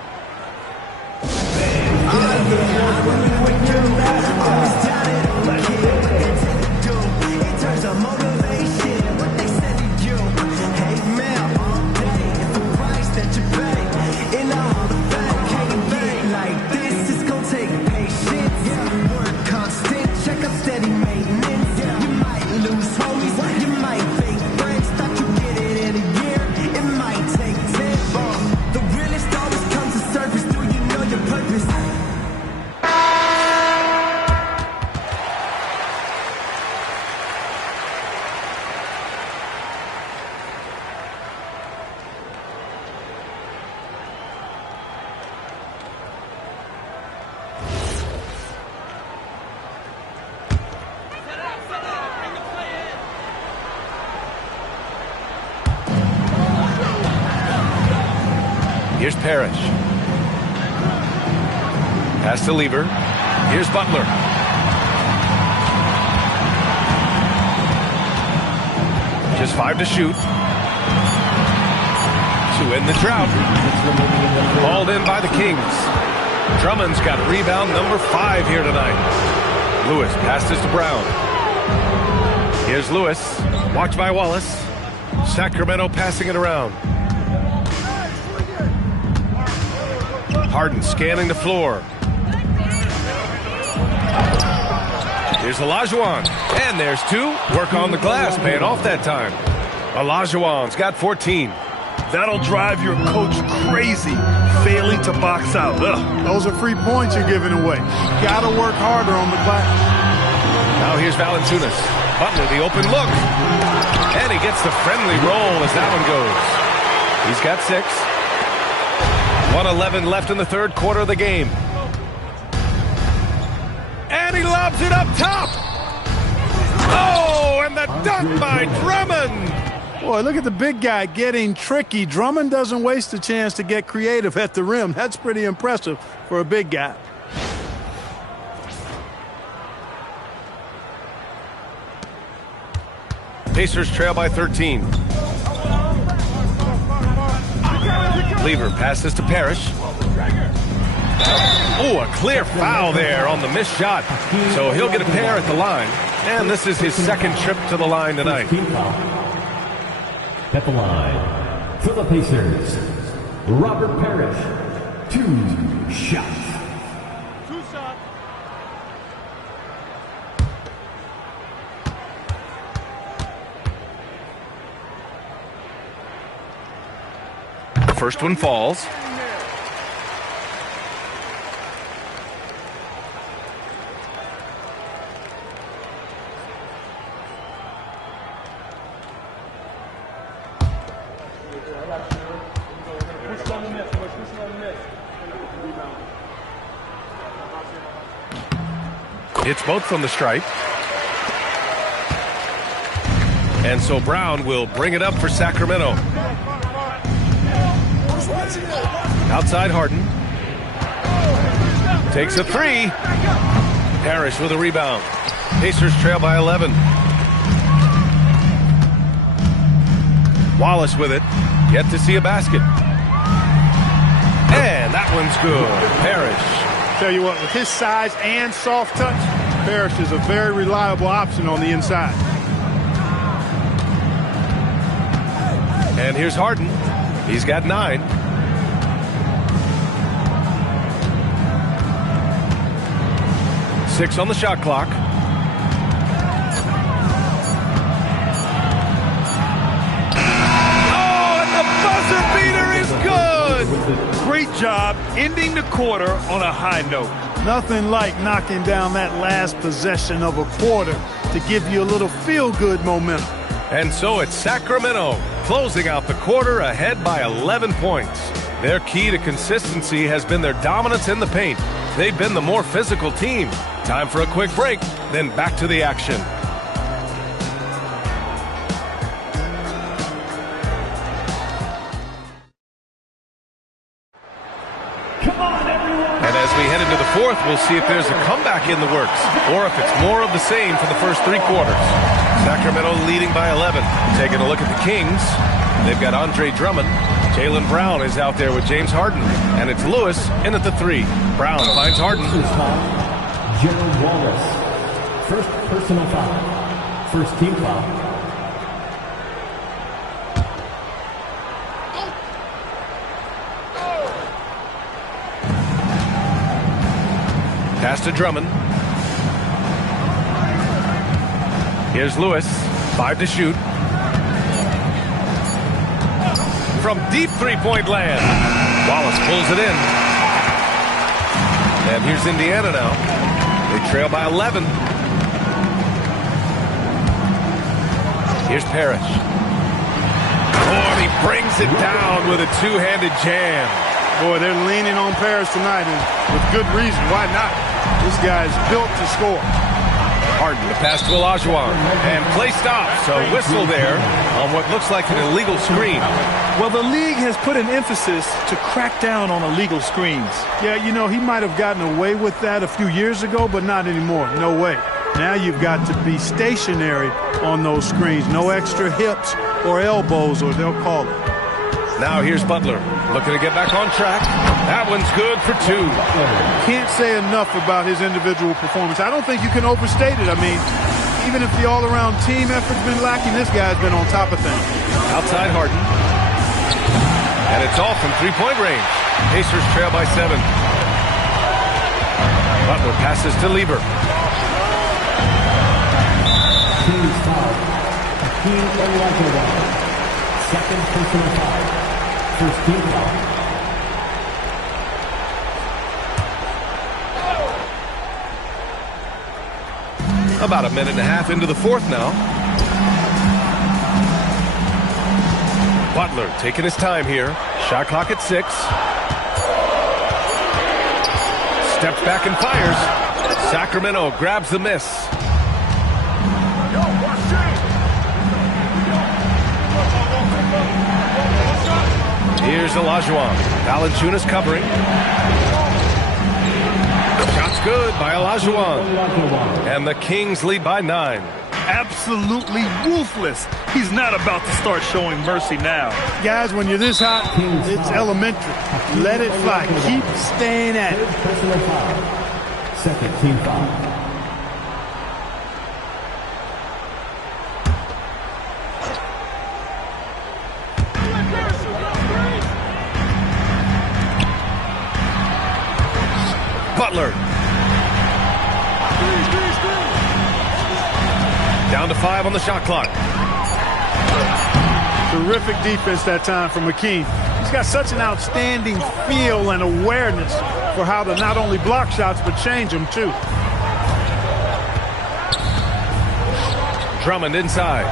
Here's Parrish. Pass to Lever. Here's Butler. Just 5 to shoot. To end the drought. Hauled in by the Kings. Drummond's got rebound number 5 here tonight. Lewis passes to Brown. Here's Lewis. Watched by Wallace. Sacramento passing it around. Harden scanning the floor. Here's Olajuwon. And there's 2. Work on the glass, paying off that time. Olajuwon's got 14. That'll drive your coach crazy, failing to box out. Ugh. Those are free points you're giving away. You got to work harder on the glass. Now here's Valanciunas. Butler, the open look. And he gets the friendly roll as that one goes. He's got 6. 1:11 left in the third quarter of the game. And he lobs it up top. Oh, and the dunk by Drummond. Boy, look at the big guy getting tricky. Drummond doesn't waste a chance to get creative at the rim. That's pretty impressive for a big guy. Pacers trail by 13. Lever passes to Parrish. Oh, a clear foul there on the missed shot. So he'll get a pair at the line. And this is his second trip to the line tonight. At the line for the Pacers, Robert Parrish, 2 shots. The first one falls. Hits both from the stripe. And so Brown will bring it up for Sacramento. Outside Harden. Takes a 3. Parrish with a rebound. Pacers trail by 11. Wallace with it. Yet to see a basket. And that one's good. Parrish. Tell you what, with his size and soft touch, Parrish is a very reliable option on the inside. And here's Harden. He's got 9. Six on the shot clock. Oh, and the buzzer beater is good. Great job ending the quarter on a high note. Nothing like knocking down that last possession of a quarter to give you a little feel-good momentum. And so it's Sacramento closing out the quarter ahead by 11 points. Their key to consistency has been their dominance in the paint. They've been the more physical team. Time for a quick break, then back to the action. And as we head into the fourth, we'll see if there's a comeback in the works or if it's more of the same for the first 3 quarters. Sacramento leading by 11. Taking a look at the Kings. They've got Andre Drummond. Jaylen Brown is out there with James Harden. And it's Lewis in at the 3. Brown finds Harden. Gerald Wallace. First personal foul. First team foul. Pass to Drummond. Here's Lewis. 5 to shoot. From deep three-point land. Wallace pulls it in. And here's Indiana now. They trail by 11. Here's Parrish. Oh, and he brings it down with a two-handed jam. Boy, they're leaning on Parrish tonight, and with good reason. Why not? This guy's built to score. Harden, the pass to Olajuwon, and play stops. So whistle there on what looks like an illegal screen. Well, the league has put an emphasis to crack down on illegal screens. Yeah, you know, he might have gotten away with that a few years ago, but not anymore. No way. Now you've got to be stationary on those screens. No extra hips or elbows, or they'll call it. Now here's Butler, looking to get back on track. That one's good for 2. Can't say enough about his individual performance. I don't think you can overstate it. I mean, even if the all-around team effort's been lacking, this guy's been on top of things. Outside Harden. And it's off from three-point range. Pacers trail by 7. Butler passes to Lever. Kings foul. Hakeem Olajuwon. Second personal foul. First team foul. About a minute and a half into the fourth now. Butler taking his time here. Shot clock at 6. Steps back and fires. Sacramento grabs the miss. Here's Olajuwon. Valanciunas covering. Shot's good by Olajuwon. And the Kings lead by 9. absolutely ruthless. He's not about to start showing mercy now. Guys, when you're this hot, it's elementary. Let it fly. Keep staying at it. Second team foul. Butler. Down to 5 on the shot clock. Terrific defense that time from McKee. He's got such an outstanding feel and awareness for how to not only block shots, but change them, too. Drummond inside.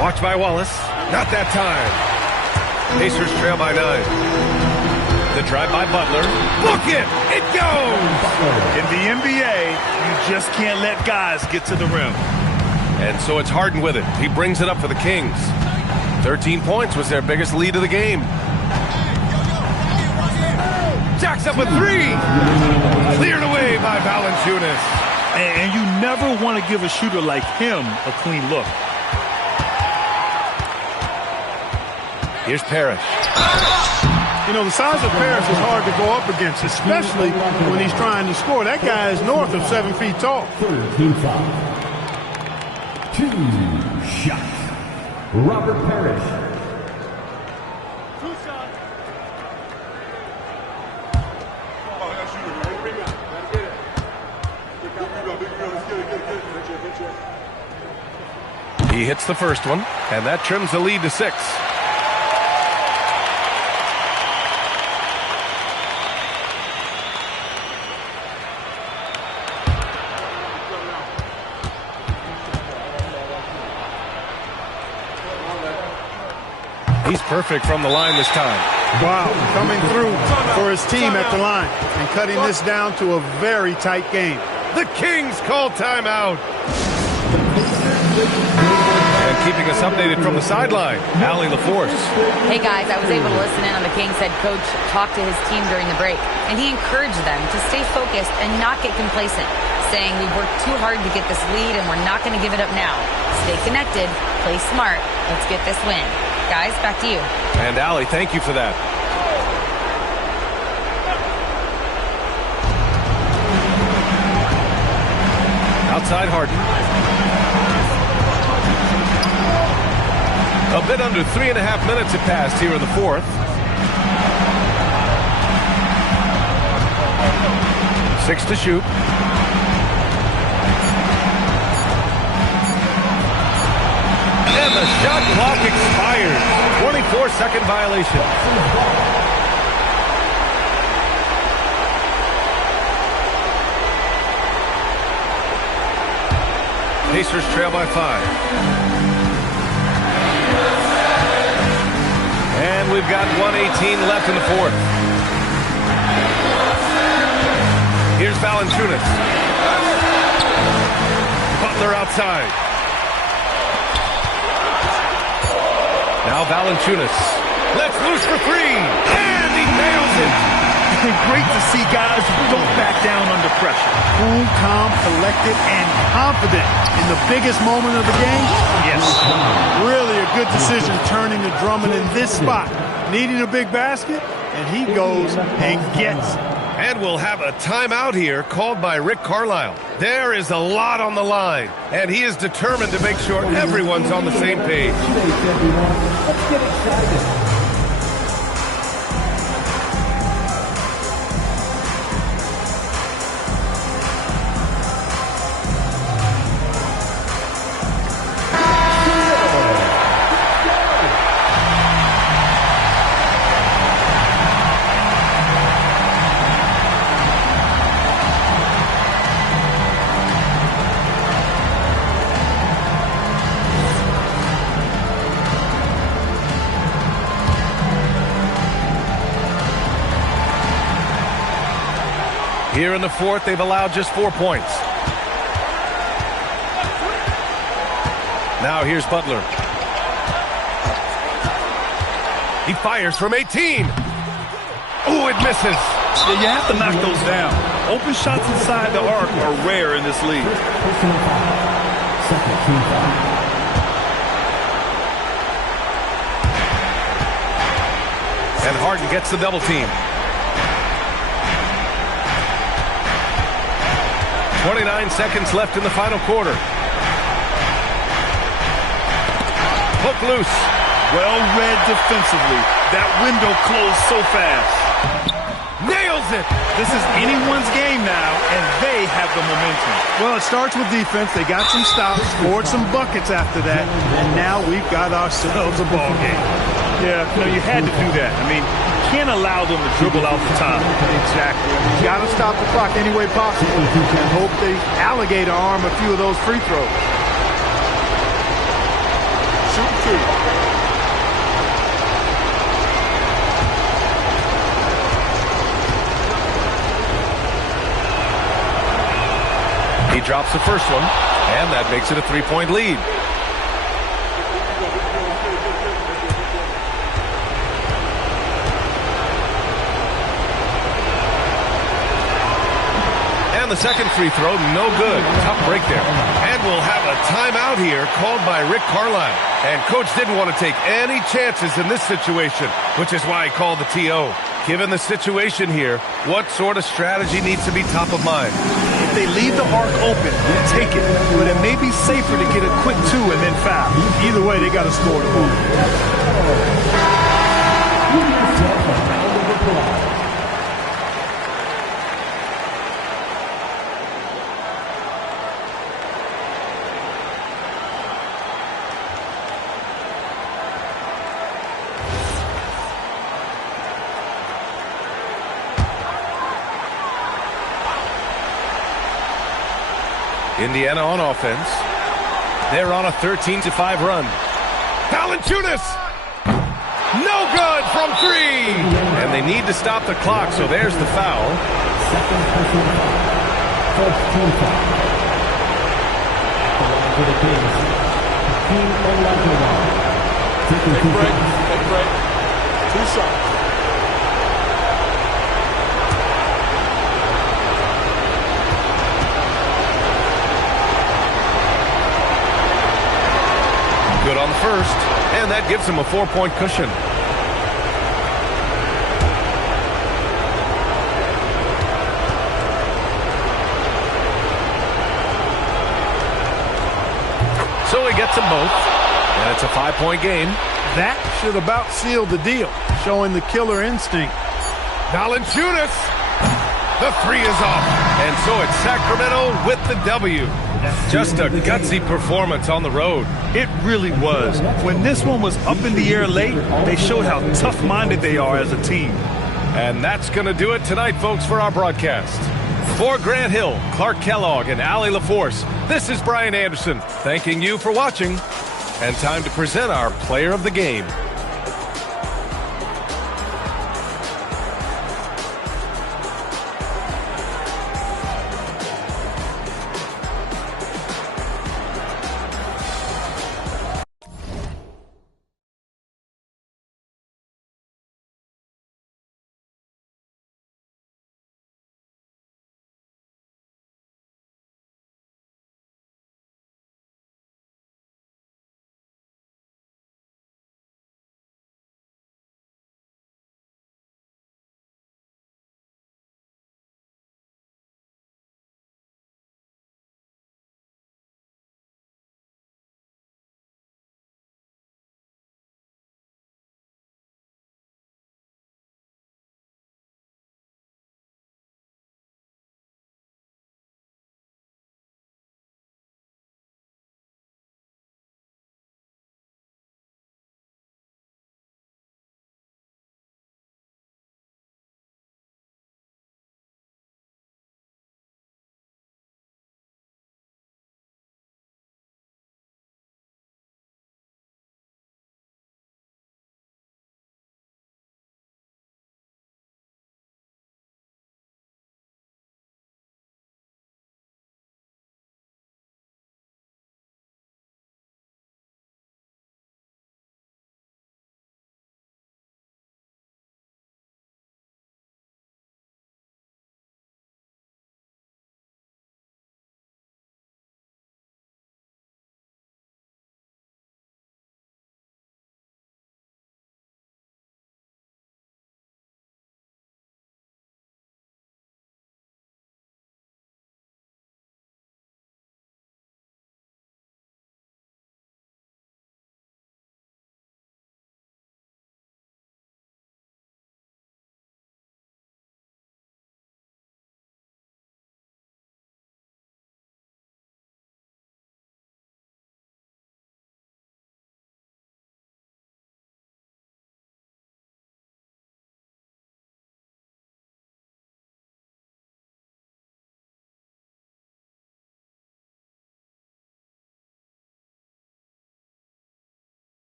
Watched by Wallace. Not that time. Pacers trail by 9. The drive by Butler. Book it! It goes! In the NBA, you just can't let guys get to the rim. And so it's Harden with it. He brings it up for the Kings. 13 points was their biggest lead of the game. Jacks up with 3. Cleared away by Valanciunas. And you never want to give a shooter like him a clean look. Here's Parrish. You know, the size of Parrish is hard to go up against, especially when he's trying to score. That guy is north of 7 feet tall. Third team foul. 2 shots. Robert Parrish. He hits the first one, and that trims the lead to 6. He's perfect from the line this time. Wow, coming through for his team at the line and cutting this down to a very tight game. The Kings call timeout. And keeping us updated from the sideline, Allie LaForce. Hey guys, I was able to listen in on the Kings head coach talk to his team during the break, and he encouraged them to stay focused and not get complacent, saying we've worked too hard to get this lead and we're not going to give it up now. Stay connected, play smart, let's get this win. Guys, back to you. And Allie, thank you for that. Outside Harden. A bit under 3.5 minutes have passed here in the 4th. 6 to shoot. And the shot clock expires. 24-second violation. Pacers trail by 5. And we've got 1:18 left in the 4th. Here's Valanciunas. Butler outside. Now Valanciunas. Let's loose for 3. And he nails it. Great to see guys who don't back down under pressure. Cool, calm, collected, and confident in the biggest moment of the game. Yes. Really a good decision turning to Drummond in this spot. Needing a big basket, and he goes and gets it. And we'll have a timeout here called by Rick Carlisle. There is a lot on the line, and he is determined to make sure everyone's on the same page. Let's get excited. Here in the 4th, they've allowed just 4 points. Now here's Butler. He fires from 18. Oh, it misses. Yeah, you have to knock those down. Open shots inside the arc are rare in this league. second team foul. And Harden gets the double team. 29 seconds left in the final quarter. Hook loose. Well read defensively. That window closed so fast. Nails it. This is anyone's game now, and they have the momentum. Well, it starts with defense. They got some stops, scored some buckets after that, and now we've got ourselves a ball game. Yeah, you had to do that. I mean, you can't allow them to dribble out the top. Exactly. You got to stop the clock any way possible and hope they alligator arm a few of those free throws. Shoot two. He drops the first one, and that makes it a 3-point lead. And the second free throw, no good. Tough break there. And we'll have a timeout here called by Rick Carlisle. And Coach didn't want to take any chances in this situation, which is why he called the TO. Given the situation here, what sort of strategy needs to be top of mind? If they leave the arc open, take it. But it may be safer to get a quick 2 and then foul. Either way, they got to score the ball. Indiana on offense. They're on a 13-5 run. Valanciunas! No good from 3! And they need to stop the clock, so there's the foul. Second personal foul. First team foul. For the Kings, Hakeem Olajuwon. Take a break. Take a break. 2 shots. Good on the first, and that gives him a 4-point cushion. So he gets them both, and it's a 5-point game. That should about seal the deal, showing the killer instinct. Valanciunas! The 3 is off, and so it's Sacramento with the W. Just a gutsy performance on the road. It really was. When this one was up in the air late, they showed how tough-minded they are as a team. And that's going to do it tonight, folks, for our broadcast. For Grant Hill, Clark Kellogg, and Allie LaForce, this is Brian Anderson, thanking you for watching. And time to present our player of the game.